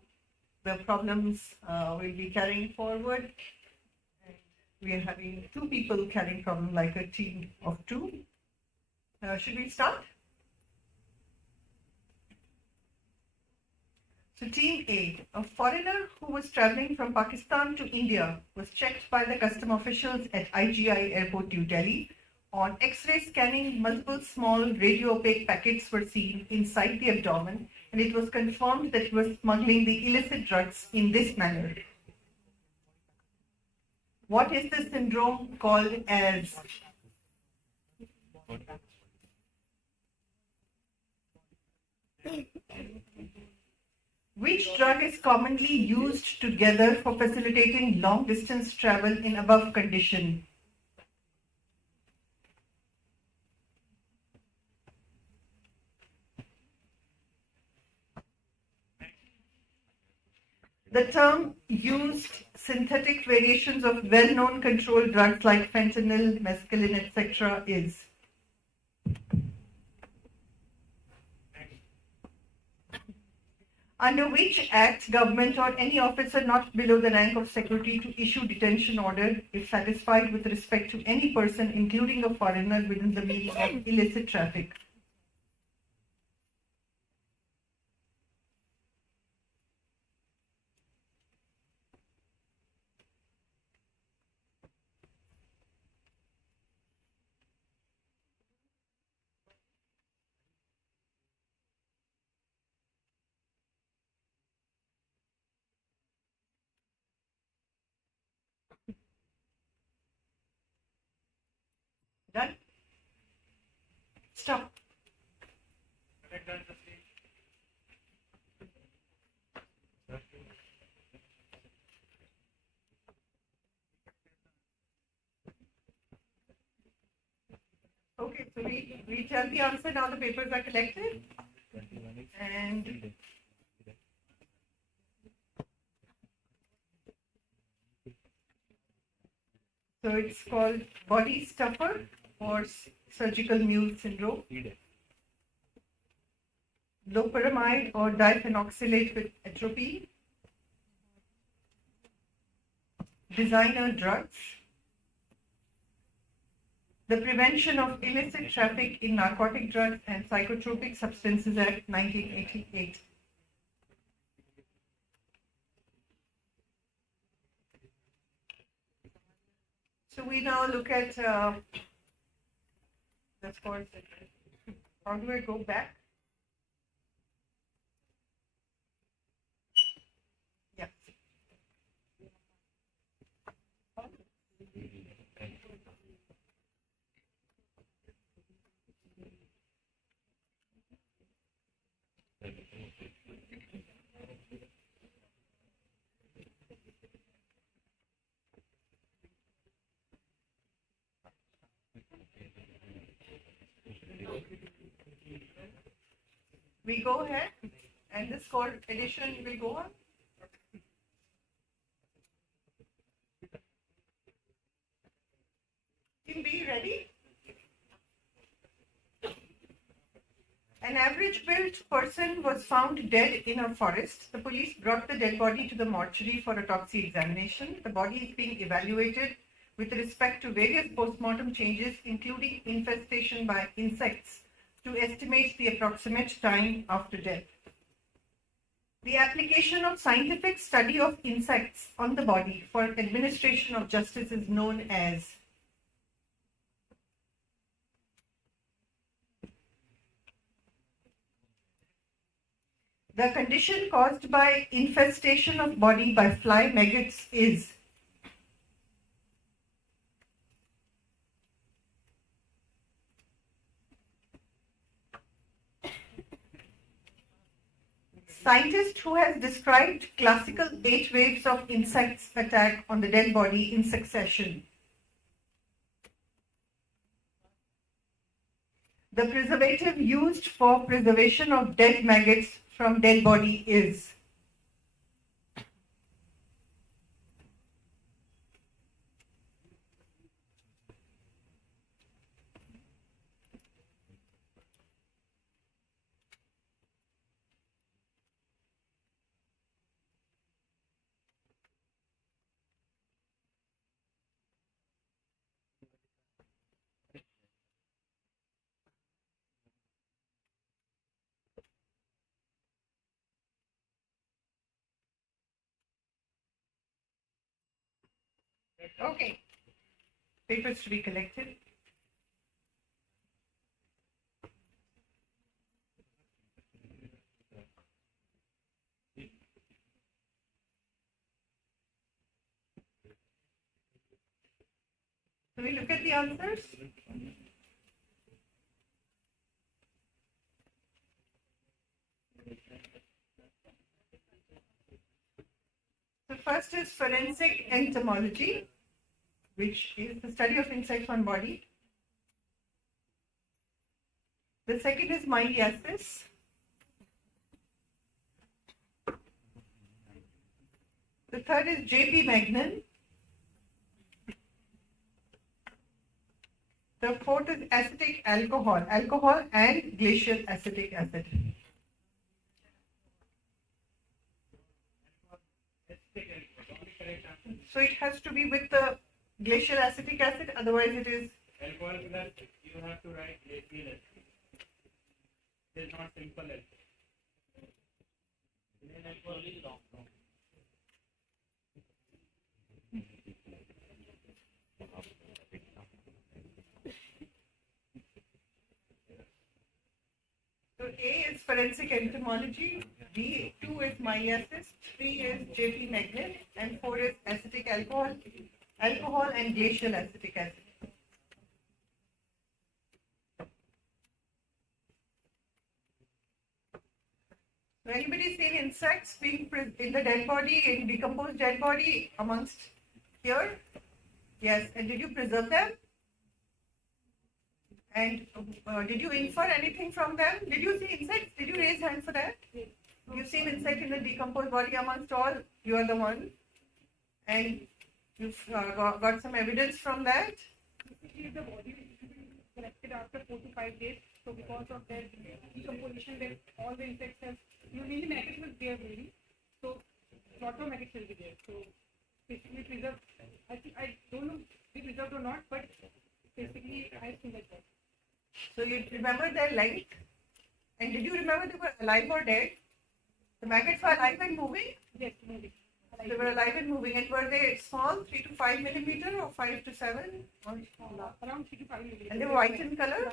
the problems will be carrying forward. And we are having 2 people carrying problem like a team of 2. Should we start? So Team A foreigner who was traveling from Pakistan to India was checked by the custom officials at IGI Airport, New Delhi. On X-ray scanning, multiple small radio-opaque packets were seen inside the abdomen, and it was confirmed that he was smuggling the illicit drugs in this manner. What is the syndrome called as? Which drug is commonly used together for facilitating long-distance travel in above condition? The term used synthetic variations of well-known controlled drugs like fentanyl, mescaline, etc. is? Under which act government or any officer not below the rank of secretary to issue detention order if satisfied with respect to any person, including a foreigner, within the meaning of illicit traffic? Done? Stop. Okay, so we tell the answer, now the papers are collected. And so it's called body stuffer or surgical mule syndrome. Loperamide or diphenoxylate with atropine. Designer drugs. The Prevention of Illicit Traffic in Narcotic Drugs and Psychotropic Substances Act 1988. So we now look at the scores. How do I go back? Yes. We go ahead, and this court edition will go on. Team B, ready? An average built person was found dead in a forest. The police brought the dead body to the mortuary for autopsy examination. The body is being evaluated with respect to various postmortem changes, including infestation by insects, to estimate the approximate time after death. The application of scientific study of insects on the body for administration of justice is known as the condition caused by infestation of body by fly maggots is scientist who has described classical 8 waves of insects attack on the dead body in succession. The preservative used for preservation of dead maggots from dead body is okay. Papers to be collected. So we look at the answers. The first is forensic entomology, which is the study of insects on body. The second is myiasis. The third is J.P. Magnan. The fourth is acetic alcohol, alcohol and glacial acetic acid. So it has to be with the glacial acetic acid, otherwise it is Alcohol plus you have to write glacial acid. It is not simple acid. So A is forensic entomology, B 2 is myiasis, 3 is J.P. Magnan, and 4 is acetic alcohol, alcohol and glacial acetic acid. So anybody seen insects being in the dead body, in decomposed dead body amongst here? Yes. And did you preserve them? And did you infer anything from them? Did you see insects? Did you raise hand for that? You've seen insect in the decomposed body amongst all. You are the one. And you've got some evidence from that. Basically, the body will be collected after 4 to 5 days. So because of their decomposition, that all the insects have usually maggots will there really. So lot of maggots will be there. So basically preserved. I think I don't know if they preserved or not, but basically I think like that. So you remember their length? And did you remember they were alive or dead? The maggots were alive and moving? Yes, maybe. They were alive and moving. And were they small, 3 to 5 millimeter or 5 to 7? Around 3 to 5 millimeters. And they were white in color?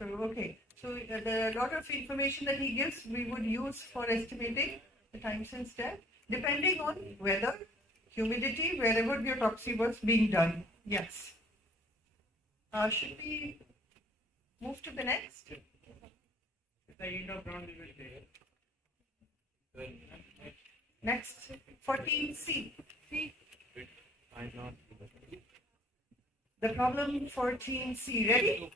So, okay. So the lot of information that he gives, we would use for estimating the time since death, depending on weather, humidity, wherever the autopsy was being done. Yes. Should we move to the next? the end of round we will take. Next, 14C. I'm not. The problem 14C. Ready?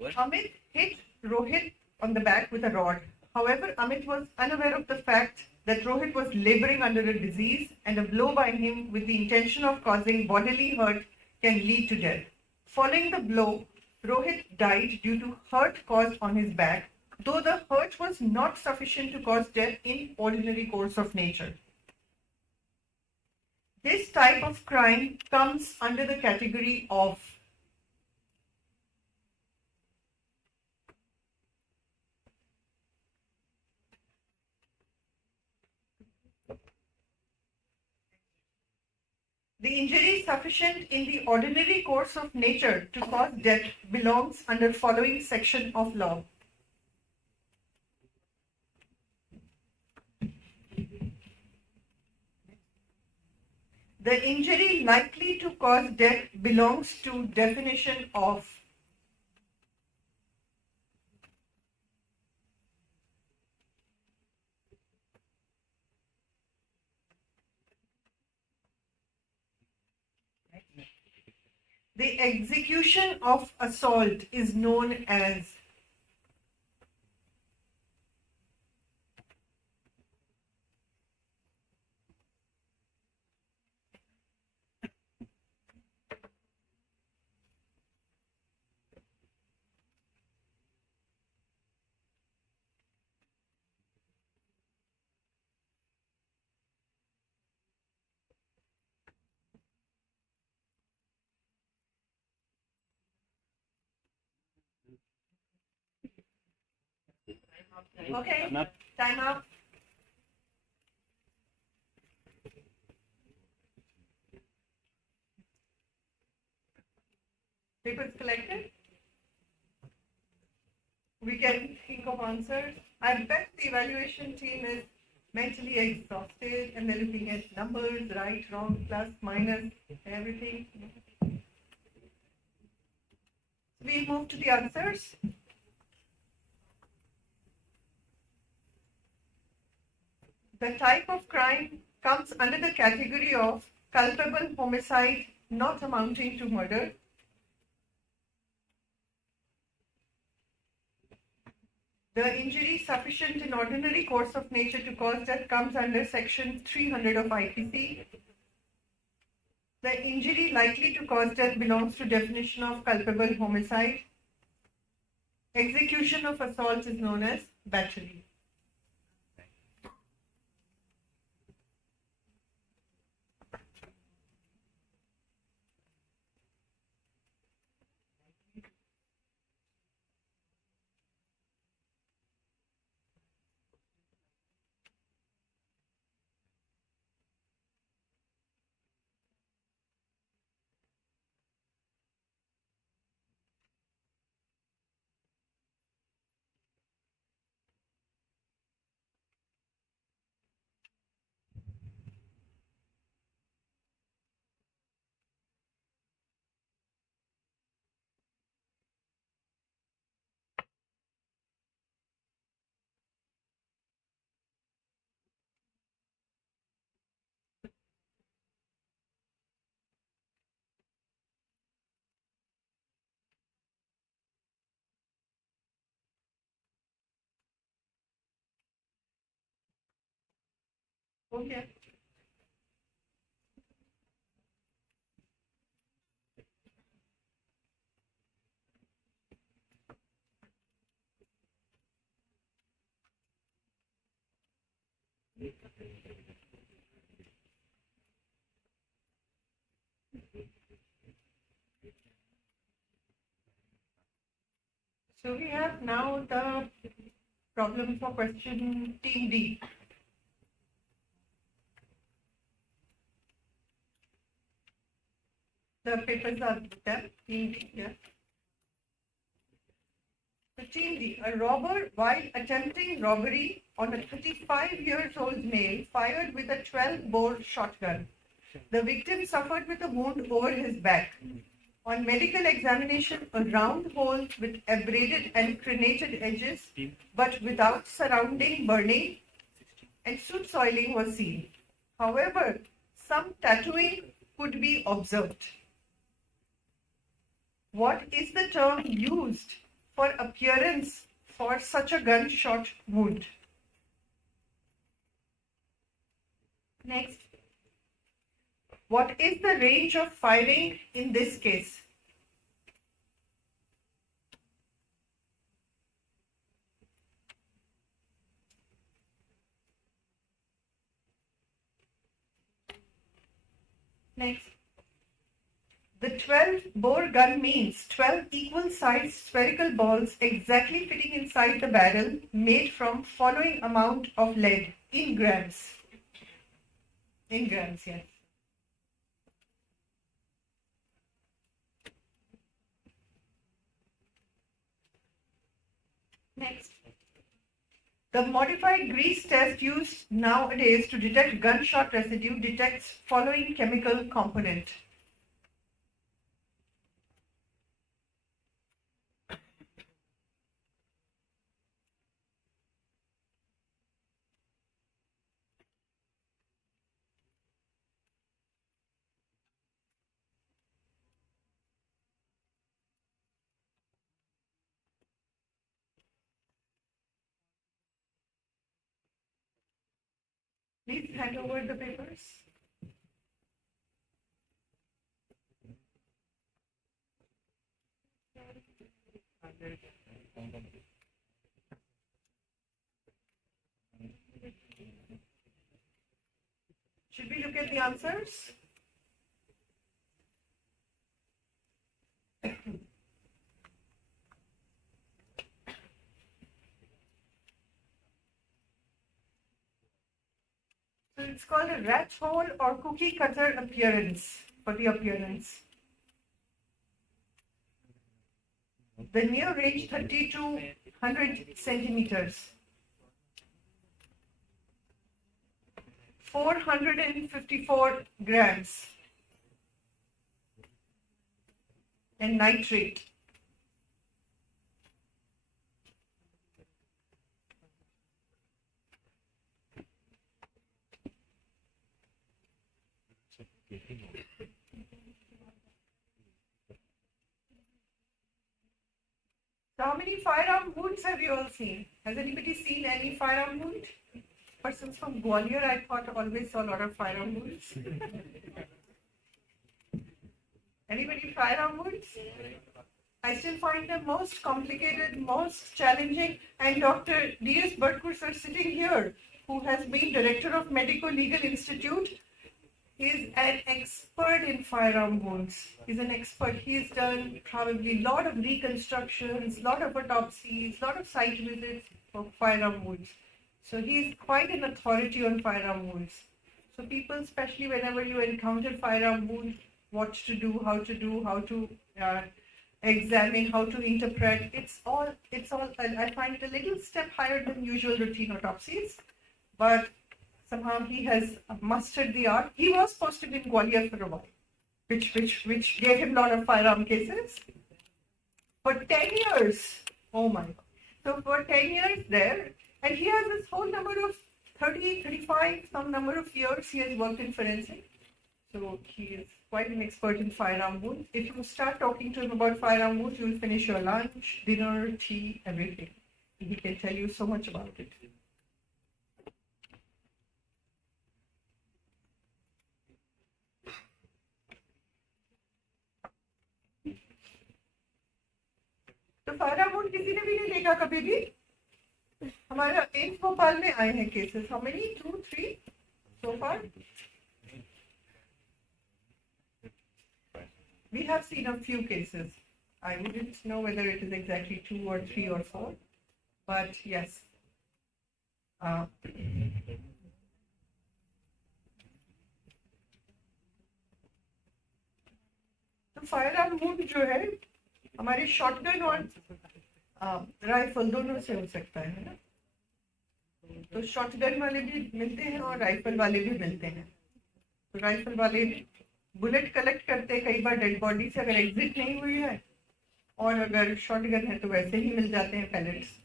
Amit hit Rohit on the back with a rod. However, Amit was unaware of the fact that Rohit was laboring under a disease and a blow by him with the intention of causing bodily hurt can lead to death. Following the blow, Rohit died due to hurt caused on his back, though the hurt was not sufficient to cause death in ordinary course of nature. This type of crime comes under the category of the injury sufficient in the ordinary course of nature to cause death belongs under following section of law. The injury likely to cause death belongs to definition of the execution of assault is known as okay, time up. Papers collected. We can think of answers. I bet the evaluation team is mentally exhausted and they're looking at numbers, right, wrong, plus, minus, everything. We'll move to the answers. The type of crime comes under the category of culpable homicide not amounting to murder. The injury sufficient in ordinary course of nature to cause death comes under section 300 of IPC. The injury likely to cause death belongs to definition of culpable homicide. Execution of assault is known as battery. Okay. So we have now the problem for question team D. The papers are there, team D, yeah. So team D, a robber while attempting robbery on a 35-year-old male fired with a 12-bore shotgun. The victim suffered with a wound over his back. On medical examination, a round hole with abraded and crenated edges, but without surrounding burning and soot soiling was seen. However, some tattooing could be observed. What is the term used for appearance for such a gunshot wound? Next. What is the range of firing in this case? Next. The 12-bore gun means 12 equal-sized spherical balls exactly fitting inside the barrel made from following amount of lead in grams. In grams, yes. Next. The modified grease test used nowadays to detect gunshot residue detects following chemical component. Please hand over the papers. Should we look at the answers? So it's called a rat hole or cookie cutter appearance for the appearance. The near range 30 to 100 centimeters. 454 grams. And nitrate. So how many firearm wounds have you all seen? Has anybody seen any firearm wound? Persons from Gwalior, I thought always saw a lot of firearm wounds. Anybody firearm wounds? I still find them most complicated, most challenging, and Dr. D.S. Bhatkur sir sitting here, who has been director of Medico Legal Institute, is an expert in firearm wounds. He's an expert. He's done probably a lot of reconstructions, a lot of autopsies, a lot of site visits for firearm wounds. So he's quite an authority on firearm wounds. So people, especially whenever you encounter firearm wounds, what to do, how to examine, how to interpret. It's all. I find it a little step higher than usual routine autopsies, but somehow he has mastered the art. He was posted in Gwalior for a while, which gave him a lot of firearm cases. For 10 years, oh my God. So for 10 years there, and he has this whole number of 30, 35, some number of years he has worked in forensic. So he is quite an expert in firearm wounds. If you start talking to him about firearm wounds, you will finish your lunch, dinner, tea, everything. He can tell you so much about it. तो firearm wound किसी ने भी नहीं देखा कभी भी हमारा AIIMS Bhopal में आए हैं cases how many 2 3 so far we have seen a few cases. I wouldn't know whether it is exactly 2 or 3 or 4, but yes. तो फायरआर्म वुंड जो है हमारे शॉटगन और राइफल दोनों से हो सकता है ना. तो शॉटगन वाले भी मिलते हैं और राइफल वाले भी मिलते हैं. तो राइफल वाले बुलेट कलेक्ट करते हैं कई बार डेड बॉडी से, अगर एग्जिट नहीं हुई है, और अगर शॉटगन है तो वैसे ही मिल जाते हैं pallets.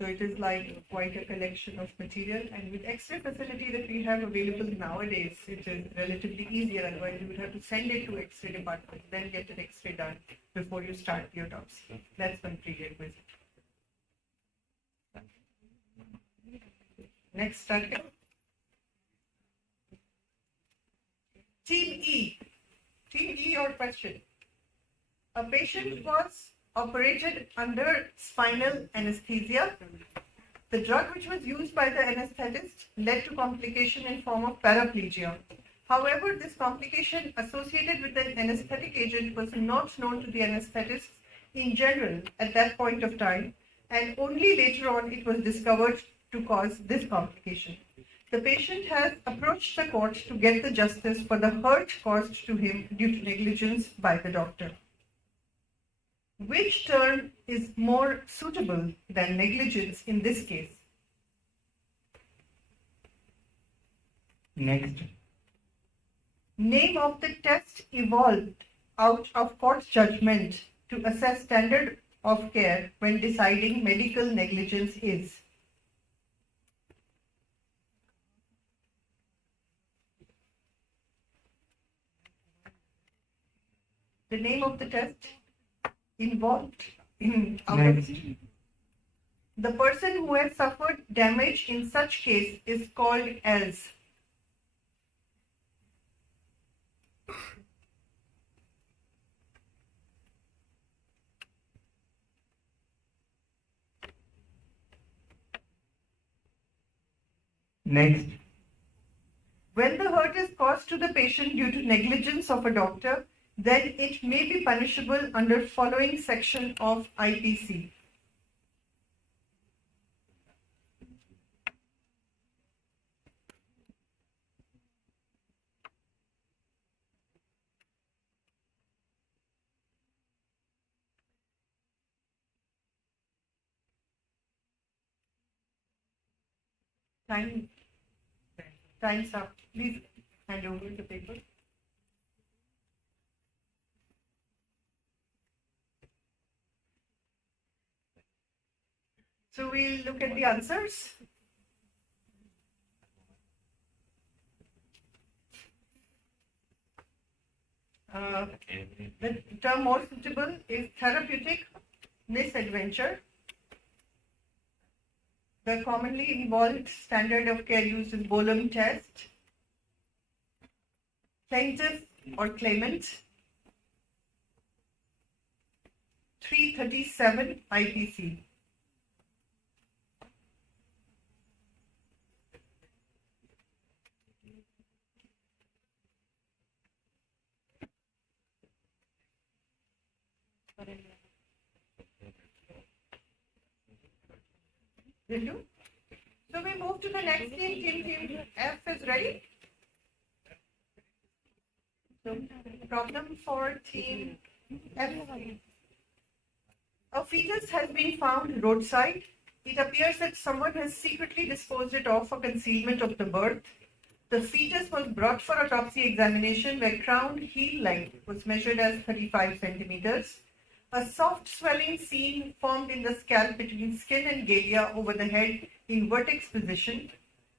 So it is like quite a collection of material, and with X-ray facility that we have available nowadays, it is relatively easier. Otherwise, you would have to send it to X-ray department, then get an X-ray done before you start the autopsy. That's one prerequisite. Next study. Team E. Team E or question. A patient was operated under spinal anesthesia. The drug which was used by the anesthetist led to complication in form of paraplegia. However, this complication associated with an anesthetic agent was not known to the anesthetist in general at that point of time, and only later on it was discovered to cause this complication. The patient has approached the court to get the justice for the hurt caused to him due to negligence by the doctor. Which term is more suitable than negligence in this case? Next. Name of the test evolved out of court's judgment to assess standard of care when deciding medical negligence is. The name of the test involved in Next. the person who has suffered damage in such case is called as. Next. When the hurt is caused to the patient due to negligence of a doctor, then it may be punishable under following section of IPC. Time's up. Please hand over the paper. So we'll look at the answers. The term more suitable is therapeutic misadventure. The commonly involved standard of care used is Bolam test. Plaintiff or claimant. 337 IPC. Will you? So we move to the next team. Team F is ready. So problem for team F. A fetus has been found roadside. It appears that someone has secretly disposed it of for concealment of the birth. The fetus was brought for autopsy examination where crown heel length was measured as 35 centimeters. A soft swelling seen formed in the scalp between skin and galea over the head in vertex position.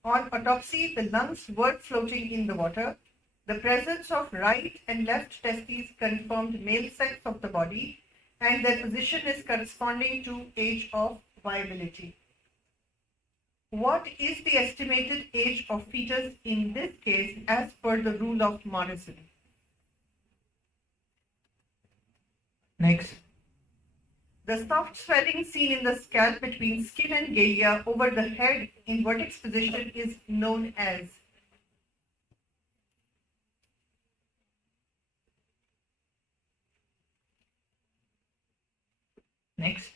On autopsy, the lungs were floating in the water. The presence of right and left testes confirmed male sex of the body, and their position is corresponding to age of viability. What is the estimated age of fetus in this case as per the rule of Morrison? Next. The soft swelling seen in the scalp between skin and galea over the head in vertex position is known as. Next.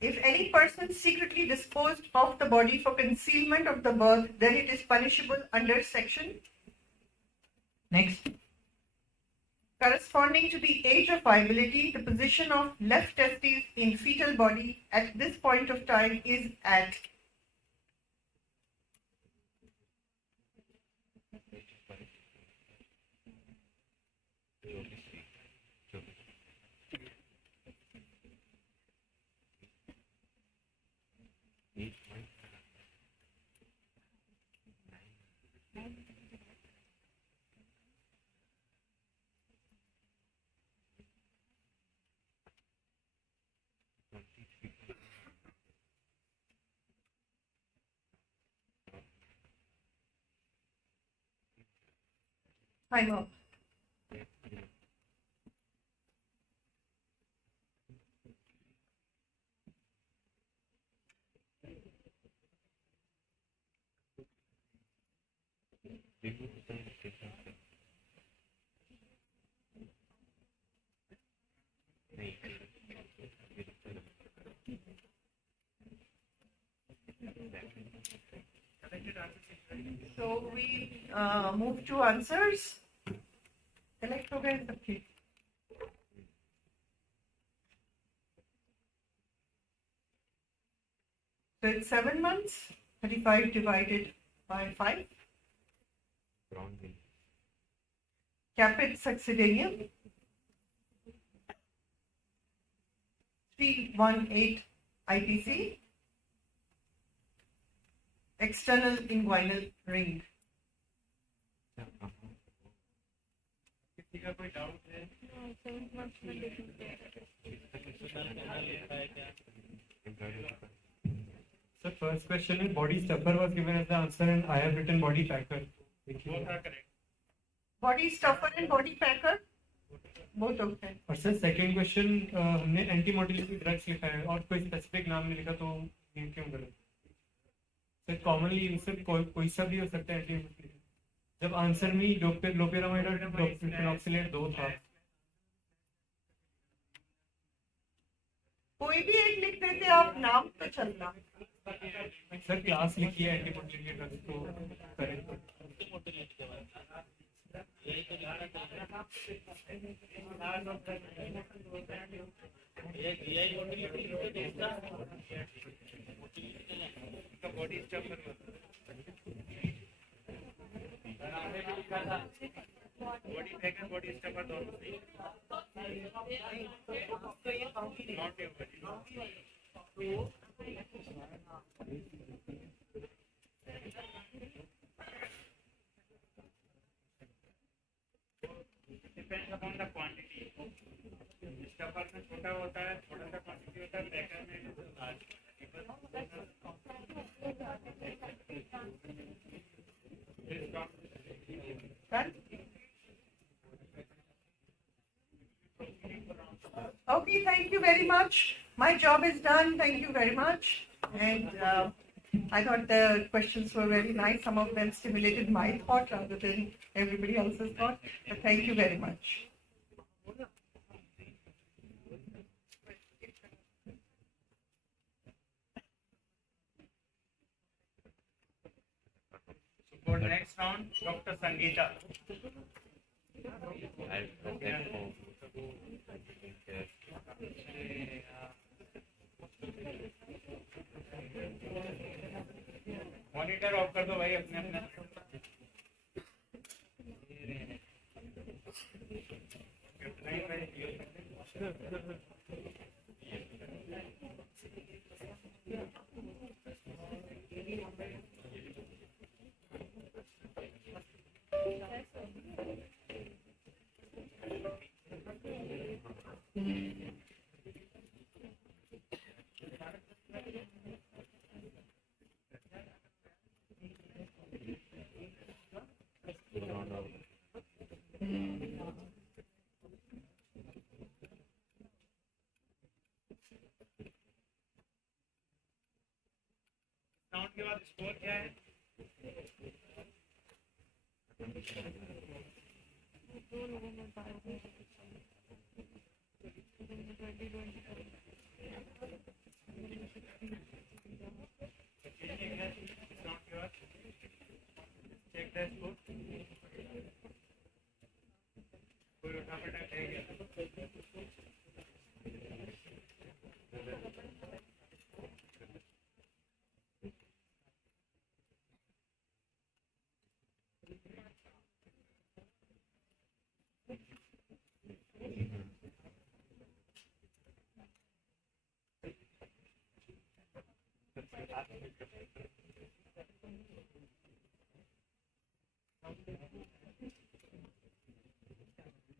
If any person secretly disposed of the body for concealment of the birth, then it is punishable under section. Next. Corresponding to the age of viability, the position of left testes in fetal body at this point of time is at Time up. So we move to answers. Select program complete. So it's 7 months, 35 divided by 5. Capit succedaneum. 318 IPC. External inguinal ring. किसी का कोई doubt है? So first question is body stuffer was given as the answer and I have written body packer. Both are correct. Body stuffer and body packer. Both of them. और sir second question हमने anti motility drugs लिखा है और कोई specific नाम नहीं लिखा तो ये क्यों गलत? सर कॉमनली इनसे कोई सा भी हो सकता है एंटी मोटिलिटी. जब आंसर में लोपेरामाइड और फिनॉक्सिलेट 2 था. कोई भी एक लिख देते आप, नाम तो चलना. सर क्लास लिखी है एंटी मोटिलिटी ड्रग्स तो करेक्ट. बॉडी स्टफर बॉडी पैकर बॉडी स्टफर दोनों सही. Not depends upon the quantity. Stuffer में छोटा होता है, थोड़ा सा क्वांटिटी होता है, पैकर में large. Okay, thank you very much. My job is done. Thank you very much. And I thought the questions were very nice. Some of them stimulated my thought rather than everybody else's thought. But thank you very much. For next round, Dr. Sangeeta. Monitor of कर दो भाई अपने अपने. Round के बाद score क्या है? दो लोगों में 12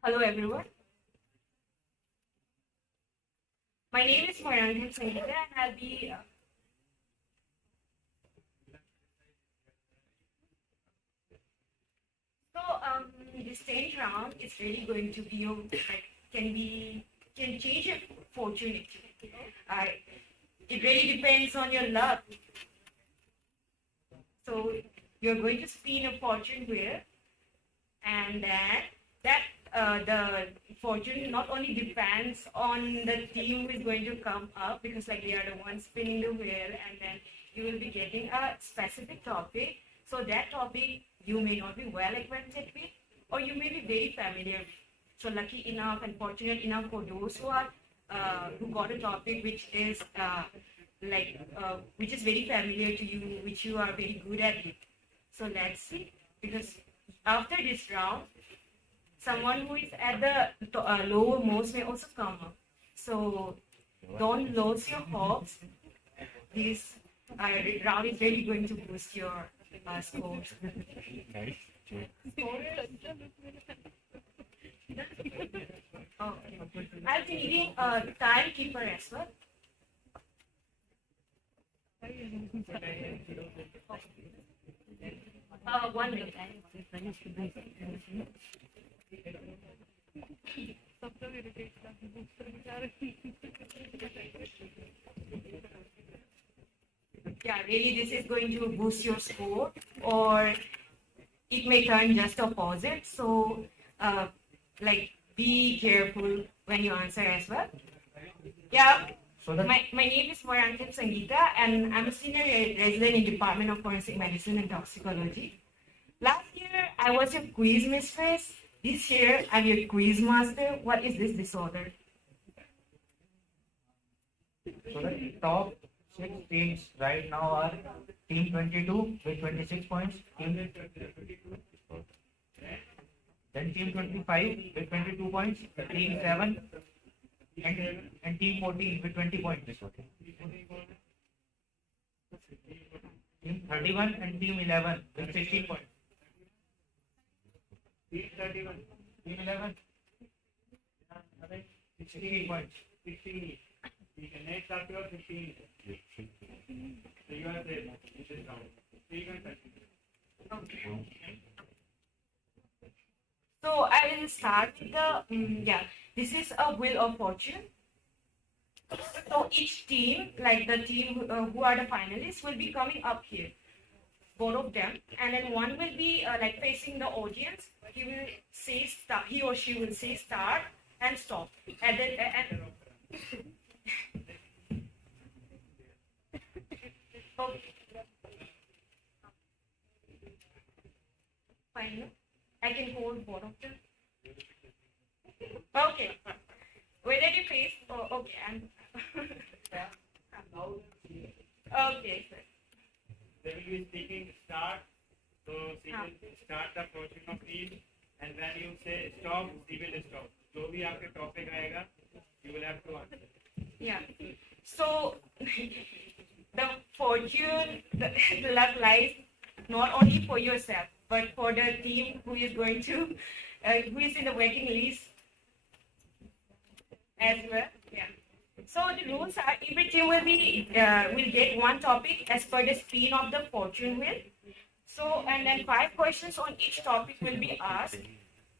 Hello everyone. My name is Forense and I'll be this 10th round is really going to be like can change your fortune actually. It really depends on your luck. So you're going to spin a fortune wheel, and then the fortune not only depends on the team who is going to come up, because like they are the ones spinning the wheel, and then you will be getting a specific topic. So that topic you may not be well acquainted with, or you may be very familiar with. So lucky enough and fortunate enough for those who are who got a topic which is which is very familiar to you, which you are very good at it. So let's see, because after this round, someone who is at the lowermost may also come up. So don't lose your hopes. This round is really going to boost your scores. Nice. Okay. I'll be needing a timekeeper as well. One minute. Yeah, really, this is going to boost your score, or it may turn just opposite. So, be careful when you answer as well. Yeah. So that My name is Morankan Sangeeta, and I'm a senior resident in Department of Forensic Medicine and Toxicology. Last year, I was your quiz mistress. This year, I'm your quiz master. What is this disorder? So the top 6 teams right now are Team 22 with 26 points, then Team 25 with 22 points, Team 7 and Team 14 with 20 points. Team 31 and Team 11 with 16 points. Team 31, Team 11, 16 points. 16. Next after 15. So you are there in this round. So I will start with the this is a wheel of fortune. So each team, like the team who are the finalists, will be coming up here, both of them, and then one will be facing the audience. He will say start. He or she will say start and stop, and then okay. Fine. I can hold both of them. Okay. Where did you face? Oh, okay. Okay, sir. They will be speaking start. So she will start the portion of team, and when you say stop, she will stop. जो भी आपके topic आएगा, you will have to answer. Yeah. So the fortune, the luck lies not only for yourself, but for the team who is going to, who is in the waiting list as well. Yeah. So the rules are every team will get one topic as per the spin of the fortune wheel. So, and then 5 questions on each topic will be asked.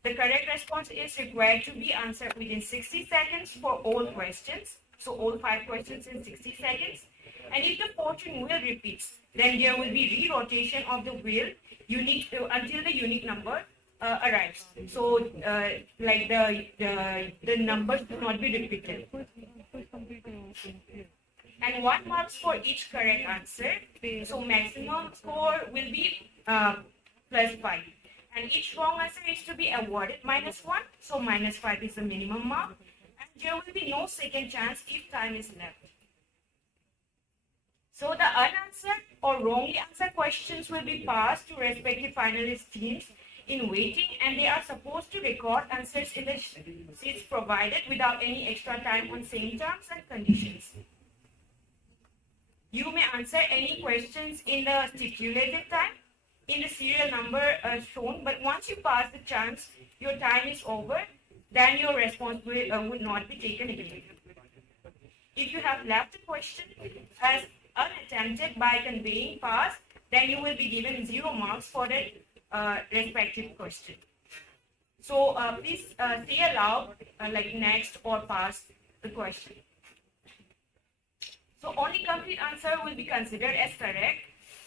The correct response is required to be answered within 60 seconds for all questions. So all 5 questions in 60 seconds. And if the fortune wheel repeats, then there will be re-rotation of the wheel until the unique number arrives. So the numbers do not be repeated. And 1 mark for each correct answer. So maximum score will be +5. And each wrong answer is to be awarded -1. So -5 is the minimum mark. And there will be no second chance if time is left. So the unanswered or wrongly answered questions will be passed to respective finalist teams in waiting, and they are supposed to record answers in the sheets provided without any extra time on same terms and conditions. You may answer any questions in the stipulated time in the serial number shown, but once you pass the chance, your time is over, then your response will not be taken again. If you have left the question as unattempted by conveying pass, then you will be given 0 marks for the respective question. So please say aloud like next or pass the question. So only complete answer will be considered as correct.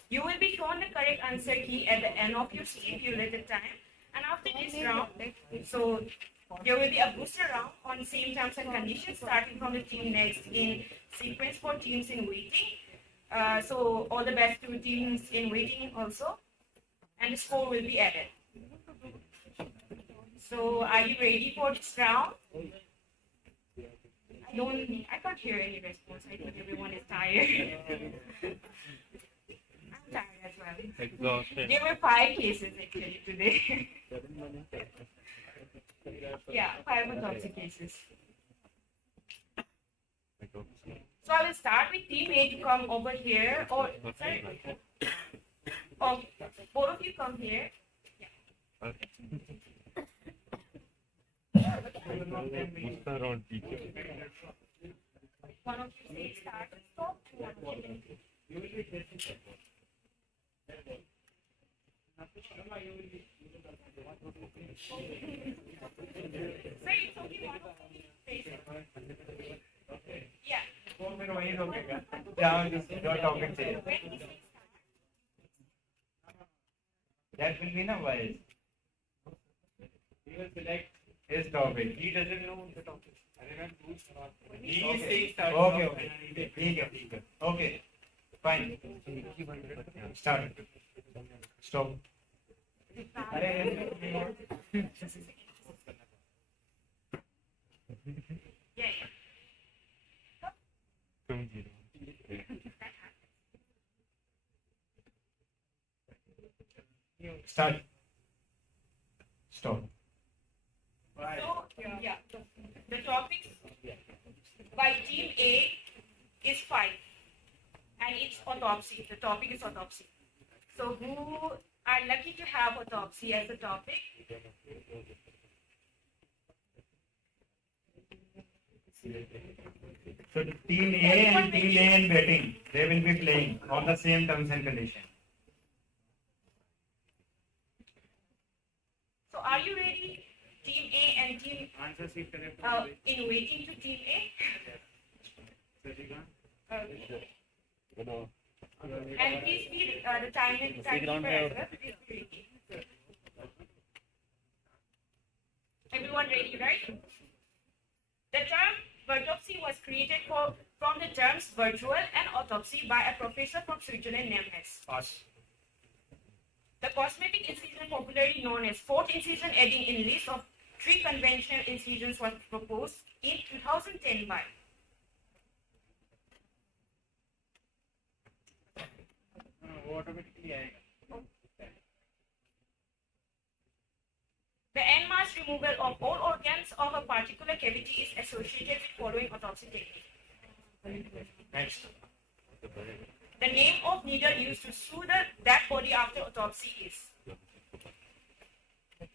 You will be shown the correct answer key at the end of your stipulated time. And after this round, so there will be a booster round on same terms and conditions starting from the team next in sequence for teams in waiting. So all the best to teams in waiting also. And the score will be added. So are you ready for this round? I can't hear any response. I think everyone is tired. I'm tired as well. Exhausted. There were 5 cases actually today. Yeah, 5 autopsy cases. So I will start with team A to come over here, or sorry, oh, both of you come here. Yeah. Around teacher. One of you say start and stop, and one of you. So it's only one of you face. Yeah. That will be no wise. He will select his topic. He doesn't know the topic. He is saying start. Okay. Okay. Fine. Start. Stop. Yeah. Start. Stop. So, yeah, the topics by team A is 5, and it's autopsy. The topic is autopsy. So, who are lucky to have autopsy as a topic? So team A and team A and betting, they will be playing on the same terms and conditions. So, are you ready? Team A and team in waiting to team A? Okay. And please be the time and time as well. Please be ready. Everyone ready, right? The term autopsy was created from the terms virtual and autopsy by a professor from Switzerland named S. Pass. The cosmetic incision, popularly known as fourth incision, adding in list of 3 conventional incisions, was proposed in 2010 by the en masse removal of all organs of a particular cavity is associated with following autopsy technique. Next. The name of needle used to sew the dead body after autopsy is.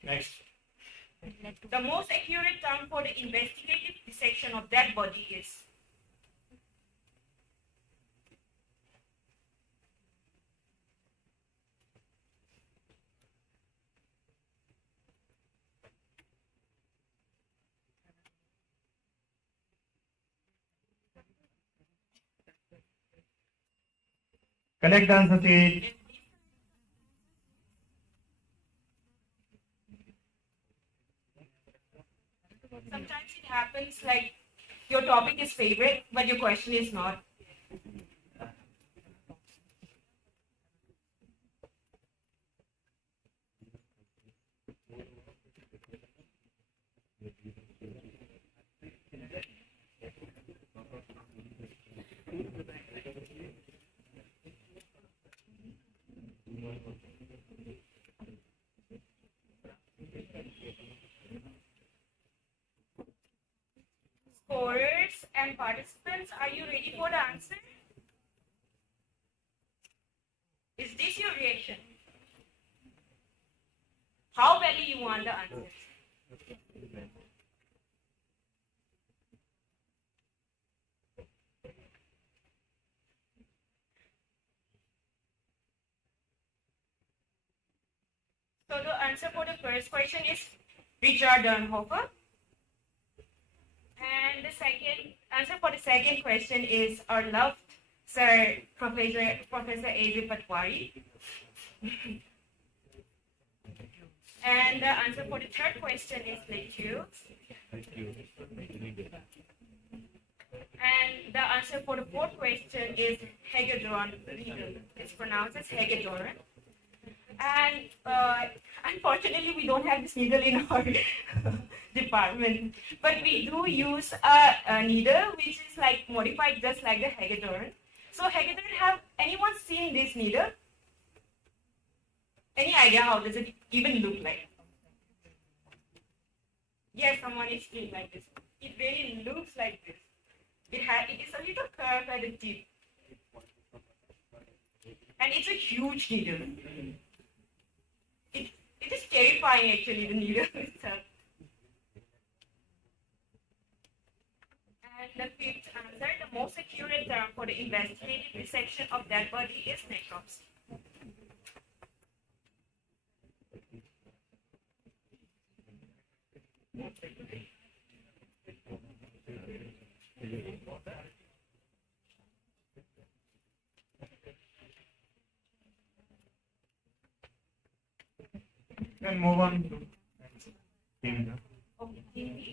Next. The most accurate term for the investigative dissection of dead body is. Collect the answer sheet. Sometimes it happens like your topic is favorite, but your question is not. Scorers and participants, are you ready for the answer? want the answers. So the answer for the first question is Richard Dönhofer. And the second answer for the second question is our loved Sir Professor A.J. Patwari. And the answer for the third question is Lechu. And the answer for the fourth question is Hagedorn. It's pronounced as Hagedorn. And unfortunately, we don't have this needle in our department, but we do use a needle which is like modified just like the Hagedorn. So Hagedorn, have anyone seen this needle? Any idea how does it even look like? Yes, someone is doing like this. It really looks like this. It is a little curved at the tip, and it's a huge needle. It is terrifying actually, the needle itself. And the fifth answer, the most accurate term for the investigative dissection of dead body is necropsy. Then move on to team. Okay.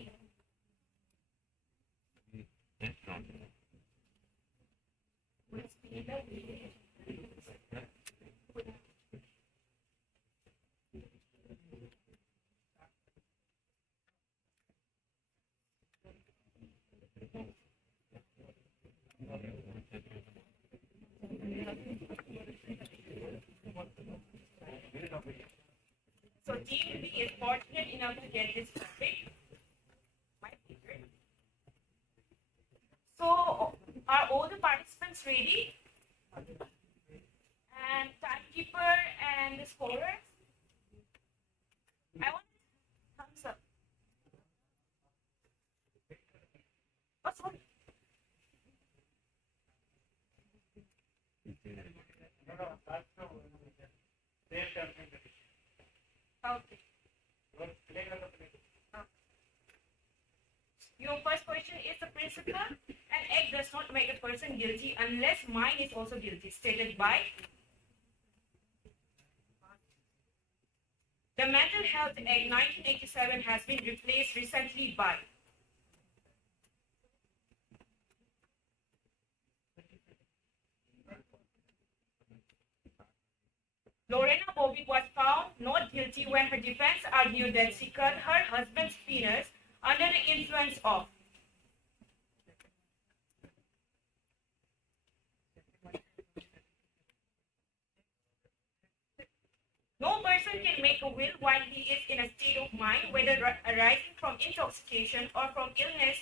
So team B is fortunate enough to get this topic. My favorite. So are all the participants ready? And timekeeper and the scorers? I want thumbs up. Oh, sorry. Okay. Your first question is the principle: an act does not make a person guilty unless mind is also guilty, stated by the Mental Health Act 1987 has been replaced recently by Lorena Bobbitt was found not guilty when her defense argued that she cut her husband's penis under the influence of no person can make a will while he is in a state of mind, whether arising from intoxication or from illness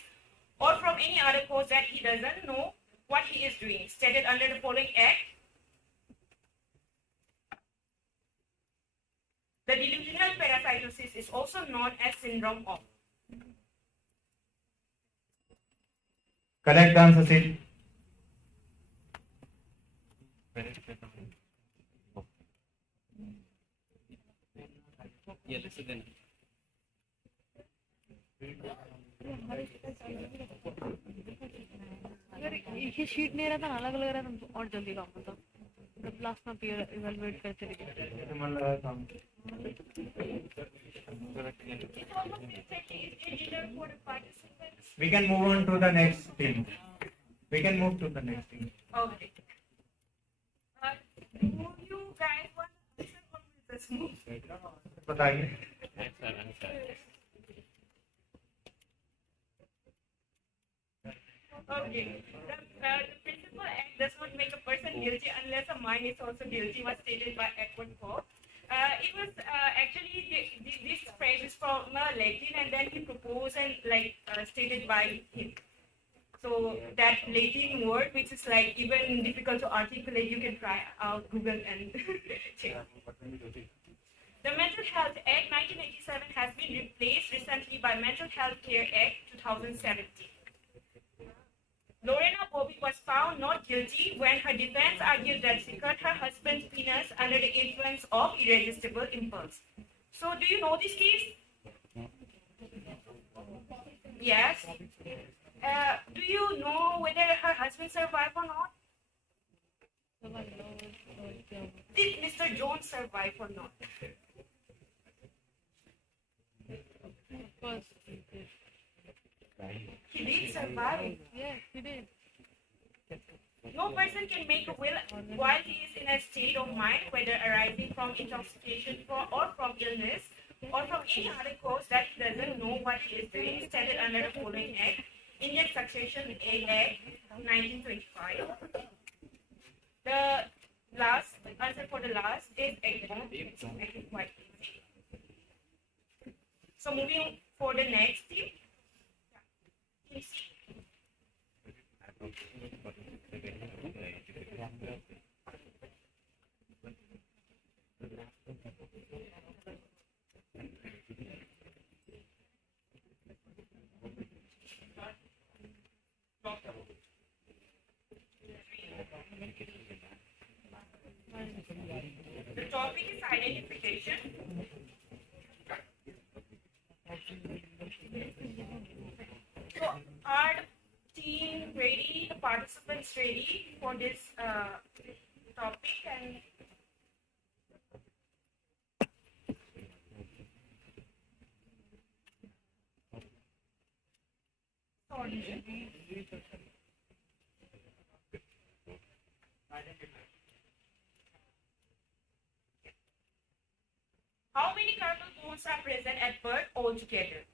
or from any other cause that he doesn't know what he is doing, stated under the following act. The delusional parasitosis is also known as syndrome of. Correct answer, Sid. Yeah, this is then. अगर ये sheet नहीं रहता ना अलग अलग रहता तो और जल्दी काम होता जब लास्ट में पीयर इवैल्यूएट करते रहे We can move on to the next team. We can move to the next team. Okay. Do you guys want to answer or will just move? बताइए. Okay. The principal act does not make a person guilty unless a mind is also guilty, was stated by Edward Pope. It was actually this phrase is from Latin, and then he proposed and stated by him. So that Latin word, which is like even difficult to articulate, you can try out Google and check. The Mental Health Act 1987 has been replaced recently by Mental Health Care Act 2017. Lorena Bobby was found not guilty when her defense argued that she cut her husband's penis under the influence of irresistible impulse. So, do you know this case? Yes. Do you know whether her husband survived or not? Did Mr. Jones survive or not? Of course. He did survive. Yes, he did. No person can make a will while he is in a state of mind, whether arising from intoxication or from illness or from any other cause that he doesn't know what he is doing, stated under the following Act, Indian Succession Act 1925. The last answer for the last is exam. It's actually quite easy. So moving for the next team. Team C. The topic is identification. So, are the team ready, the participants ready for this topic? And sorry. How many carpal bones are present at birth altogether?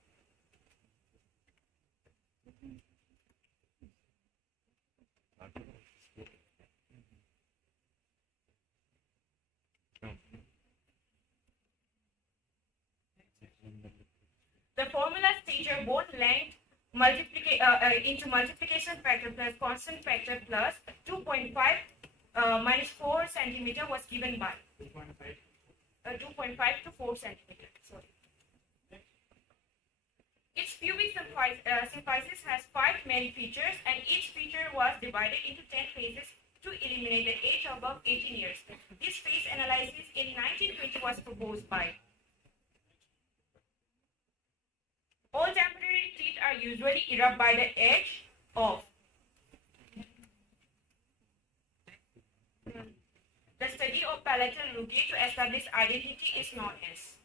The formula states your bone length into multiplication factor plus constant factor plus 2.5 minus 4 centimeter was given by 2.5 to 4 centimeter. Sorry. Its pubic symphysis has 5 main features, and each feature was divided into 10 phases to eliminate the age above 18 years. This phase analysis in 1920 was proposed by. All temporary teeth are usually erupt by the edge of. The study of palatal rugae to establish identity is known as.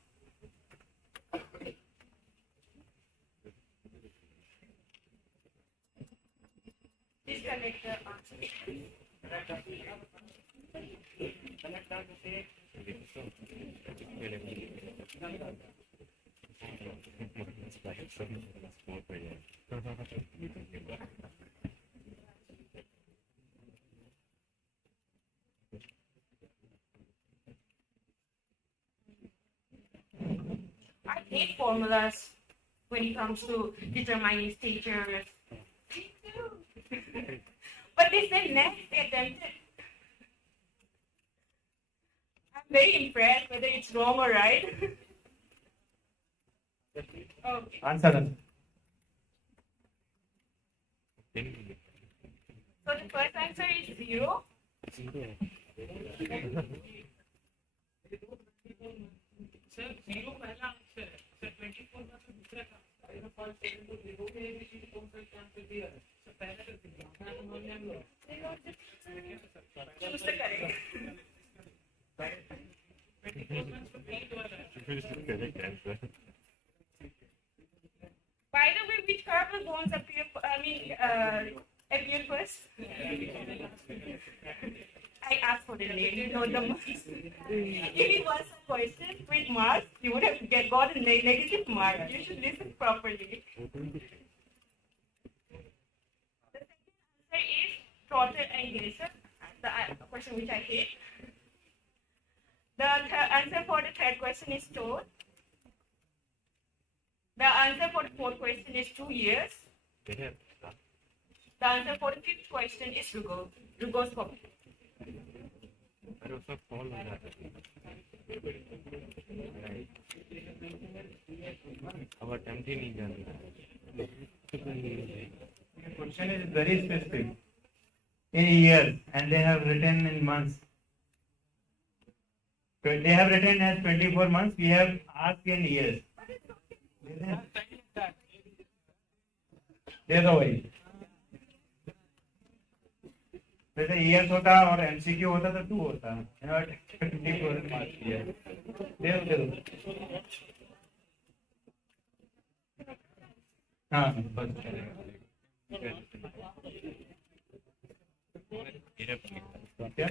Please collect the answer. I hate formulas when it comes to determining statures. But they said next they attempted. I'm very impressed whether it's wrong or right. Okay. Answer them. So the first answer is 0. Sir 0 पहला answer है sir 24 में तो दूसरा था पहला first second तो 0 के ABC कौन सा आंसर दिया है सर पहला कर दीजिए मैं तो मान लिया Choose the correct. 24 में तो ठीक वाला है By the way, which carpal bones appear first? I asked for the name, you know the marks. If it was a question with marks, you would have got a negative mark. You should listen properly. The second answer is trotted angulation, the question which I hate. The answer for the third question is toe. The answer for the fourth question is 2 years. The answer for the fifth question is rugoscopy. फिर उसमें fall हो जाता है अब attempt ही नहीं कर The question is very specific. In years, and they have written in months. So they have written as 24 months. We have asked in years. दे दो भाई. जैसे years होता और MCQ होता तो 2 होता. 24 marks year. दे दो. हाँ बस. क्या?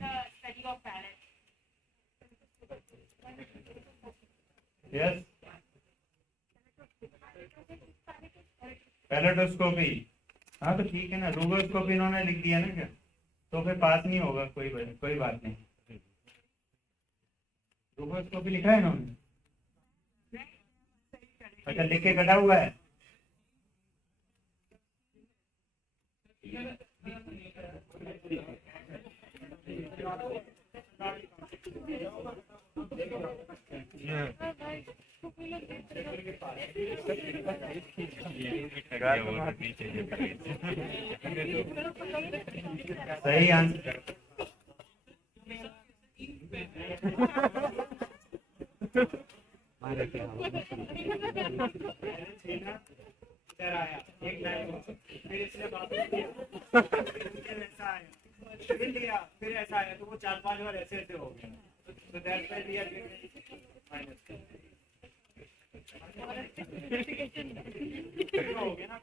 The study of balance. Yes. पैलेटोस्कोपी. हाँ तो ठीक है ना. रूगोस्कोपी इन्होंने लिख दिया ना क्या, तो फिर पास नहीं होगा. कोई बात नहीं. रूगोस्कोपी लिखा है इन्होंने. अच्छा लिख के कटा हुआ है. सही आंसर. इधर आया एक लाइन फिर इसने बात किया ऐसा आया फिर लिया फिर ऐसा आया तो वो 4-5 बार ऐसे ऐसे हो गया. तो that's why we are minus हो गया ना.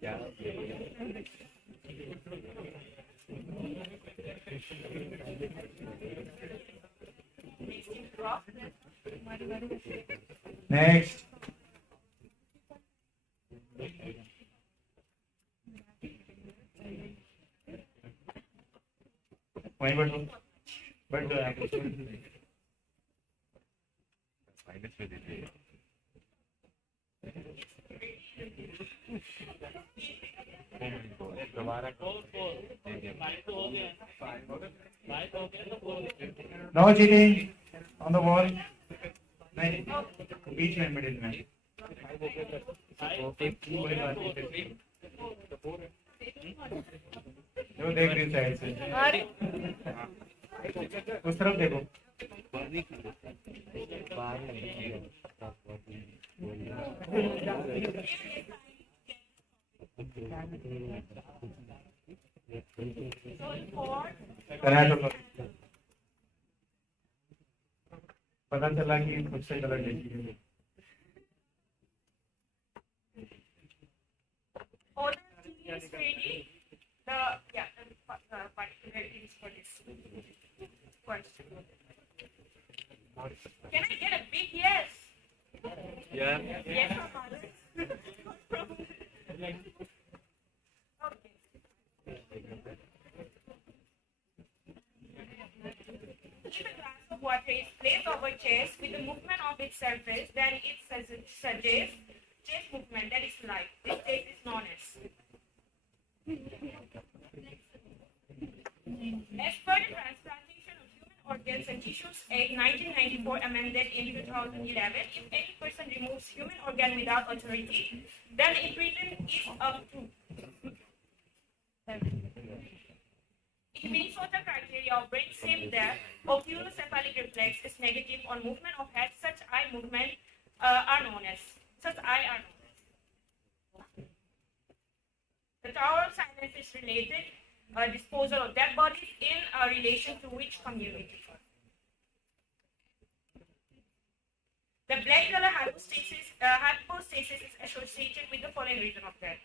क्या नेक्स्ट. वहीं बैठो. बैठो यहाँ पे. माइनस में दीजिए. दोबारा no cheating on the ball. नहीं बीच में मिडिल में. जो देख रही साइड से उस तरफ देखो. पता चला कि खुद से गलत लिखी है. Can I get a big yes? Yeah. Yes or no? Okay. If a glass of water is placed over chest with the movement of its surface, then it suggests chest movement, that is light. This state is known as. As per the Transplantation of Human Organs and Tissues Act 1994 amended in 2011, if any person removes human organ without authority, then imprisonment is up to. In Minnesota criteria of brain stem death, oculocephalic reflex is negative on movement of head. Such eye movement are known as. The Tower of Silence is related disposal of dead bodies in relation to which community? The black color hypostasis is associated with the following region of death.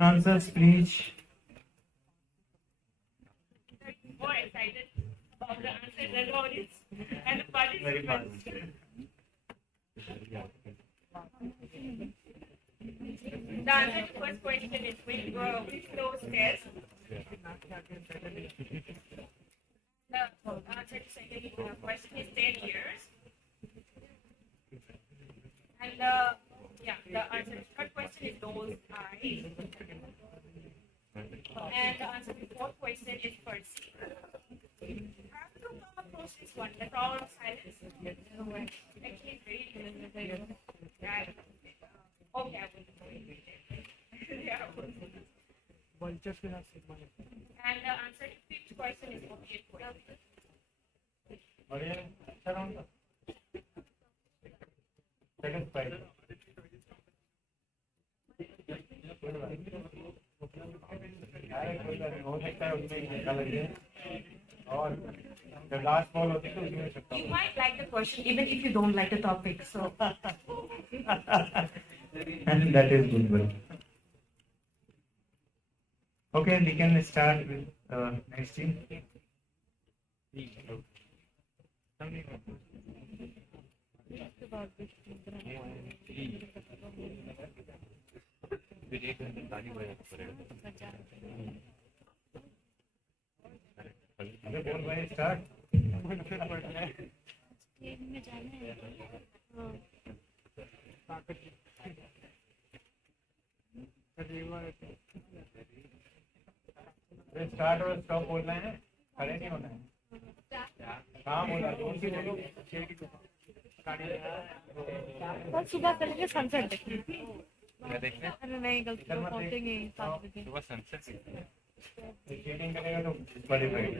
Answers, please. What excited about the answers as the audience and the Very participants. fast. The answer to first question is which flow stairs? The answer to second question is 10 years. And the answer to third question is those eyes. And the answer to fourth question is Percy. How to come across this one? The power of silence. Actually, it's very good. Right. Okay, I will. Yeah. And the answer to fifth question is opiate poison. बढ़िया अच्छा round था satisfied हो सकता है उसमें धक्का लग जाए और जब लास्ट बॉल होती है तो उसमें सकता You might like the question even if you don't like the topic. So and that is good work. Okay, we can start with next team. अरे बोल भाई स्टार्ट गेम में जाना है अरे स्टार्ट और स्टॉप बोलना है खड़े नहीं होना है हाँ बोला जोर से बोलो और सुबह करेंगे सनसेट देखेंगे अरे नहीं गलती से पहुंचेंगे 7 बजे सुबह सनसेट चीटिंग करेगा तो बड़ी फाइट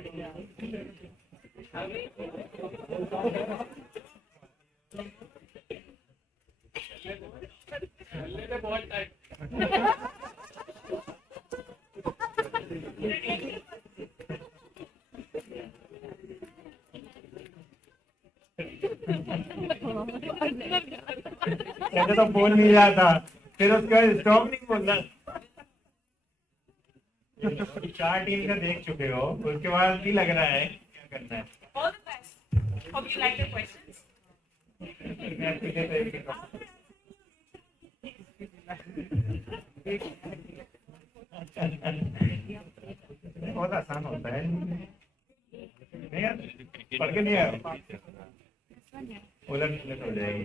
ऐसे तो बोल नहीं रहा था फिर उसके बाद स्टॉप नहीं बोलना चार टीम का देख चुके हो उसके बाद भी लग रहा है क्या करना है all the best. Hope you like the questions. मैं पीछे से एक बहुत आसान होता है नहीं यार पढ़ के नहीं आया उलट पुलट हो जाएगी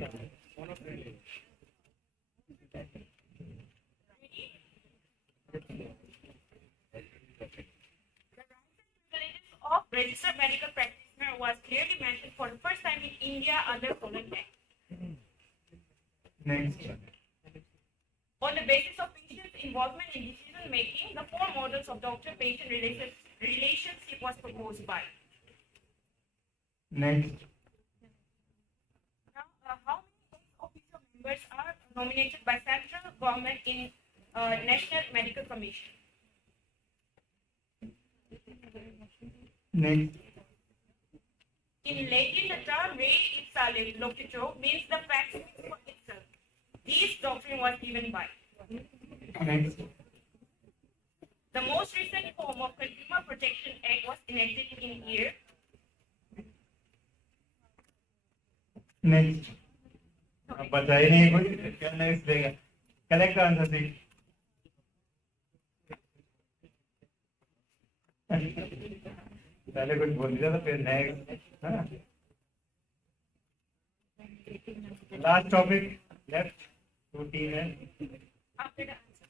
Of registered medical practitioner was clearly mentioned for the first time in India under Forense Act. Next On the basis of patient's involvement in decision making, the four models of doctor-patient relationship was proposed by. Next Now, how many officer members are nominated by central government in National Medical Commission? Next In Latin, the term re ipsale loquitur means the fact speaks for itself. This doctrine was given by. Next The most recent form of Consumer Protection Act was enacted in year. Next अब बता ही नहीं कुछ क्या next देगा collect answer C पहले कुछ बोल दिया था फिर next last topic left to team है After the answer.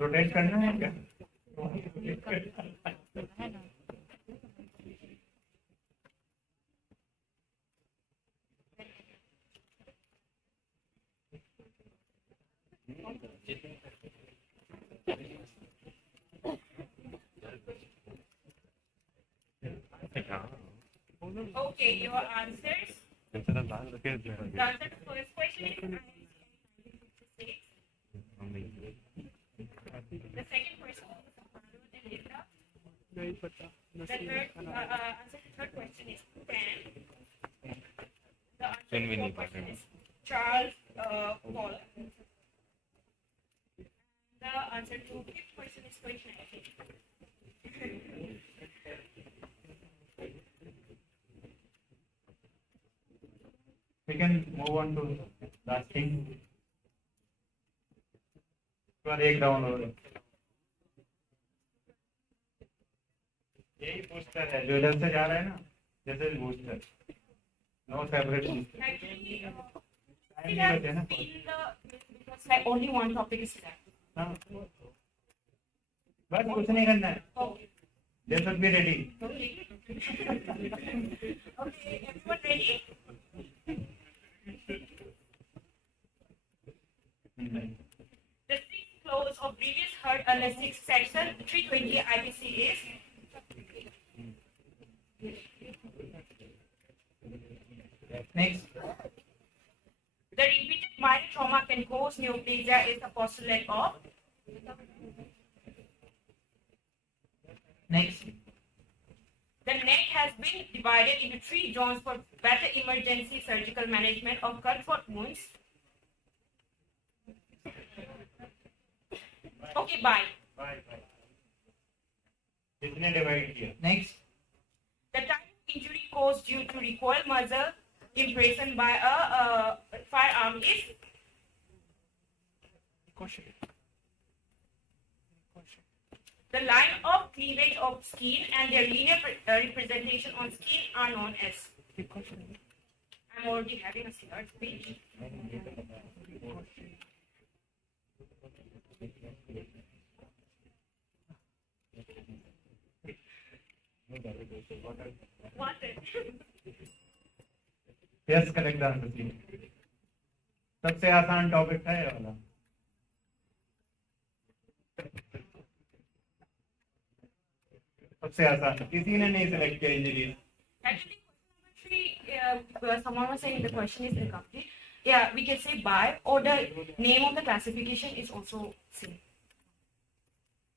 रोटेट करना है क्या है ना Okay, your answers. The answer to the first question is 1956. The second question is Harun and Lisa. The third answer to the third question is 10. The answer to the fourth question is Charles Paul. The answer to fifth question is 2019. can move on to last thing. पर एक down हो रहा है, यही booster है जो इधर से जा रहा है ना, जैसे booster, no separate booster. Actually, time it नहीं has बचे ना। been because like only one topic is left. हाँ, बस कुछ नहीं करना है, Okay. they should be ready. Okay. Okay, everyone ready? The sixth clause of previous heard under 6 section 320 IPC is Next, the repeated minor trauma can cause neoplasia is a postulate of next, the neck has been divided into 3 zones for better emergency surgical management of gunshot wounds. Okay, bye. bye. किसने divide किया? Next, The type of injury caused due to recoil muzzle impression by a firearm is the line of cleavage of skin and their linear representation on skin are known as. I'm already having a slurred speech. What? yes, correct answer please. सबसे आसान topic है ये वाला। सबसे आसान, किसी ने नहीं सिलेक्ट किया engineer. Actually, someone was saying the question is incomplete. Yeah, we can say by or the name of the classification is also same.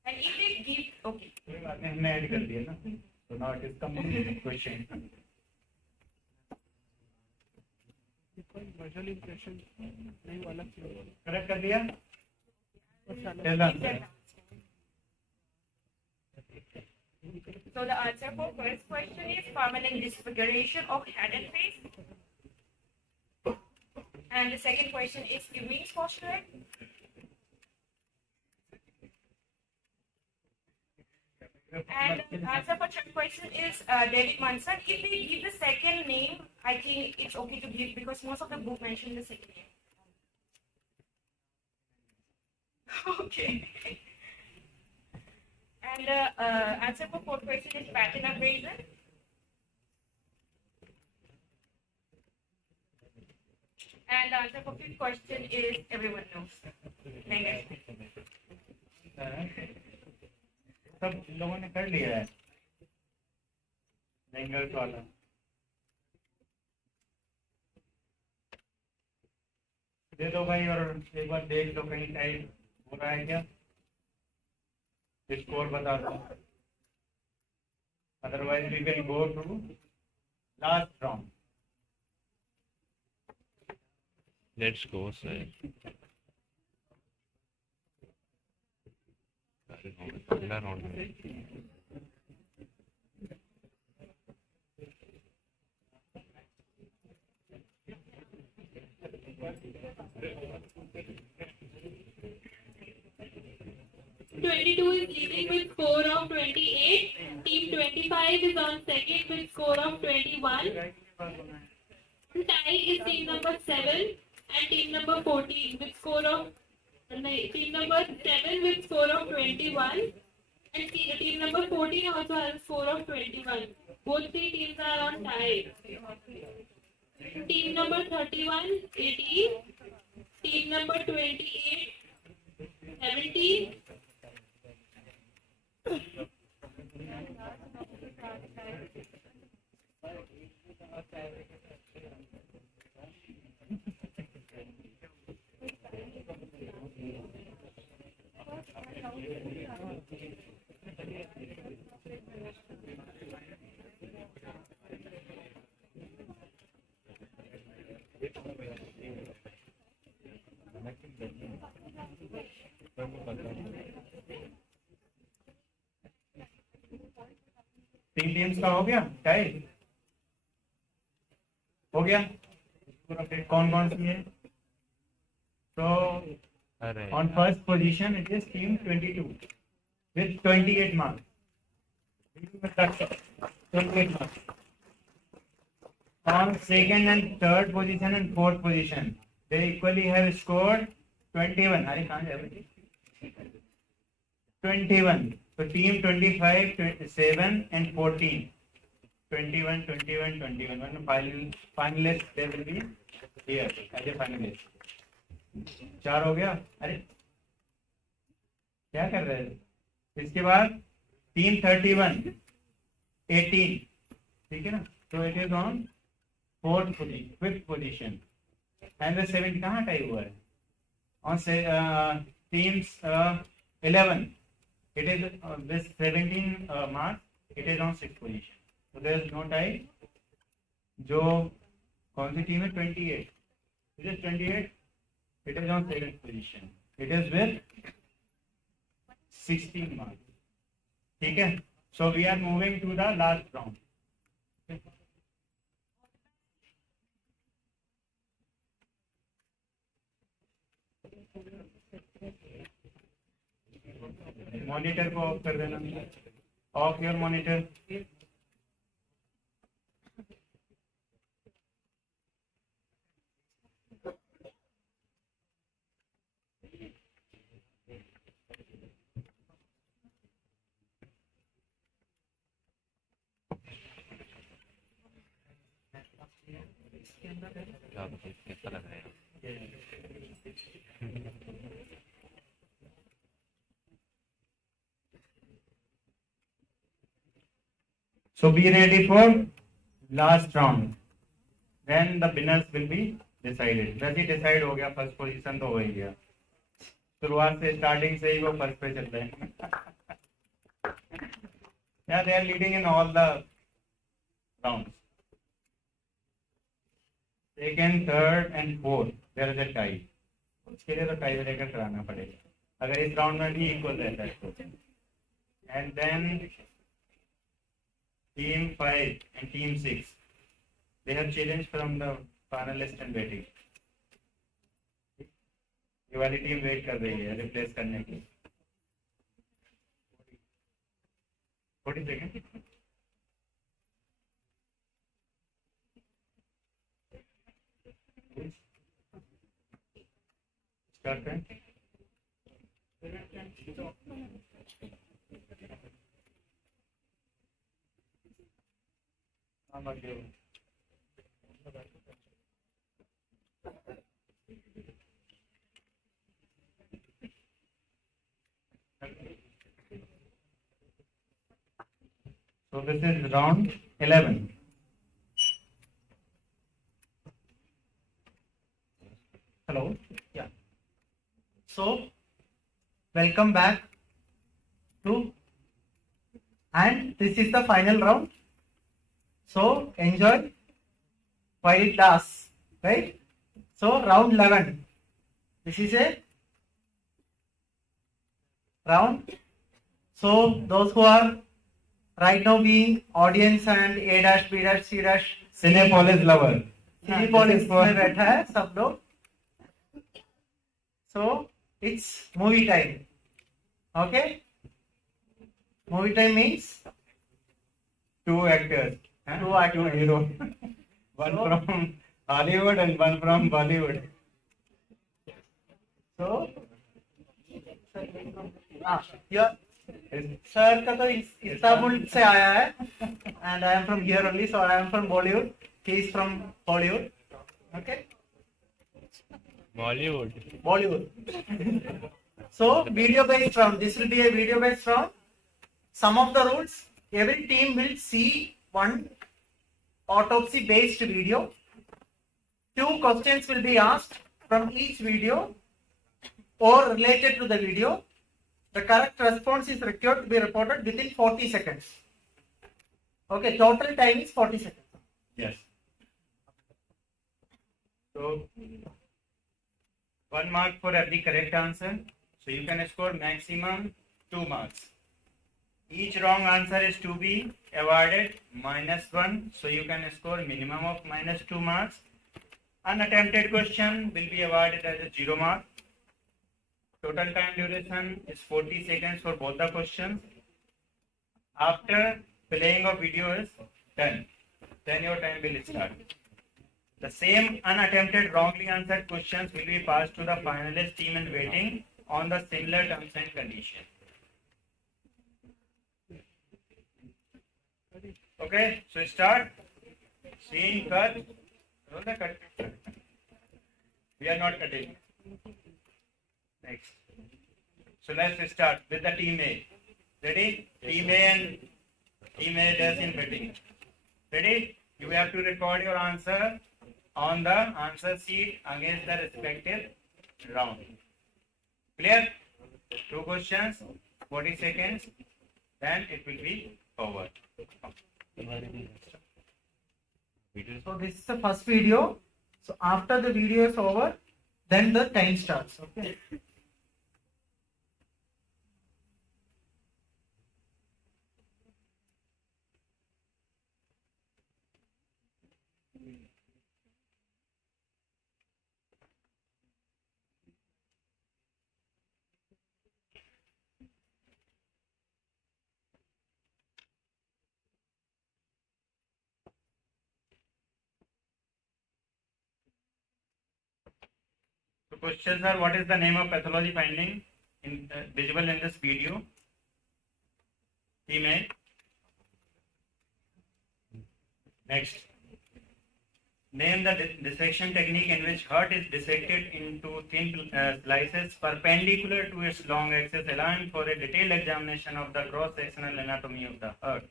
And if they give, okay. कोई बात नहीं, हमने ऐड कर दिया ना, so now it is complete question. Virtual impression नहीं वाला क्यों? करेक्ट कर दिया? Tell us. So the answer for first question is permanent disfiguration of head and face. And the second question is Ewing's postulate. And the answer for third question is David Munson. If we give the second name, I think it's okay to give because most of the book mention the second name. Okay. And the answer for fourth question is pattern abrasion. And the answer for fifth question is everyone knows. Thank you. सब लोगों ने कर लिया है angles वाला। दे दो भाई और एक बार देख लो कहीं टाइप हो रहा है क्या, स्कोर बता दो, otherwise we can go to last round. Let's go, sir. अगला राउंड में '22 is leading with score of 28. Team 25 is on second with score of 21. Tie is team number 7 and team number 14 with score of team number 7 with score of 21 and team number 14 also has a score of 21. Both three teams are on tie. Team number 31 18, team number 28 17. तीन teams का हो गया tie, हो गया कौन कौन सी है? So on first position it is team 22 with 28 marks. 28 marks. On second and third position and fourth position, they equally have scored 21. अरे कहाँ जा रहे? 21. So team 25, 27 and 14. 21, 21, 21. One finalist they will be here as a finalist. 4 हो गया? अरे क्या कर रहे हैं? इसके बाद टीम 31, 18, ठीक है ना? So it is on fourth position, fifth position, and the 7 कहाँ टाई हुआ है? On teams 11, it is with 17 marks, it is on sixth position. So there is no tie. जो कौन सी टीम है? 28. It is 28. It is on seventh position. It is with 16 marks. ठीक है? So we are moving to the last round. Monitor को of कर देना. Of your monitor. कैसा लग रहा है? So be ready for last round. Then the winners will be decided. वैसे डिसाइड हो गया, फर्स्ट पोजीशन तो हो ही गया. शुरुआत से स्टार्टिंग से ही वो फर्स्ट पे चल रहे हैं. Yeah, they are leading in all the rounds. Second, third and fourth there is a tie. उसके लिए तो टाई ब्रेकर कराना पड़ेगा. अगर इस राउंड में भी इक्वल रहता है तो. And then team 5 and team 6, they have challenge from the finalist and waiting. ये वाली टीम वेट कर रही है रिप्लेस करने की. 40 सेकेंड. स्टार्ट करें. So this is round 11. Hello. Yeah. So welcome back to, and this is the final round. So enjoy while it lasts, right? So round 11. This is a round. So those who are right now being audience and A dash B dash C dash Cinepolis lover. Cinepolis में बैठा है सब लोग. So it's movie time. Okay? Movie time means two actors. Two heroes. One from Hollywood and one from Bollywood. So, yeah. Sir का तो Istanbul से आया है, and I am from here only, so I am from Bollywood. He is from Hollywood. Okay. Bollywood. So video based round. This will be a video based round. Some of the rules. Every team will see one autopsy based video. 2 questions will be asked from each video or related to the video. The correct response is required to be reported within 40 seconds. Okay, total time is 40 seconds. Yes. So 1 mark for every correct answer. So you can score maximum 2 marks. Each wrong answer is to be awarded -1. So you can score minimum of -2 marks. Unattempted question will be awarded as a 0 mark. Total time duration is 40 seconds for both the questions. After playing of video is done, then your time will start. The same unattempted wrongly answered questions will be passed to the finalist team in waiting on the similar terms and conditions. Okay, so start. Scene cut. Roll the cut. We are not cutting. Next. So let's start with the team A. Ready? Team A and Team A does in waiting. Ready? You have to record your answer on the answer sheet against the respective round. Clear? 2 questions, 40 seconds, then it will be over. So this is the first video. So after the video is over, then the time starts. Okay. The questions are: what is the name of pathology finding visible in this video? Team A. Next. Name the dissection technique in which heart is dissected into thin slices perpendicular to its long axis, allowing for a detailed examination of the cross-sectional anatomy of the heart.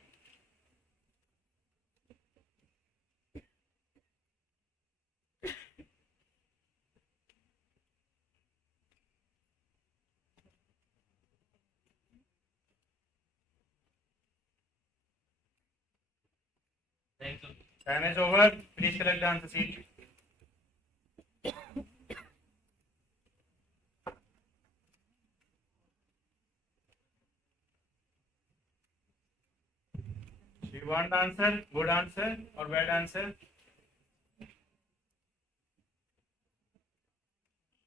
Time is over. Please collect the answer sheet. Do you want the answer? Good answer or bad answer?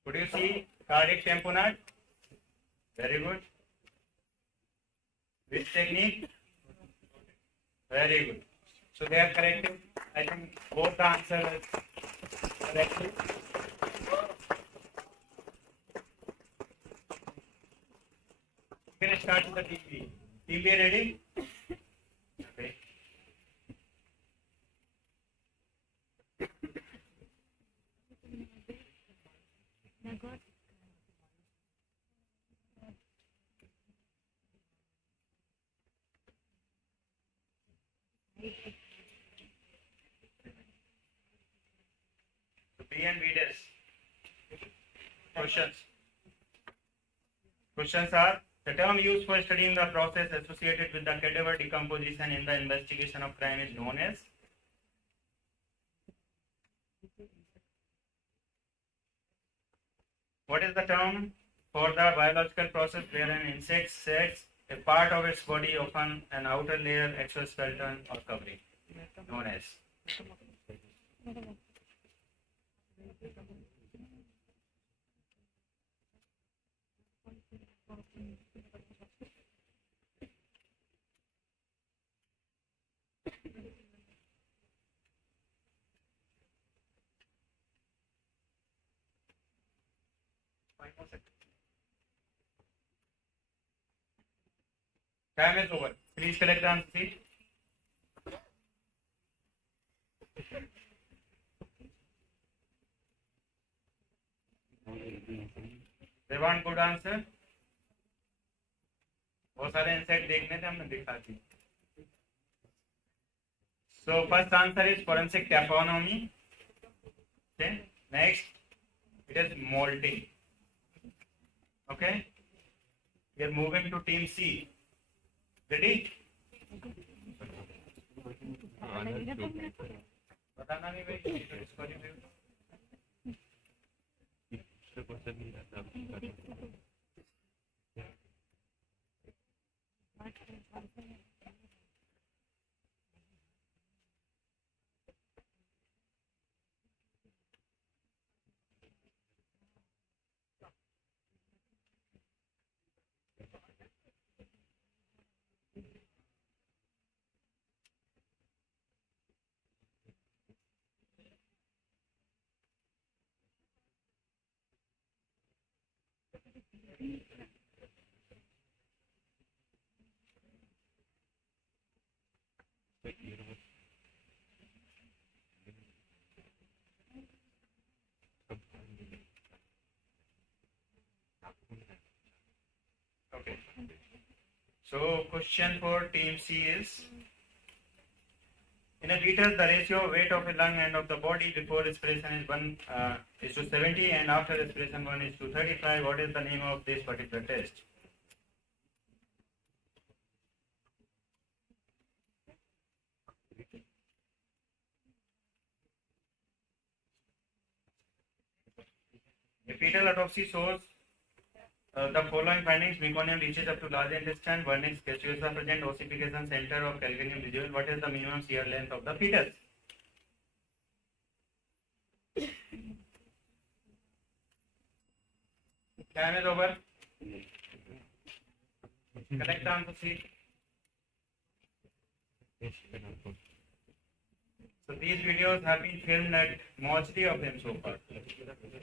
Could you see cardiac tamponade? Very good. Which technique? Very good. So they are corrected. I think both the answers are correctly. You can start with the team B. Team B ready? Okay. B and B test. Questions. Questions are: the term used for studying the process associated with the cadaver decomposition in the investigation of crime is known as. What is the term for the biological process where an insect sheds a part of its body, often an outer layer, exoskeleton or covering? Known as. Time is over. Please collect the answer sheet. They want good answer. बहुत सारे insight देखने थे हमने दिखा दी. So first answer is forensic taphonomy. Okay. Next, it is molting. Okay. We are moving to team C. Ready? बताना नहीं भाई. इसको review. Okay. So question for team C is, in a fetus, the ratio of weight of a lung and of the body before respiration is 1 is to 70 and after respiration 1 is to 35. What is the name of this particular test? A fetal autopsy shows the following findings: meconium reaches up to large intestine, vernix gaseosa present, ossification center of calcaneum residual. What is the minimum shear length of the fetus? Time is over. Correct answer sheet. So these videos have been filmed at Mochri of AIIMS Bhopal.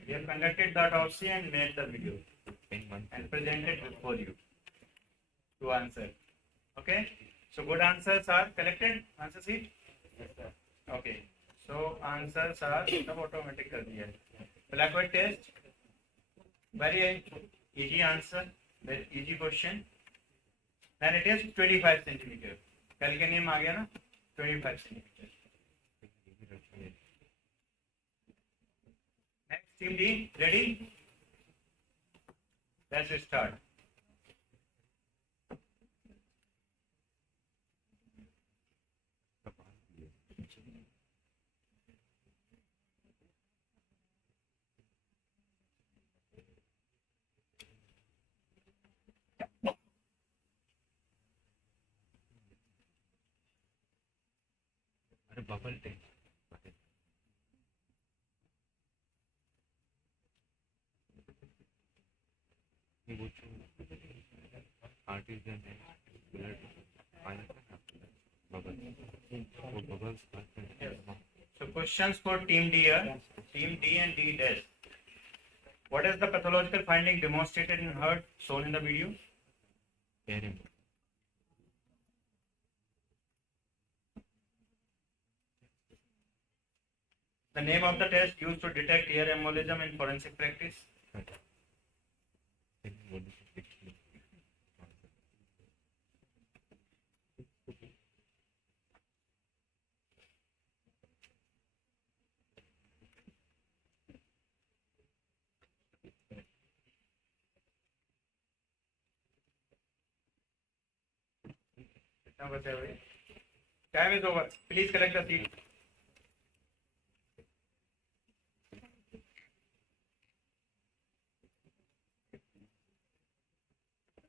We have conducted the autopsy and made the video and presented before you to answer. Okay. So good answers are collected. Answer sheet. Okay. So answers are सब automatic कर दिया है. Blackboard test. Very easy answer. Very easy question. Then it is 25 centimeter. Calcaneum आ गया ना? 25 centimeter. Next team D, ready? Let's start. अरे bubble take artesian है blood bubbles. So questions for team D are team D and D dash. What is the pathological finding demonstrated in heart shown in the video? The name of the test used to detect ear embolism in forensic practice? Time is over. Please collect the seat.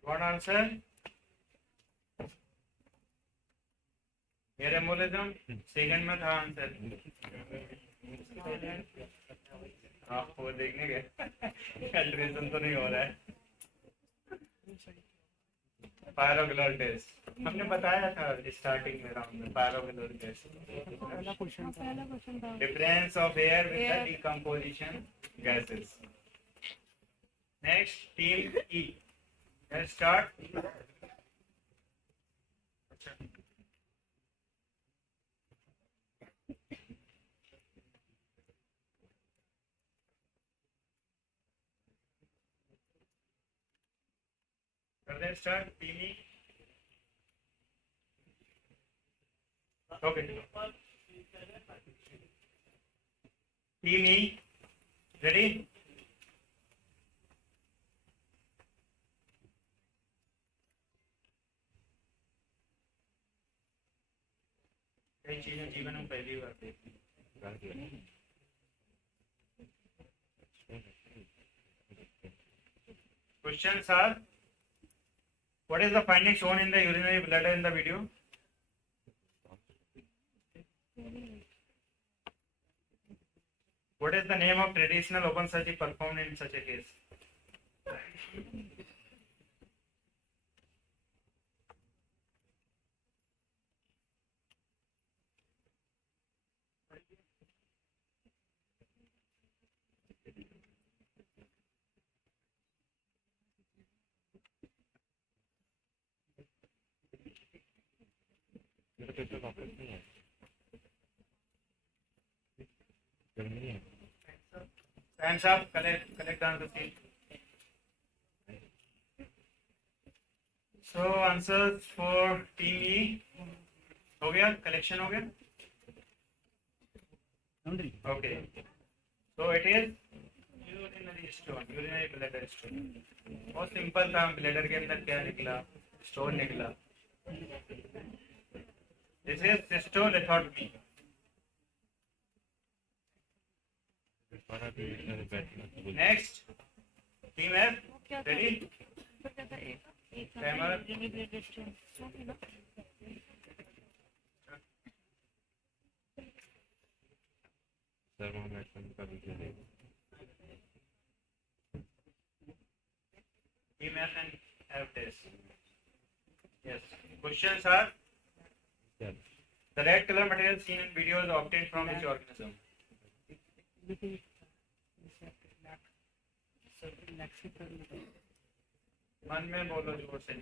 One answer. Ear embolism. Second में था answer. आपको देखने के calculation तो नहीं हो रहा है. पायरोग्लोल टेस्ट हमने बताया था स्टार्टिंग में राउंड में. Pyrogallol test difference of air with the decomposition gases. Next team E. Let's start. Let's start. Team E. Okay. Team E. Ready? कई चीजें जीवन में पहली बार देखी. Questions are: what is the finding shown in the urinary bladder in the video? What is the name of traditional open surgery performed in such a case? Paper वापस नहीं आए Germany है Hands up, collect the answers. So answers for team E हो गया, collection हो गया. Okay. So it is urinary stone, urinary bladder stone. बहुत simple था, ब्लैडर के अंदर क्या निकला, स्टोन निकला. This is cystolithotomy. Next, team F, ready? Timer. Team F and F test. Yes. Questions are: the red color material seen in video is obtained from which organism? मन में बोलो जोर से.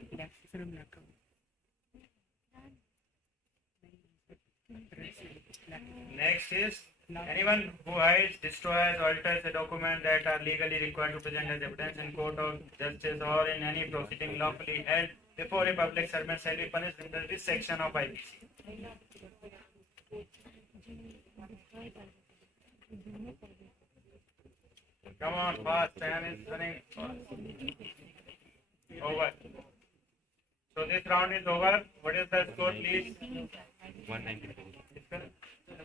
Next is anyone who hides, destroys, alters a document that are legally required to present as evidence in court of justice or in any proceeding lawfully held before a public servant shall be punished under this section of IPC. Come on, fast, time is running. Over. So this round is over. What is the score, please? 194.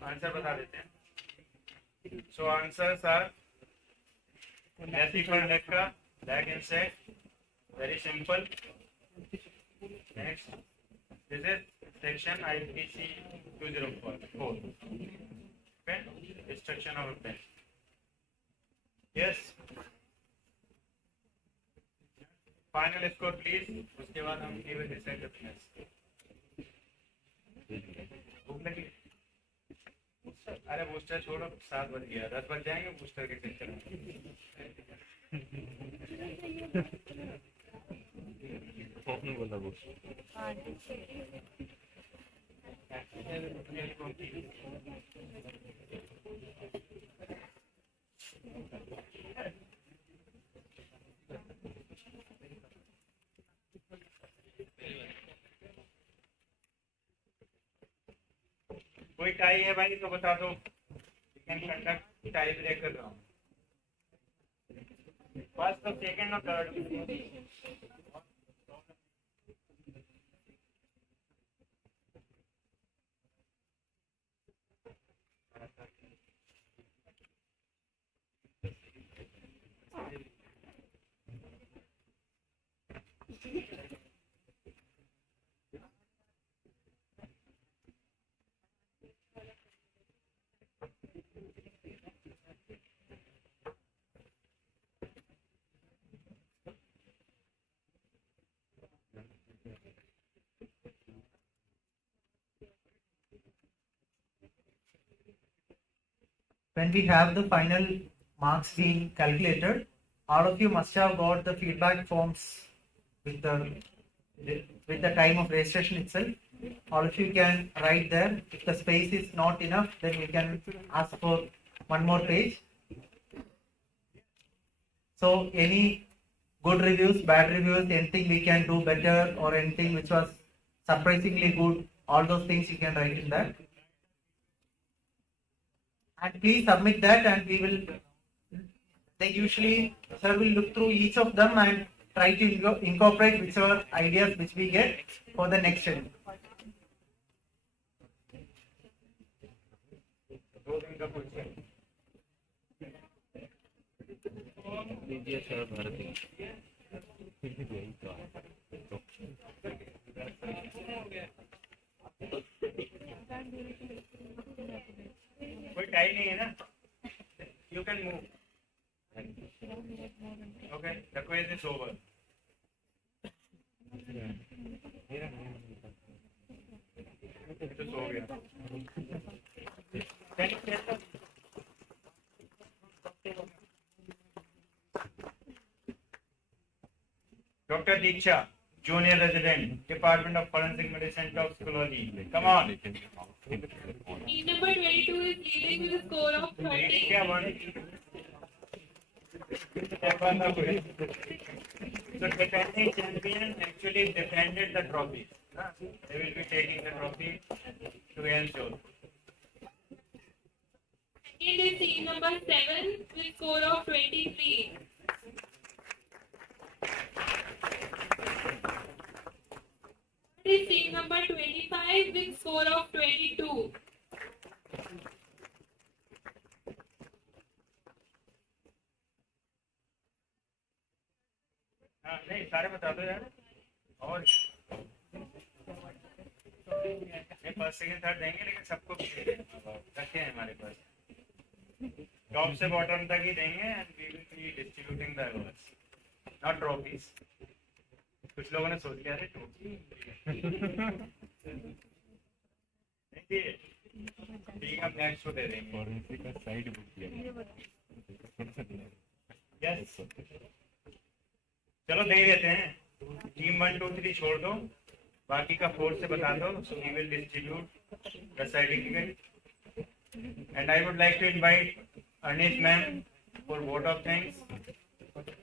Answer बता देते हैं. So answers are left equal left का back inside. Very simple. Next. This is section IPC 204. Okay. Destruction of a pen. Yes. Final score please. उसके बाद हम केवल decide करते हैं. भूख लगी? अरे बूस्टर छोड़ो, 7 बज गया, 10 बज जाएंगे बूस्टर के चक्कर में. आपने बोला वो कोई टाई है भाई तो बता दो. Can conduct tie breaker round. First और सेकंड और third. When we have the final marks being calculated, all of you must have got the feedback forms with the time of registration itself. All of you can write there. If the space is not enough, then we can ask for one more page. So any good reviews, bad reviews, anything we can do better or anything which was surprisingly good, all those things you can write in that. And please submit that, and we will, they usually, sir will look through each of them and try to incorporate whichever ideas which we get for the next schedule. लीजिए sir Bharti कोई time नहीं है ना. You can move. Okay, the quiz is over. It is over. Can you tell us? Dr. Diksha, Junior resident, Department of Forensic Medicine, Toxicology. Come on. Team number 22 is leading with a score of 30. क्या one? So defending champion actually defended the trophy. They will be taking the trophy to ensure. Second is team number 7 with score of 23. Third is team number 25 with score of 22. हाँ नहीं सारे बता दो यार और नहीं first second third देंगे लेकिन सबको रखे हैं हमारे पास टॉप से बॉटम तक ही देंगे and we will be distributing the awards not trophies कुछ लोगों ने सोच लिया है ट्रॉफी ठीक है नेक्स्ट को दे देंगे फॉरेंसिक का साइड बुक किया यस चलो दे देते हैं टीम 1 2 3 छोड़ दो बाकी का 4 से बता दो so we will distribute the certificate and I would like to invite Anit ma'am for vote of thanks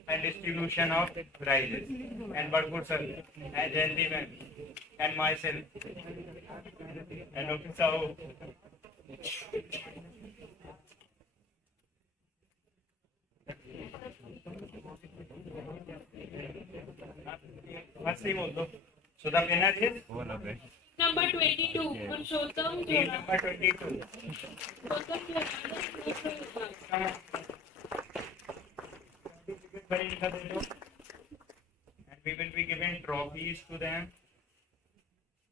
and distribution of prizes and Badpur sir and Jayanti ma'am and myself and doctor Sahu So the winner is Number 22, Purushottam team Jora. number 22. Purushottam Jora. And we will be giving trophies to them.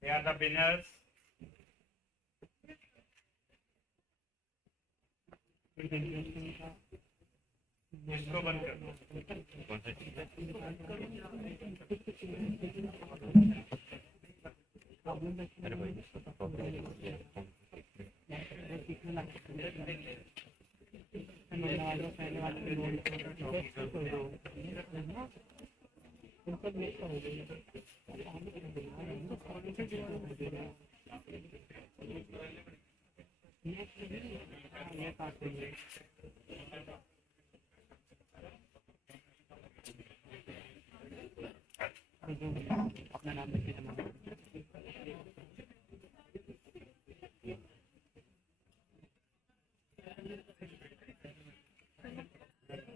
They are the winners. इसको बंद कर दो अरे भाई अपना नाम लिख के जमा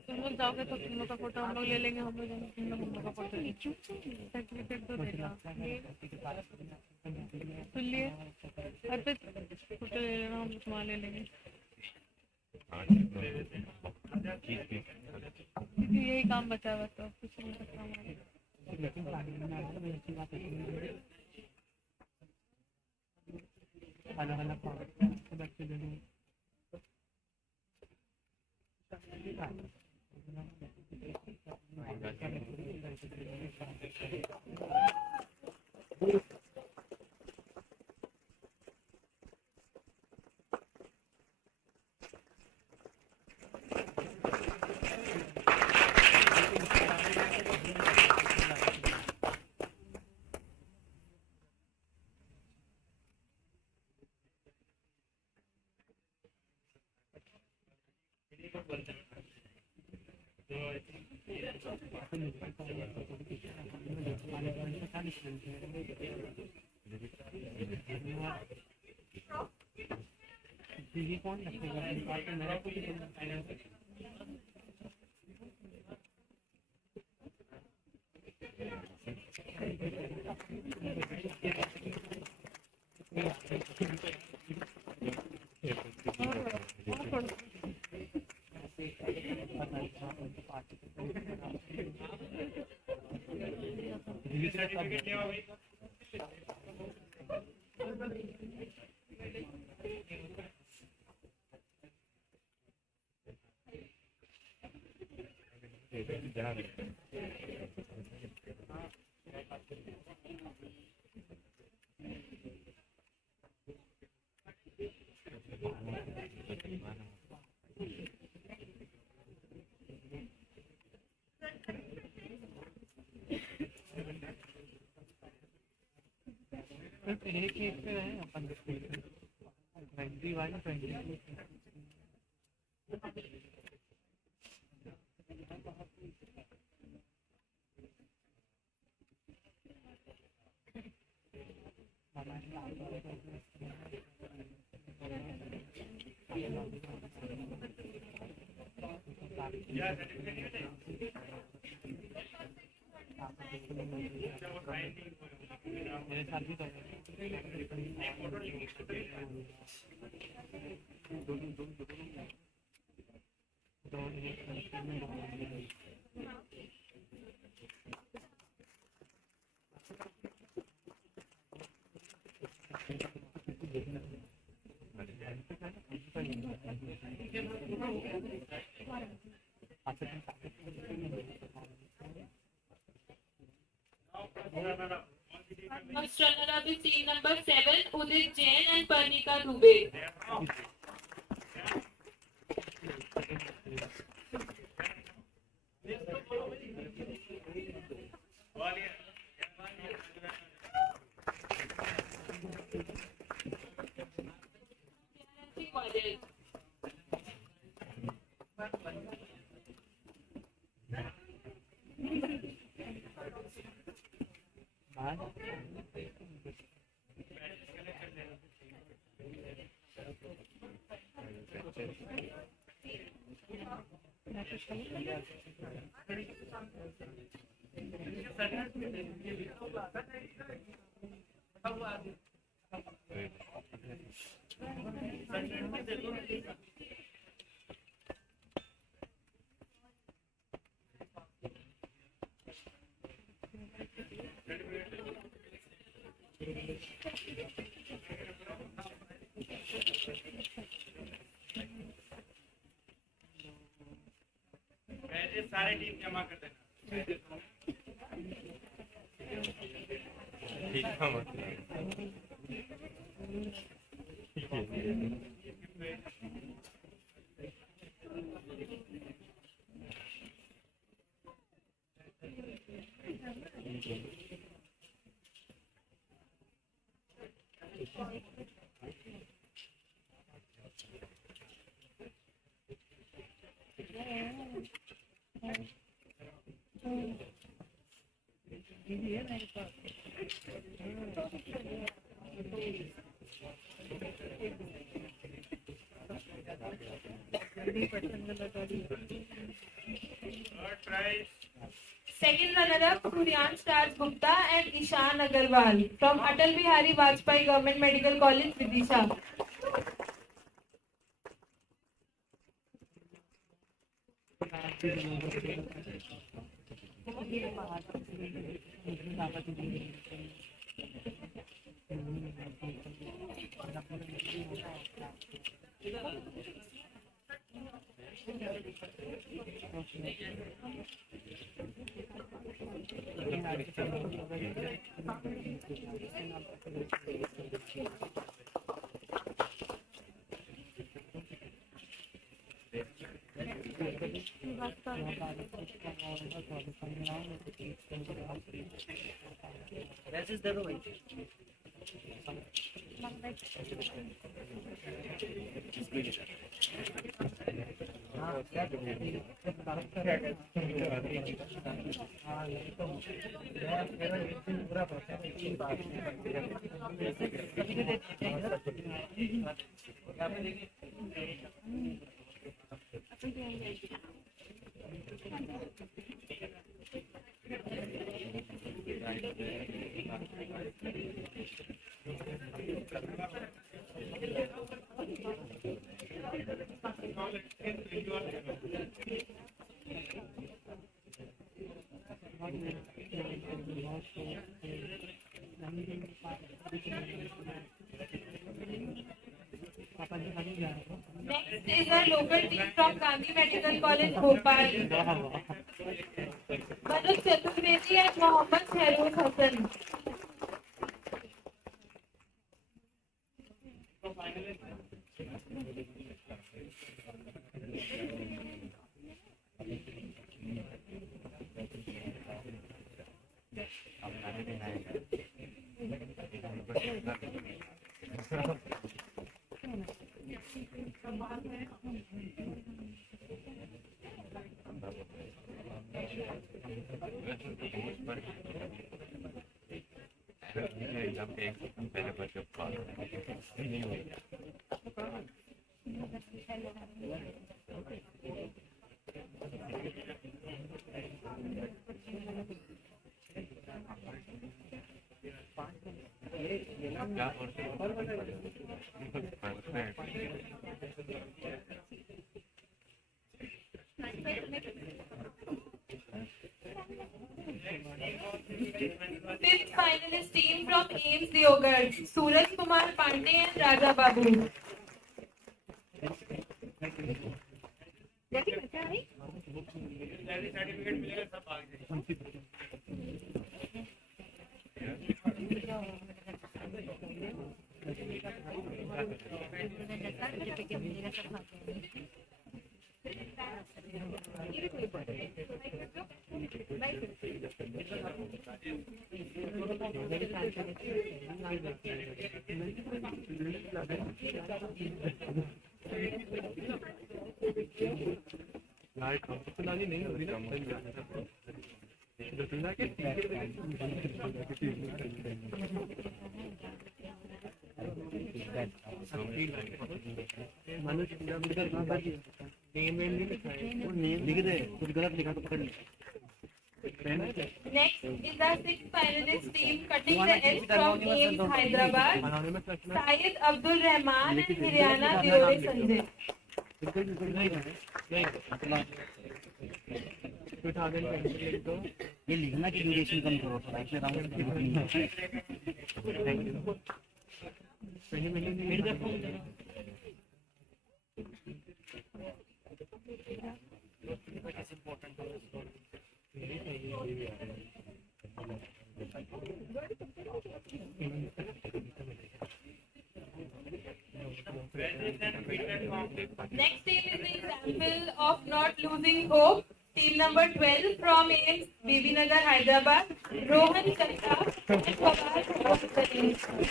तुम लोग जाओगे तो तुम लोग का फोटो हम लोग ले लेंगे हम लोग तुम लोग का फोटो सर्टिफिकेट तो देगा सुन लिए और फिर फोटो ले लेना हम तुम्हारा ले लेंगे यही काम बचा हुआ तो कुछ नहीं सकता हमारा अलग अलग बच्चे दे कौन रखेगा मेरा कुछ सिर्फ एक एक पे है अपन 21 22 मेरे साथ भी First runner up is team number 7, Udit Jain and Parnika Dubey. सारे टीम जमा कर देना। ठीक है Second runner-up, Suryan Raj Gupta and Ishan Agarwal from Atal Bihari Vajpayee Government Medical College, Vidisha. That is the way. Next is a local team from Gandhi Medical College, Bhopal. Manoj Chaturvedi and Mohammad Feroz Hassan. Fifth finalist team from AIIMS Yogurt, Suraj Kumar Pandey and Raja Babu. Next is the sixth finalist team cutting the edge from AIIMS Hyderabad, Syed Abdul Rahman and Haryana Diore Sanjay. ये लिखना की duration कम करो थोड़ा इसमें Next team is the example of not losing hope. Team number 12 from AIIMS Bibinagar, Hyderabad, Rohan Chakra and Pawar Bhopal.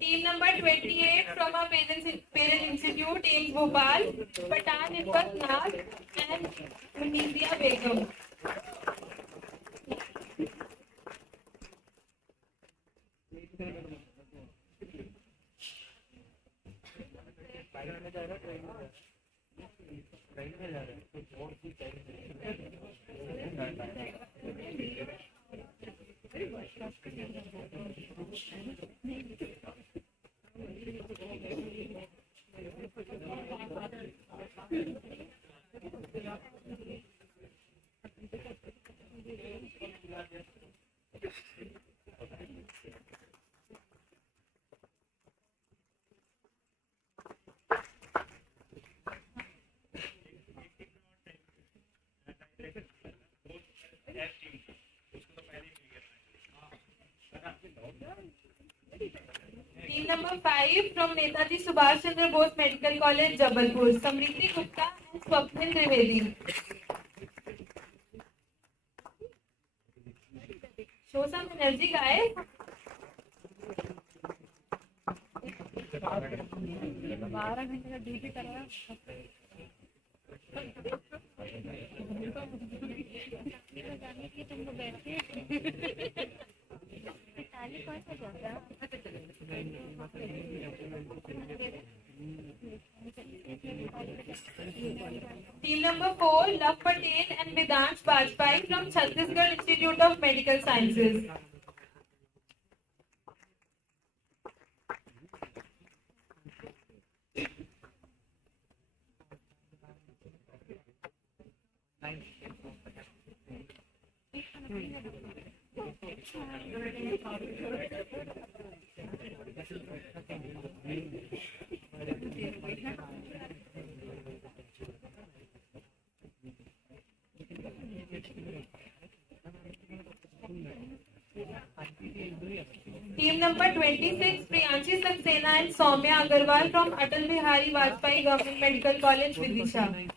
Team number 28 from our parent institute, AIIMS Bhopal, Patan Irfat Nath and Munizia Begum. Team number 5 from Netaji Subhash Chandra Bose Medical College, Jabalpur, Samriti Gupta and Swapnil Trivedi. Show some energy, guys. बारह घंटे का duty कराया जाने के लिए तुम लोग बैठे ताली कौन सा जाता Team Team number 4, Love Patel and Vedant Bajpai from Chhattisgarh Institute of Medical Sciences. Team number 26, Priyanshi Saxena and Soumya Agarwal from Atal Bihari Vajpayee Government Medical College, Vidisha.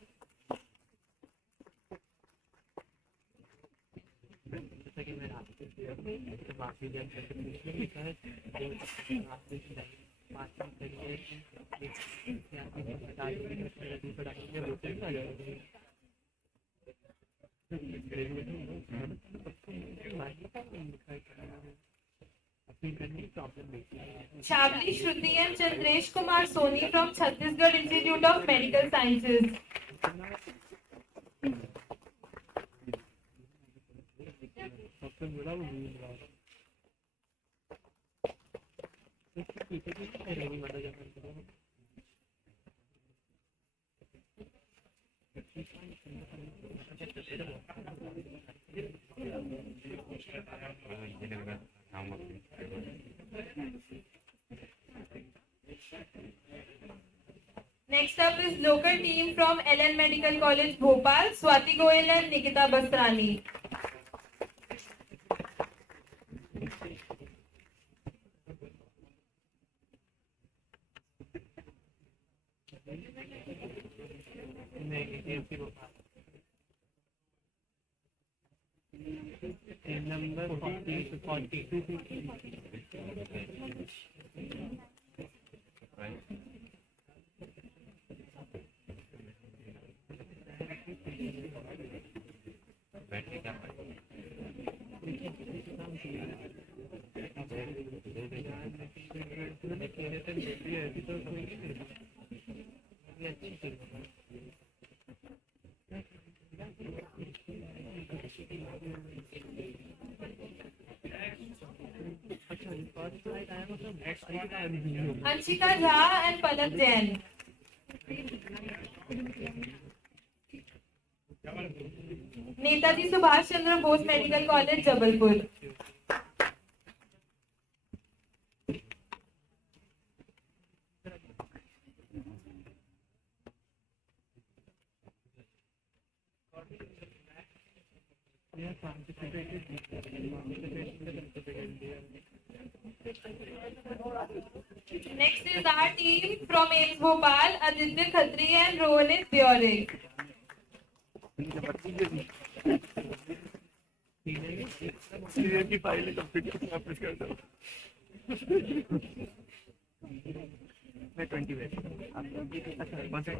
Shabli Shruti and Chandresh Kumar Soni from Chhattisgarh Institute of Medical Sciences. Next up is local team from LN Medical College, Bhopal, Swati Goyal and Nikita Bastrani. Number 40. Anshika Jha and Palak Jain. Netaji Subhash Chandra Bose Medical College, Jabalpur. Next is our team from AIIMS Bhopal, Aditya Khatri and Rohit Diore. की file complete करके वापस कर दो मैं 20 wait अच्छा कौन सा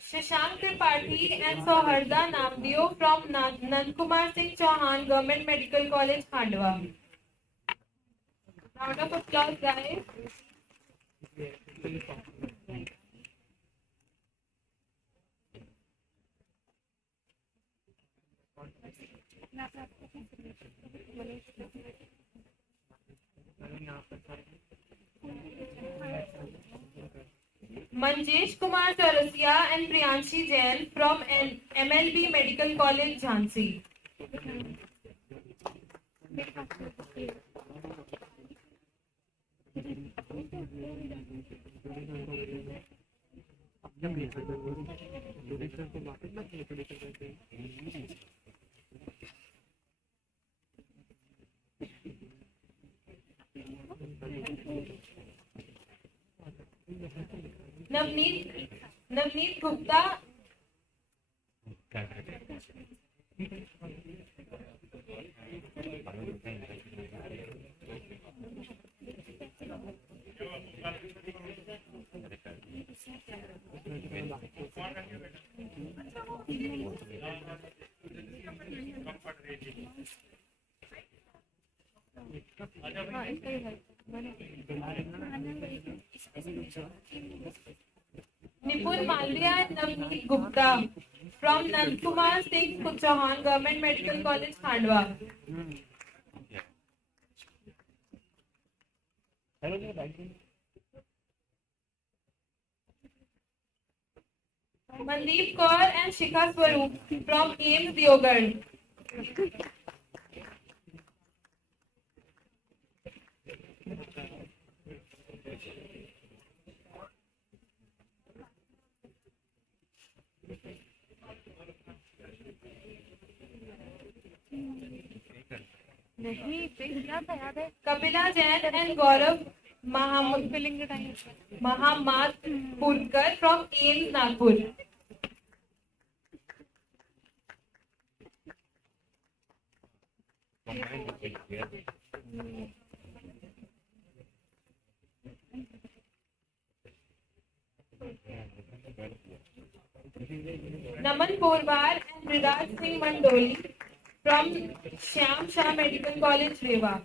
Shashank Tripathi and Soharda Namdeo from Nandkumar Singh Chauhan Government Medical College, Khandwa. Round of applause, guys. Manjesh Kumar Chaurasia and Priyanshi Jain from MLB Medical College, Jhansi. Navneet Gupta. Nipur Malviya and Navneet Gupta from Nandkumar Singh Chauhan Government Medical College, Khandwa. Mandeep Kaur and Shikha Swaroop from AIIMS Deogarh. नहीं फिर क्या था याद है Kapila Jain and Gaurav filling के time Mahamatpurkar from AIIMS Nagpur. Naman Porwar and Viraj Singh Mandoli from Shyam Shah Medical College, Rewa.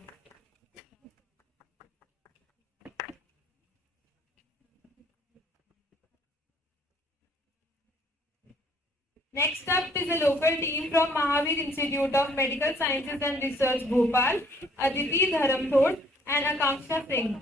Next up is a local team from Mahavir Institute of Medical Sciences and Research, Bhopal, Aditi Dharamthod and Akanksha Singh.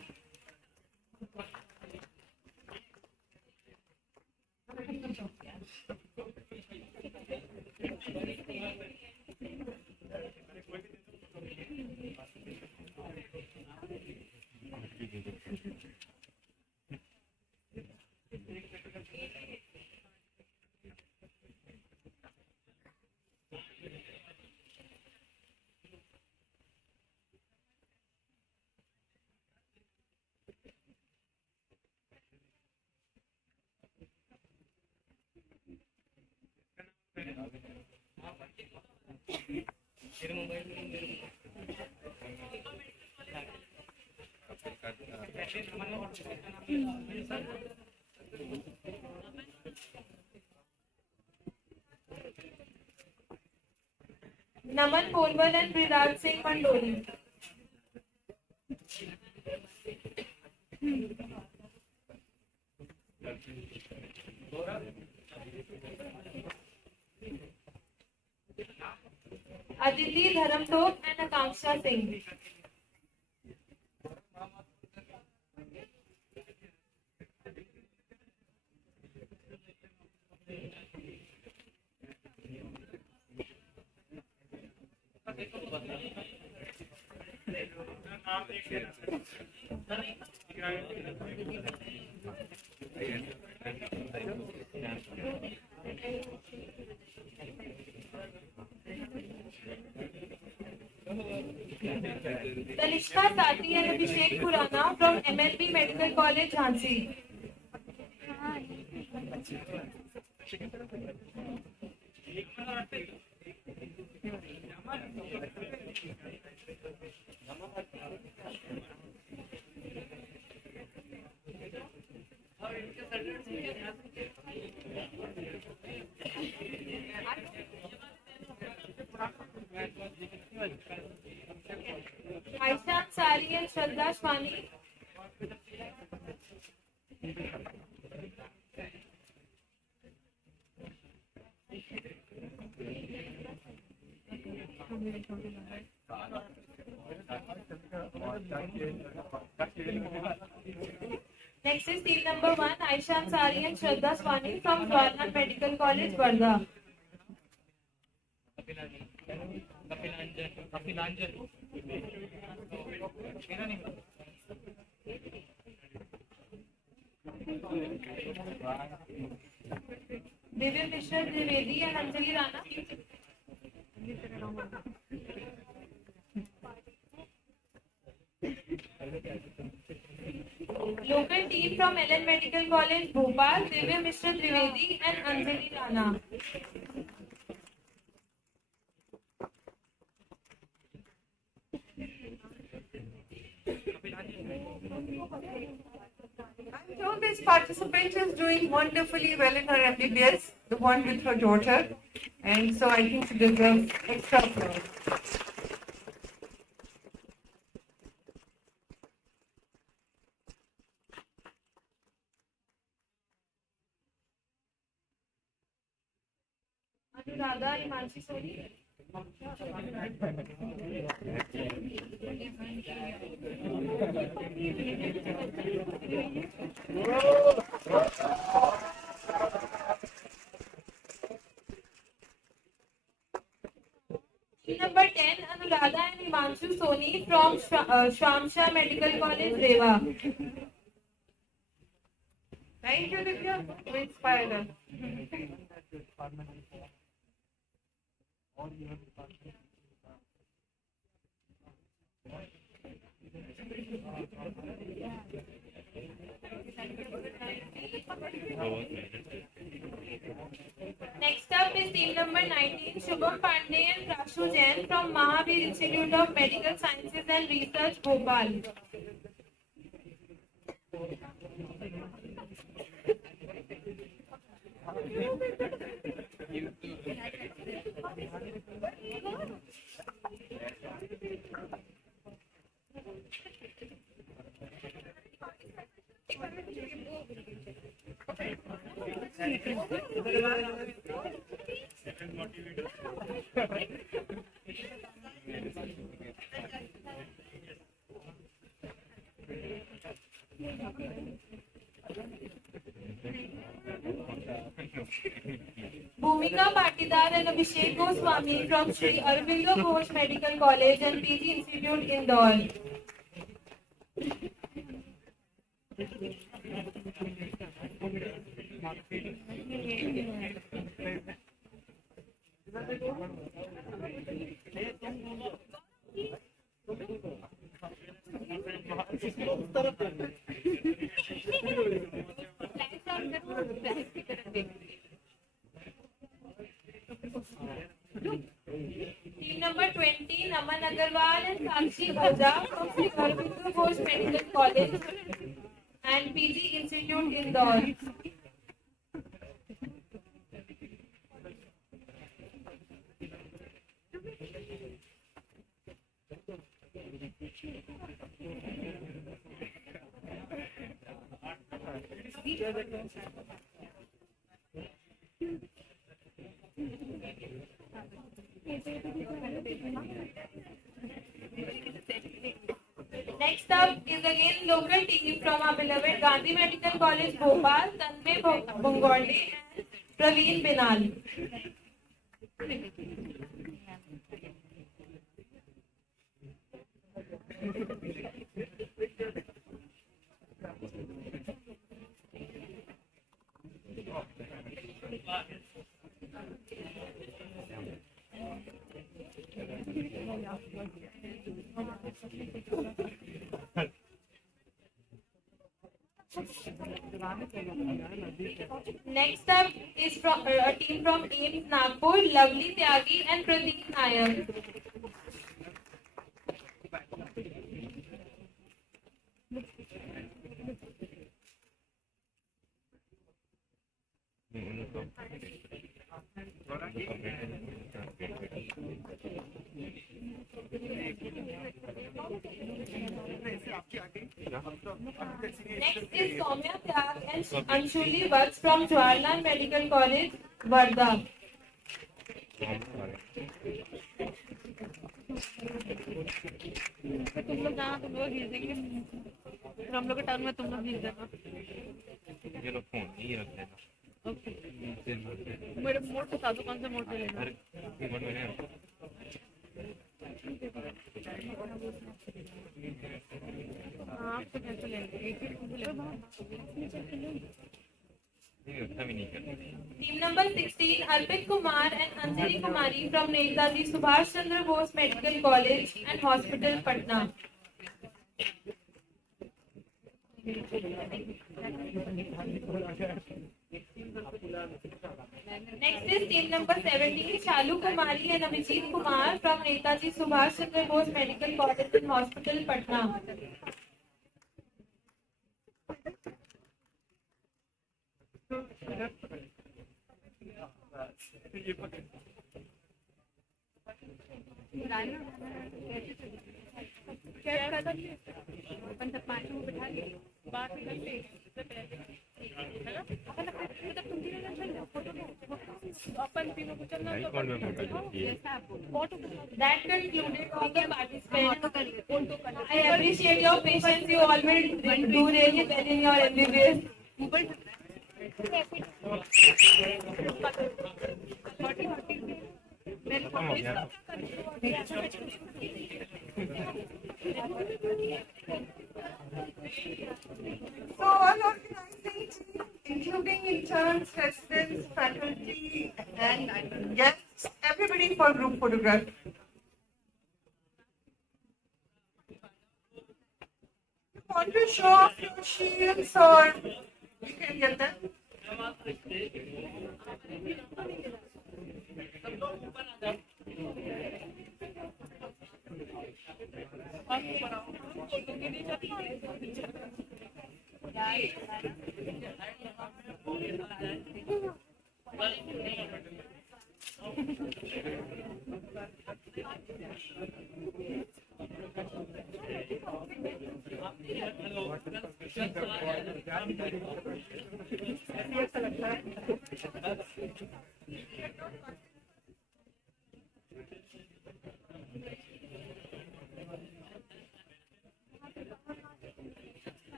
Naman Porwal and Viraj Singh Mandoli. Aditi Dharamthod and Akanksha Singh. Talishka Sati and Abhishek Khurana from MLB Medical College, Jhansi. Aisha Ansari and Shraddha Shwani. Next is team number 1, Aisha Ansari and Shraddha Swani from Jawaharlal Medical College, Varda. Divya Mishra Trivedi and Anjali Rana. Local team from LN Medical College, Bhopal, Divya Mishra Trivedi and Anjali Rana. I'm know this participant is doing wonderfully well in her MBBS, the one with her daughter, and so I think she deserves extra applause. Anuradha Imansi Soni. Number 10, Anuradha and Himanshu Soni from Shamsha Medical College, Rewa. Thank you, Divya. You inspired us. Next up is team number 19, Shubham Pandey and Prashu Jain from Mahavir Institute of Medical Sciences and Research, Bhopal. Bhumika Patidar and Abhishek Goswami from Sri Aurobindo Ghosh Medical College and PG Institute, Indore. Team number 20, Naman Agarwal and Sakshi Bhaja from Sri Aurobindo Ghosh Medical College and PG Institute, Indore. Next up is again local team from our beloved Gandhi Medical College, Bhopal, Tanmay Bongole and Praveen Binal. Next up is from a team from AIIMS Nagpur, Lovely Tyagi and Pradeep Nayak. Next is Soumya Tyag and Anshuli Vats from Jawaharlal Medical College, Varda. तुम लोग जाना, तुम लोग भेज देंगे, फिर हम लोग के टर्न में तुम लोग भेज देना। ये लो फोन ये रख देना। ओके। मेरे मोड बता दो, कौन सा मोड लेना? मोड में है। आप तो कैसे लेंगे? एक ही लेना। Team number 16, Arpit Kumar and Anjali Kumari from Netaji Subhash Chandra Bose Medical College and Hospital, Patna. Next is team number 17, Shalu Kumari and Abhijit Kumar from Netaji Subhash Chandra Bose Medical College and Hospital, Patna. अपन सब पाँच में बिठा के बात करते अपन तीनों को चलना That concluded all the participants. I appreciate your patience. You always do really well in your MBBS. So all organizing team, including interns, residents, faculty, and guests, everybody for group photograph. You want to show off your shields or you can get them?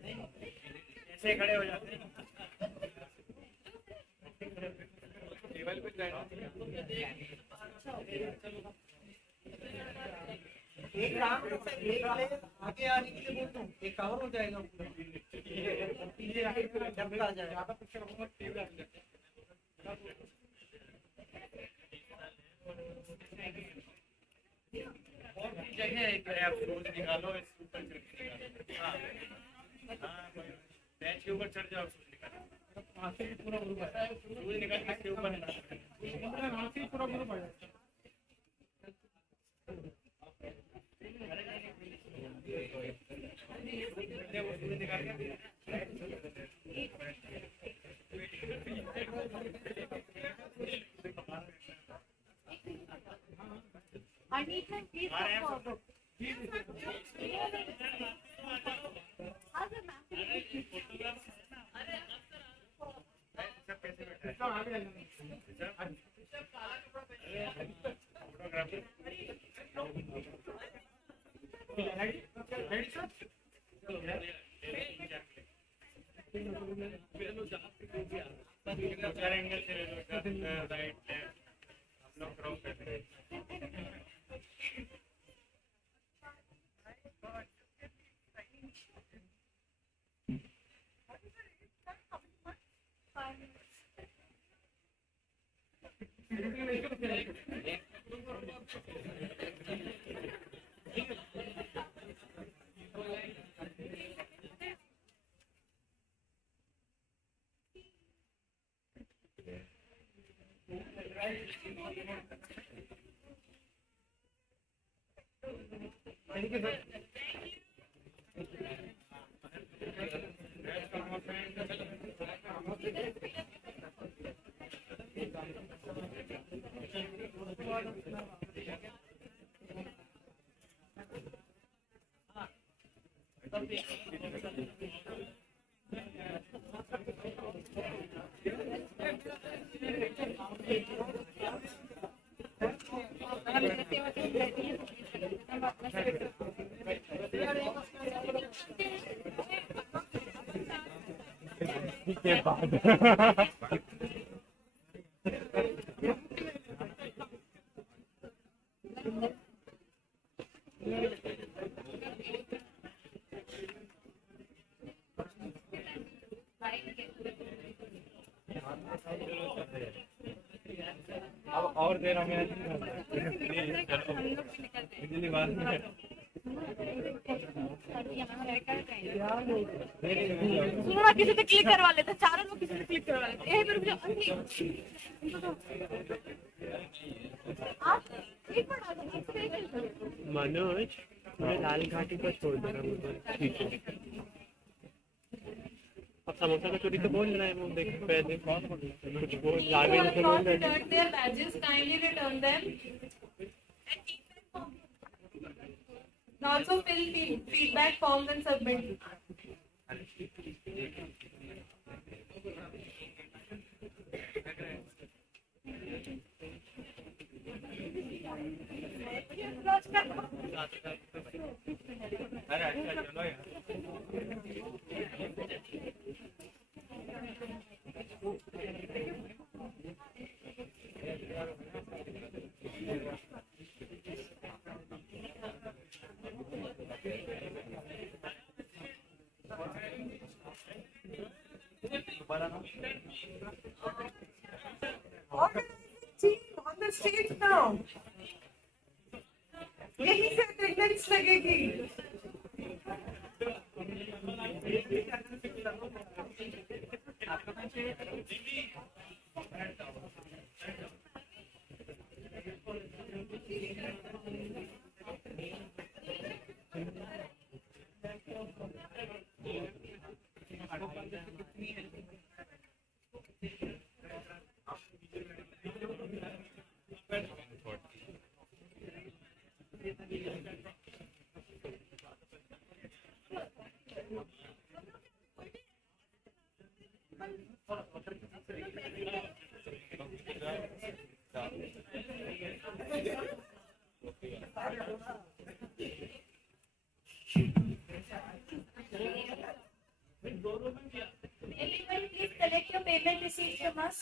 ऐसे खड़े हो जाते हैं table पे एक round आगे आने के लिए बोलता हूँ, एक कवर हो जाएगा पीछे आ जाएगा जगह है आप शूज निकालो इसके ऊपर चढ़ के निकालो हाँ बेंच के ऊपर चढ़ जाओ शूज निकालो वहाँ से पूरा ग्रुप है शूज निकाल के इसके ऊपर वहाँ से पूरा ग्रुप आ जाए I need my please come forward. के बाद अब और देर हमें बिजली बात सुनो ना, किसी से क्लिक करवा लेते, चारों लोग किसी से क्लिक करवा लेते। यही पर मुझे आप एक बार आ जाओ। मनोज मुझे लाल घाटी पर छोड़ देना मुझे, ठीक है। अब समोसा का चोरी तो बोल रहा है, वो देख पहले कुछ बोल आगे से बोल रहे हैं। Return their badges, kindly return them. And also fill feedback forms and submit. On the stage now. यही से अटेंडेंस लगेगी। Everyone, please collect your payment receipts from us.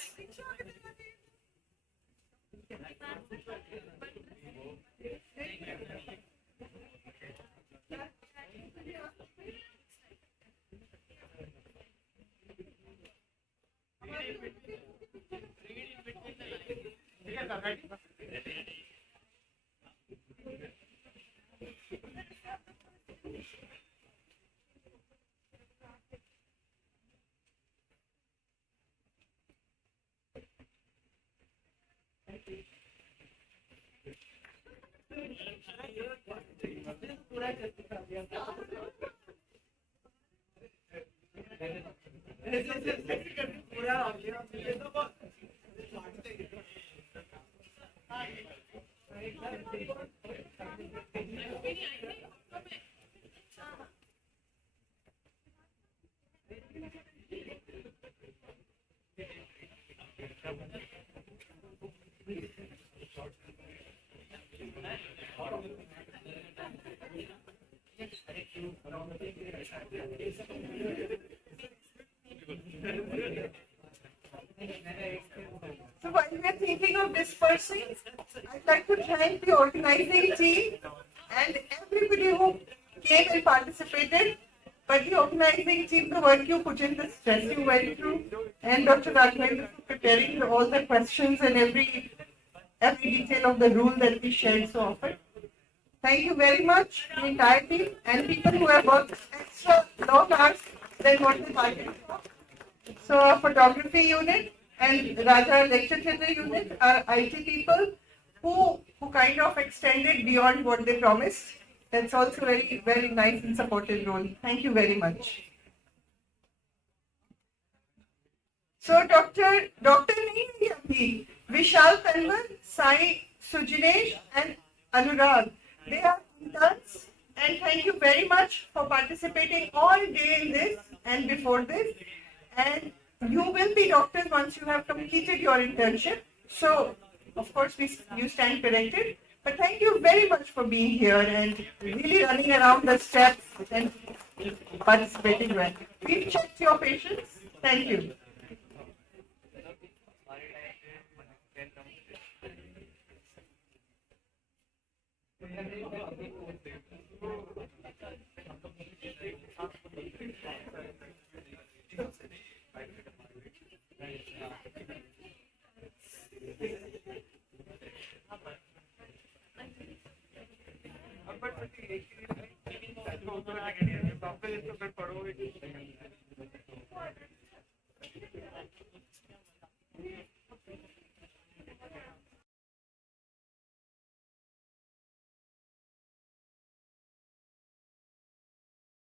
So while we are thinking of dispersing, I'd like to thank the organizing team and everybody who came and participated. But the organizing team, the work you put in, the stress you went through, and Dr. Raghavendra for preparing all the questions and every detail of the rule that we shared so often. Thank you very much, the entire team, and people who have worked extra long hours than what they bargained for. So our photography unit and Raja lecture theatre unit are IT people who kind of extended beyond what they promised. That's also very, very nice and supportive role. Thank you very much. So Dr. Neil, Vishal Tanwar, Sai Sujinesh and Anurag, they are interns, and thank you very much for participating all day in this and before this. And you will be doctors once you have completed your internship. So, of course, you stand corrected. But thank you very much for being here and really running around the steps and participating well. We've checked your patients. Thank you. Doctor